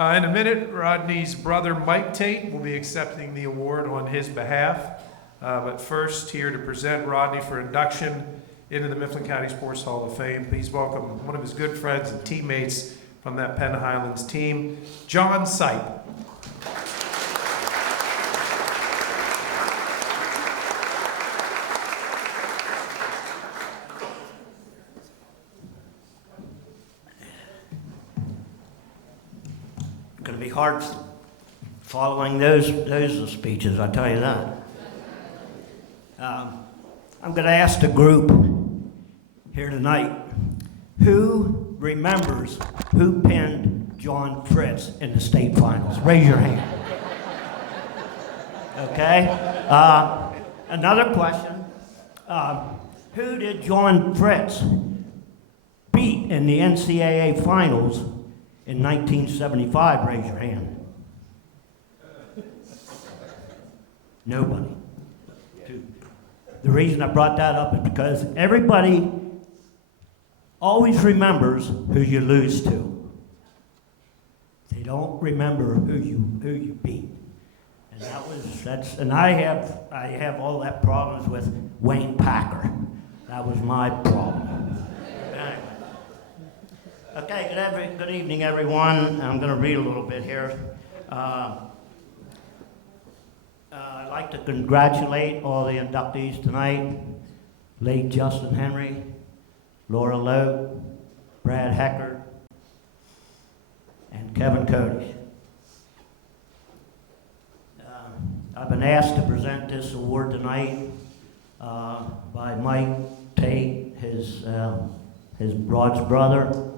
In a minute, Rodney's brother Mike Tate will be accepting the award on his behalf. But first, here to present Rodney for induction into the Mifflin County Sports Hall of Fame, please welcome one of his good friends and teammates from that Penn Highlands team, John Sipe. Going to be hard following those speeches, I tell you that. I'm going to ask the group here tonight, who remembers who pinned John Fritz in the state finals? Raise your hand. Okay. Another question. Who did John Fritz beat in the NCAA finals in 1975? Raise your hand. Nobody. The reason I brought that up is because everybody always remembers who you lose to. They don't remember who you beat. And I have all that problems with Wayne Packer. That was my problem. Okay, good evening, everyone. I'm going to read a little bit here. I'd like to congratulate all the inductees tonight. Late Justin Henry, Laura Lowe, Brad Hecker, and Kevin Cody. I've been asked to present this award tonight by Mike Tate, his Rod's brother,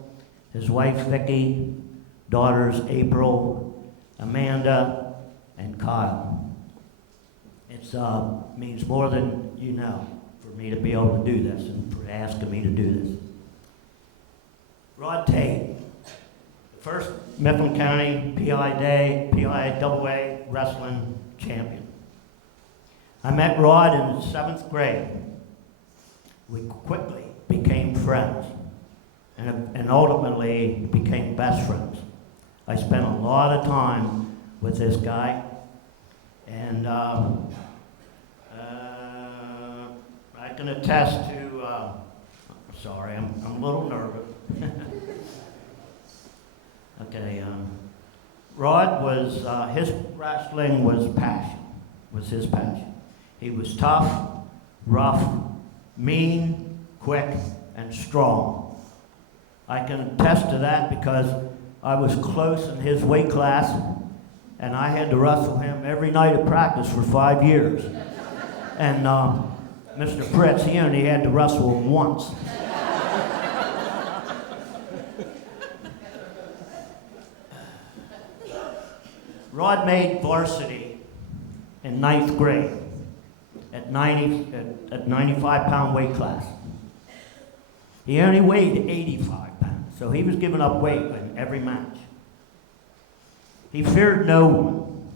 his wife Vicky, daughters April, Amanda, and Kyle. It's means more than you know for me to be able to do this and for asking me to do this. Rod Tate, first Mifflin County PIAA wrestling champion. I met Rod in the 7th grade. We quickly became friends and ultimately became best friends. I spent a lot of time with this guy, and I can attest to, sorry, I'm a little nervous. Okay, Rod was, his wrestling was his passion. He was tough, rough, mean, quick, and strong. I can attest to that because I was close in his weight class, and I had to wrestle him every night at practice for 5 years. And Mr. Fritz, he only had to wrestle him once. Rod made varsity in 9th grade at 95-pound weight class. He only weighed 85 pounds, so he was giving up weight in every match. He feared no one.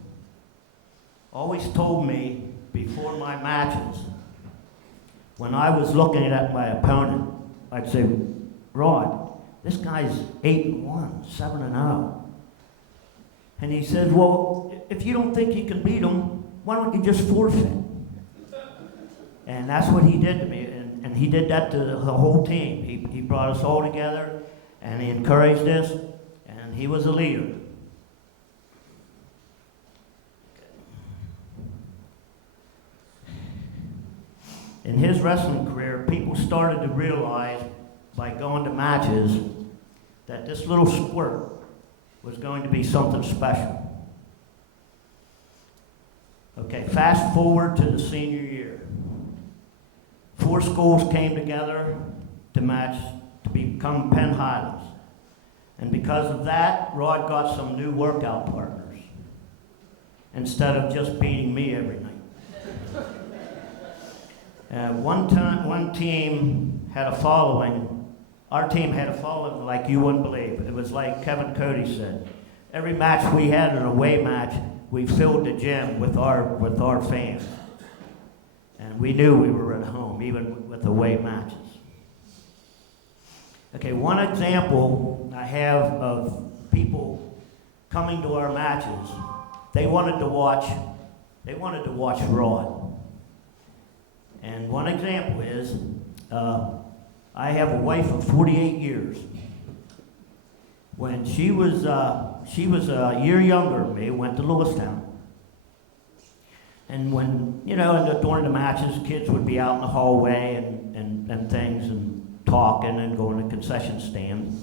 Always told me before my matches, when I was looking at my opponent, I'd say, Rod, this guy's 8-1, 7-0. And he says, well, if you don't think you can beat him, why don't you just forfeit? And that's what he did to me, and he did that to the whole team. He brought us all together, and he encouraged us, and he was a leader. In his wrestling career, people started to realize by going to matches that this little squirt was going to be something special. Okay, fast forward to the senior year. 4 schools came together to match to become Penn Highlands. And because of that, Rod got some new workout partners instead of just beating me every night. One team had a following. Our team had a following like you wouldn't believe. It was like Kevin Cody said. Every match we had, an away match, we filled the gym with our fans. And we knew we were at home, even with away matches. Okay, one example I have of people coming to our matches, they wanted to watch Rod. And one example is, I have a wife of 48 years. When she was a year younger than me, went to Lewistown. And when, during the matches, kids would be out in the hallway and things and talking and going to concession stands.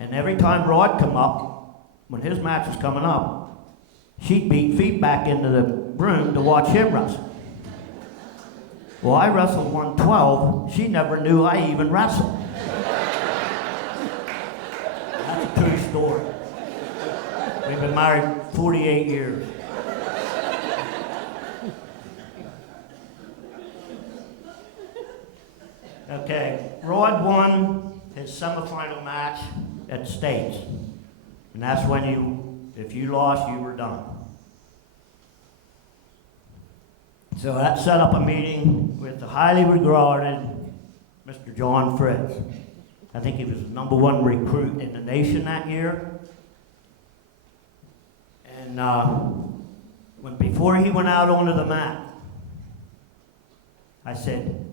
And every time Rod come up, when his match was coming up, she'd beat feet back into the room to watch him wrestle. Well, I wrestled 112. She never knew I even wrestled. That's a true story. We've been married 48 years. Okay, Rod won his semifinal match at States. And that's when if you lost, you were done. So that set up a meeting with the highly regarded Mr. John Fritz. I think he was the #1 recruit in the nation that year. And before he went out onto the mat, I said,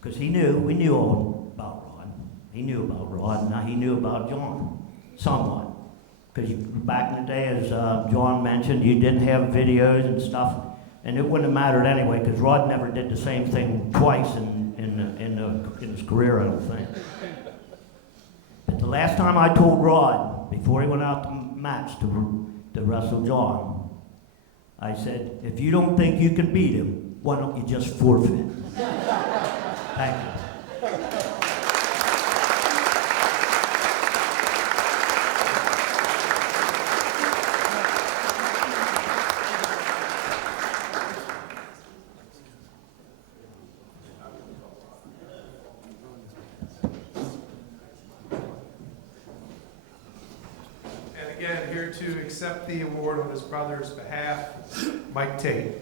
because we knew all about Rod. He knew about Rod, and he knew about John, somewhat. Because back in the day, as John mentioned, you didn't have videos and stuff. And it wouldn't have mattered anyway, because Rod never did the same thing twice in his career, I don't think. But the last time I told Rod, before he went out to match to wrestle John, I said, if you don't think you can beat him, why don't you just forfeit? Thank you. And again, here to accept the award on his brother's behalf, Mike Tate.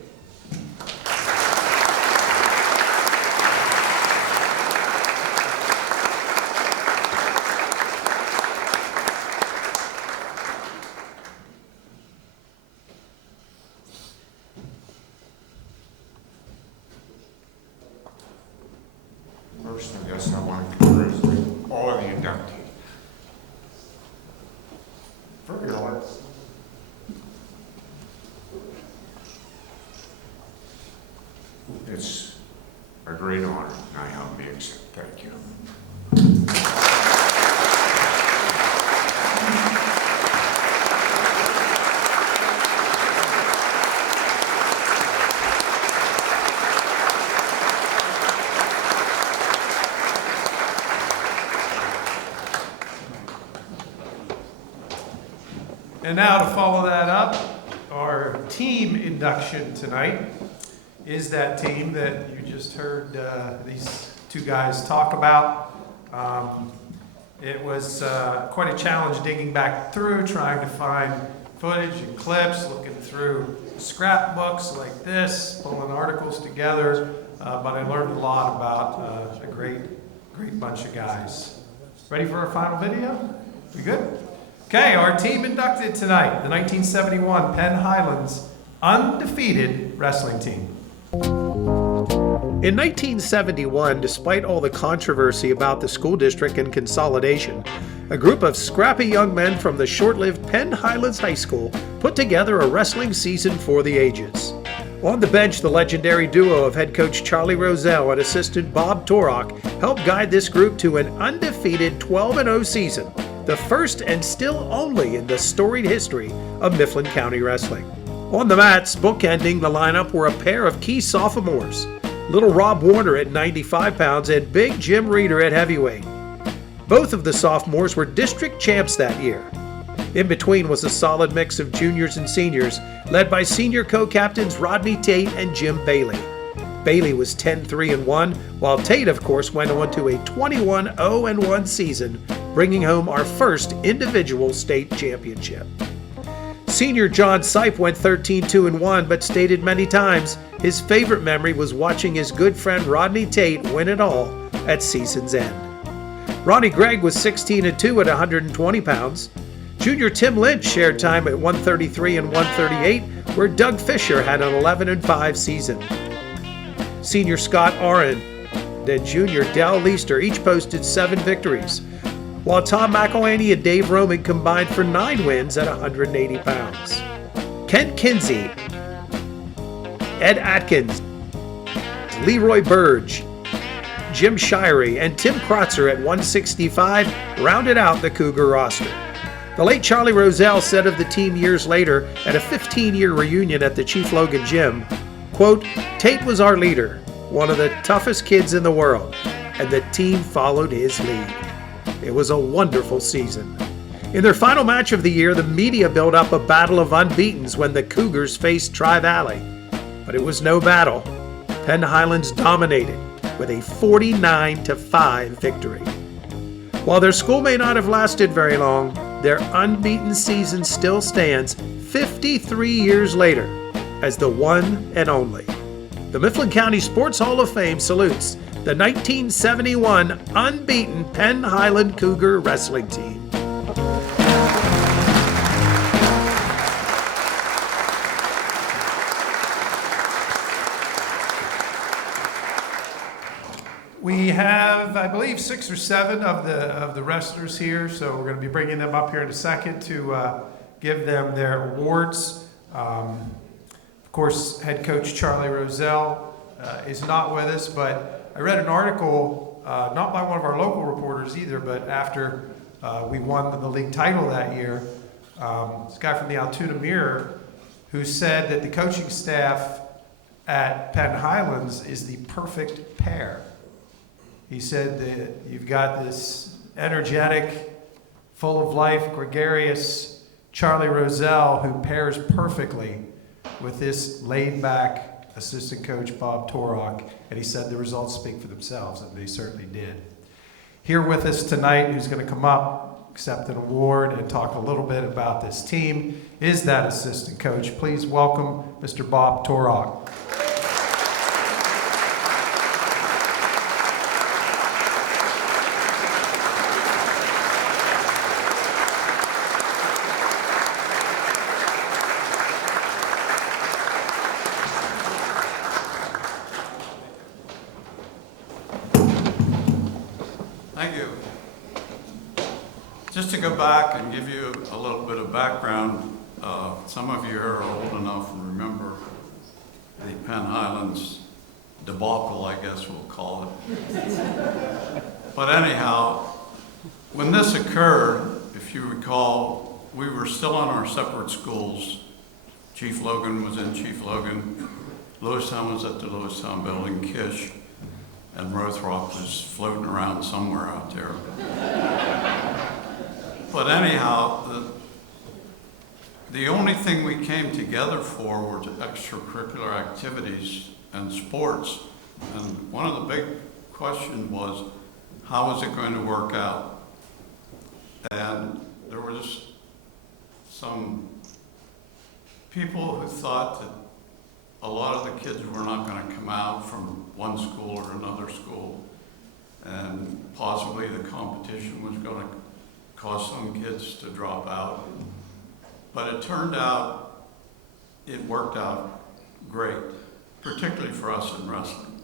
First, I guess I want to congratulate all of the inductees. For your work. It's a great honor, and I help me accept. Thank you. And now to follow that up, our team induction tonight is that team that you just heard these two guys talk about. It was quite a challenge digging back through, trying to find footage and clips, looking through scrapbooks like this, pulling articles together, but I learned a lot about a great bunch of guys. Ready for our final video? We good? Okay, our team inducted tonight, the 1971 Penn Highlands undefeated wrestling team. In 1971, despite all the controversy about the school district and consolidation, a group of scrappy young men from the short-lived Penn Highlands High School put together a wrestling season for the ages. On the bench, the legendary duo of head coach Charlie Rozelle and assistant Bob Torok helped guide this group to an undefeated 12-0 season, the first and still only in the storied history of Mifflin County wrestling. On the mats, bookending the lineup were a pair of key sophomores, little Rob Warner at 95 pounds and Big Jim Reeder at heavyweight. Both of the sophomores were district champs that year. In between was a solid mix of juniors and seniors, led by senior co-captains Rodney Tate and Jim Bailey. Bailey was 10-3-1, while Tate, of course, went on to a 21-0-1 season, bringing home our first individual state championship. Senior John Sipe went 13-2-1, but stated many times his favorite memory was watching his good friend Rodney Tate win it all at season's end. Ronnie Gregg was 16-2 at 120 pounds. Junior Tim Lynch shared time at 133 and 138, where Doug Fisher had an 11-5 season. Senior Scott Aron and Junior Dal Leister each posted 7 victories, while Tom McElhaney and Dave Roman combined for 9 wins at 180 pounds. Kent Kinsey, Ed Atkins, Leroy Birch, Jim Shirey, and Tim Krotzer at 165 rounded out the Cougar roster. The late Charlie Rozelle said of the team years later at a 15-year reunion at the Chief Logan Gym, quote, "Tate was our leader, one of the toughest kids in the world, and the team followed his lead. It was a wonderful season." In their final match of the year, the media built up a battle of unbeatens when the Cougars faced Tri-Valley. But it was no battle. Penn Highlands dominated with a 49-5 victory. While their school may not have lasted very long, their unbeaten season still stands 53 years later as the one and only. The Mifflin County Sports Hall of Fame salutes the 1971 unbeaten Penn Highland Cougar wrestling team. We have, I believe, 6 or 7 of the wrestlers here, so we're going to be bringing them up here in a second to give them their awards. Of course, head coach Charlie Rozelle is not with us, but I read an article, not by one of our local reporters either, but after we won the league title that year, this guy from the Altoona Mirror who said that the coaching staff at Penn Highlands is the perfect pair. He said that you've got this energetic, full of life, gregarious Charlie Rozelle who pairs perfectly with this laid-back assistant coach Bob Torok, and he said the results speak for themselves, and they certainly did. Here with us tonight, who's going to come up, accept an award, and talk a little bit about this team, is that assistant coach. Please welcome Mr. Bob Torok. Thank you. Just to go back and give you a little bit of background, some of you are old enough and remember the Penn Highlands debacle, I guess we'll call it. But anyhow, when this occurred, if you recall, we were still in our separate schools. Chief Logan was in Chief Logan, Lewistown was at the Lewistown building, Kish, and Rothrock was floating around somewhere out there. But anyhow, the only thing we came together for were extracurricular activities and sports. And one of the big questions was, how is it going to work out? And there was some people who thought that a lot of the kids were not going to come out from one school or another school, and possibly the competition was going to cause some kids to drop out. But it turned out, it worked out great, particularly for us in wrestling.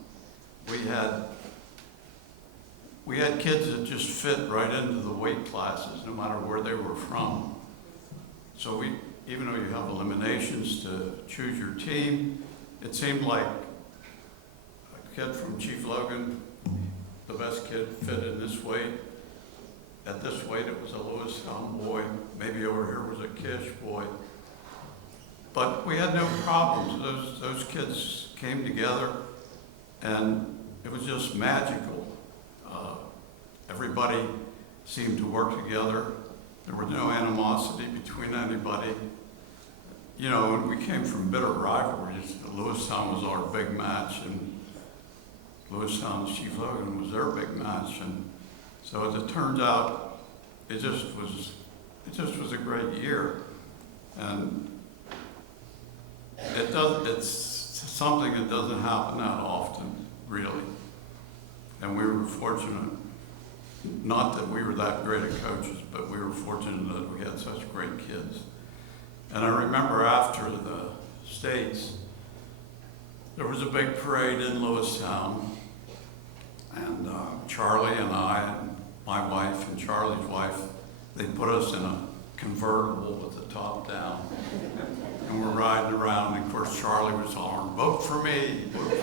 We had kids that just fit right into the weight classes, no matter where they were from. So even though you have eliminations to choose your team, it seemed like a kid from Chief Logan, the best kid, fit in this weight. At this weight, it was a Lewistown boy. Maybe over here was a Kish boy. But we had no problems. Those kids came together, and it was just magical. Everybody seemed to work together. There was no animosity between anybody. You know, when we came from bitter rivalries, Lewistown was our big match, and Lewistown's Chief Logan was their big match. And so as it turns out, it just was a great year. And it's something that doesn't happen that often, really. And we were fortunate, not that we were that great of coaches, but we were fortunate that we had such great kids. And I remember after the States, there was a big parade in Lewistown, and Charlie and I, and my wife and Charlie's wife, they put us in a convertible with the top down. And we're riding around, and of course Charlie was hollering, "Vote for me, vote for me."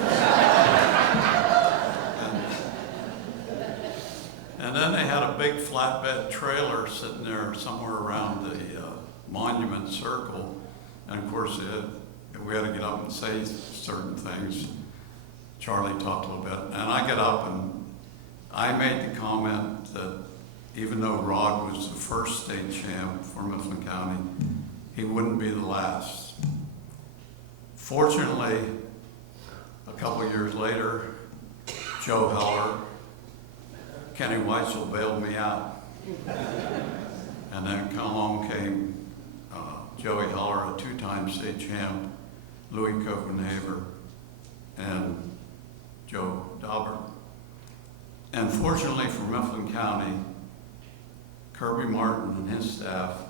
And then they had a big flatbed trailer sitting there somewhere around the Monument Circle. And of course, we had to get up and say certain things. Charlie talked a little bit. And I get up and I made the comment that even though Rod was the first state champ for Mifflin County, he wouldn't be the last. Fortunately, a couple years later, Joe Heller, Kenny Weitzel bailed me out. And then along came Joey Heller, a two-time state champ, Louis Copenhaver, and Joe Daubert. And fortunately for Mifflin County, Kirby Martin and his staff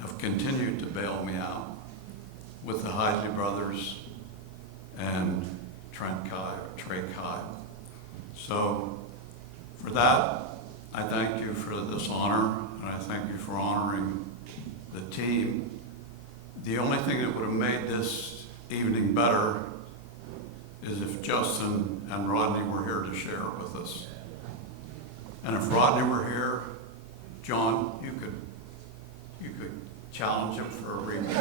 have continued to bail me out with the Heidley brothers and Trey Kai. So for that, I thank you for this honor, and I thank you for honoring the team. The only thing that would have made this evening better is if Justin and Rodney were here to share it with us. And if Rodney were here, John, you could challenge him for a rematch.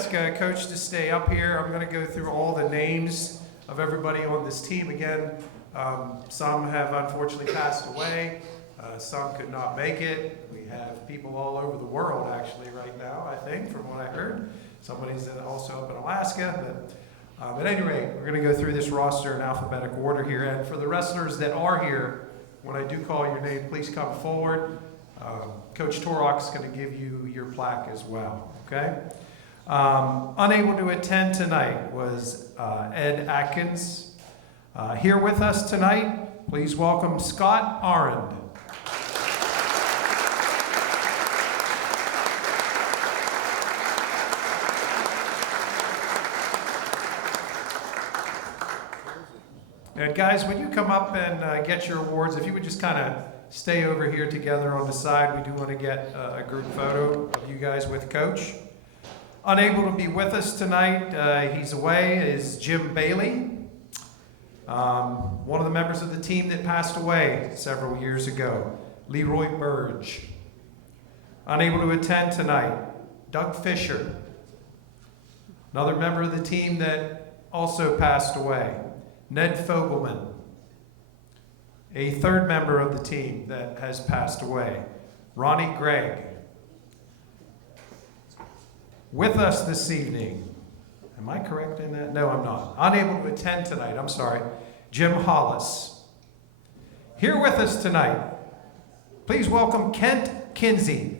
ask Coach to stay up here. I'm going to go through all the names of everybody on this team again. Some have unfortunately passed away. Some could not make it. We have people all over the world actually right now, I think, from what I heard. Somebody's also up in Alaska. But at any rate, we're going to go through this roster in alphabetical order here. And for the wrestlers that are here, when I do call your name, please come forward. Coach Torok is going to give you your plaque as well, okay? Unable to attend tonight was Ed Atkins. Here with us tonight, please welcome Scott Arend. And guys, when you come up and get your awards, if you would just kind of stay over here together on the side, we do want to get a group photo of you guys with Coach. Unable to be with us tonight, he's away, is Jim Bailey. One of the members of the team that passed away several years ago, Leroy Birch. Unable to attend tonight, Doug Fisher. Another member of the team that also passed away, Ned Fogelman. A third member of the team that has passed away, Ronnie Gregg. With us this evening, am I correct in that? No, I'm not. Unable to attend tonight, I'm sorry, Jim Hollis. Here with us tonight, please welcome Kent Kinsey.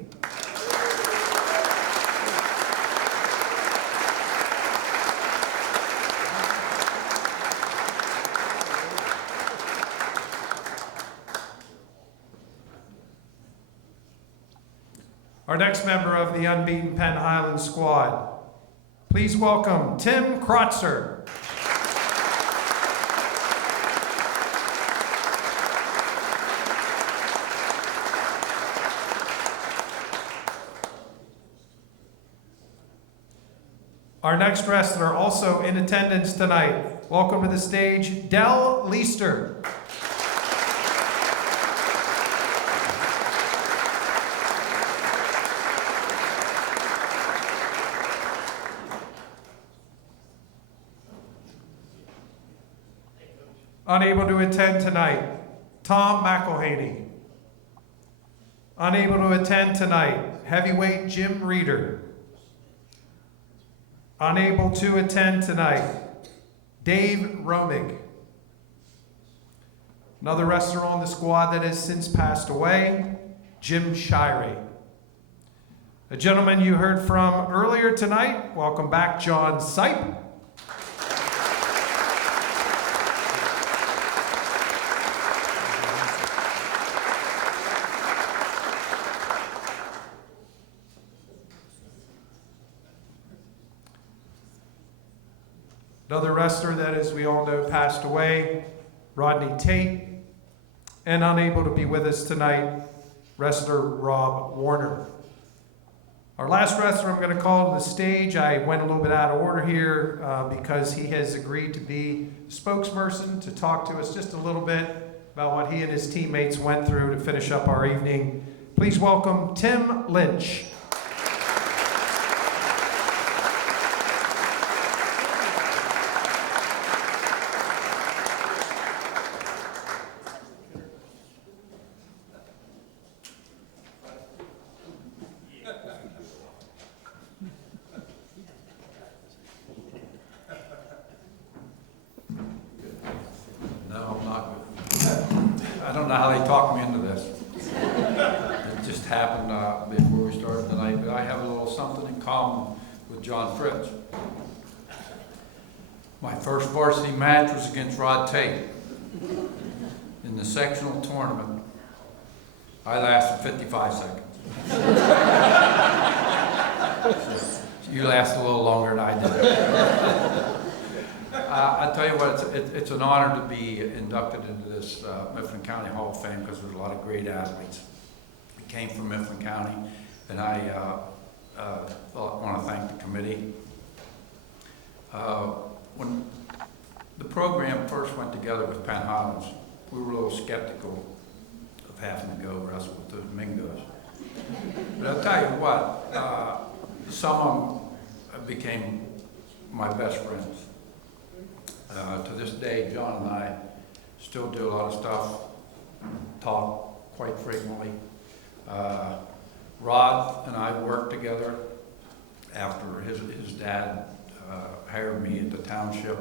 Our next member of the unbeaten Penn Highland squad, please welcome Tim Krotzer. Our next wrestler also in attendance tonight, welcome to the stage, Del Leister. Unable to attend tonight, Tom McElhaney. Unable to attend tonight, heavyweight Jim Reeder. Unable to attend tonight, Dave Romig. Another wrestler on the squad that has since passed away, Jim Shirey. A gentleman you heard from earlier tonight, welcome back, John Sipe. Another wrestler that, as we all know, passed away, Rodney Tate. And unable to be with us tonight, wrestler Rob Warner. Our last wrestler I'm going to call to the stage, I went a little bit out of order here because he has agreed to be the spokesperson to talk to us just a little bit about what he and his teammates went through to finish up our evening. Please welcome Tim Lynch. I don't know how they talked me into this. It just happened before we started tonight, but I have a little something in common with John Fritz. My first varsity match was against Rod Tate in the sectional tournament. I lasted 55 seconds. You last a little longer than I did. I tell you what, it's an honor to be inducted into this Mifflin County Hall of Fame because there's a lot of great athletes that came from Mifflin County, and I want to thank the committee. When the program first went together with Penn Highlands, we were a little skeptical of having to go wrestle with the Mingos. But I'll tell you what, some of them became my best friends. To this day, John and I still do a lot of stuff, talk quite frequently. Rod and I worked together after his dad hired me at the township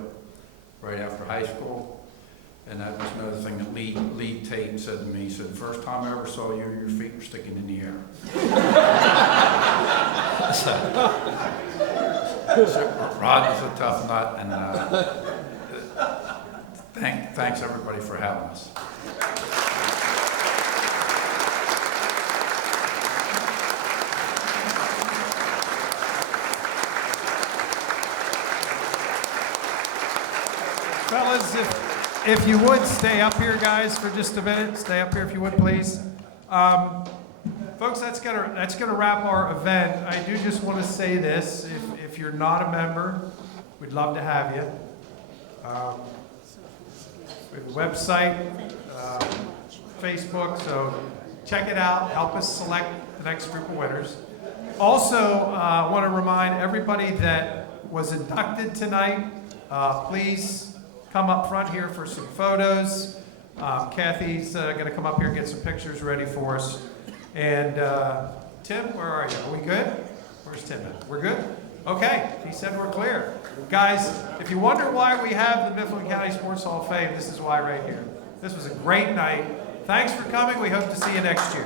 right after high school. And that was another thing that Lee Tate said to me. He said, first time I ever saw you, your feet were sticking in the air. So Rod is a tough nut, and thanks everybody for having us. Fellas, if you would stay up here, guys, for just a minute. Stay up here if you would, please. Folks, that's gonna wrap our event. I do just want to say this: if you're not a member, we'd love to have you. We have a website, Facebook, so check it out. Help us select the next group of winners. Also, I want to remind everybody that was inducted tonight. Please come up front here for some photos. Kathy's going to come up here and get some pictures ready for us. And Tim, where are you? Are we good? Where's Tim at? We're good? Okay, he said we're clear. Guys, if you wonder why we have the Mifflin County Sports Hall of Fame, this is why right here. This was a great night. Thanks for coming. We hope to see you next year.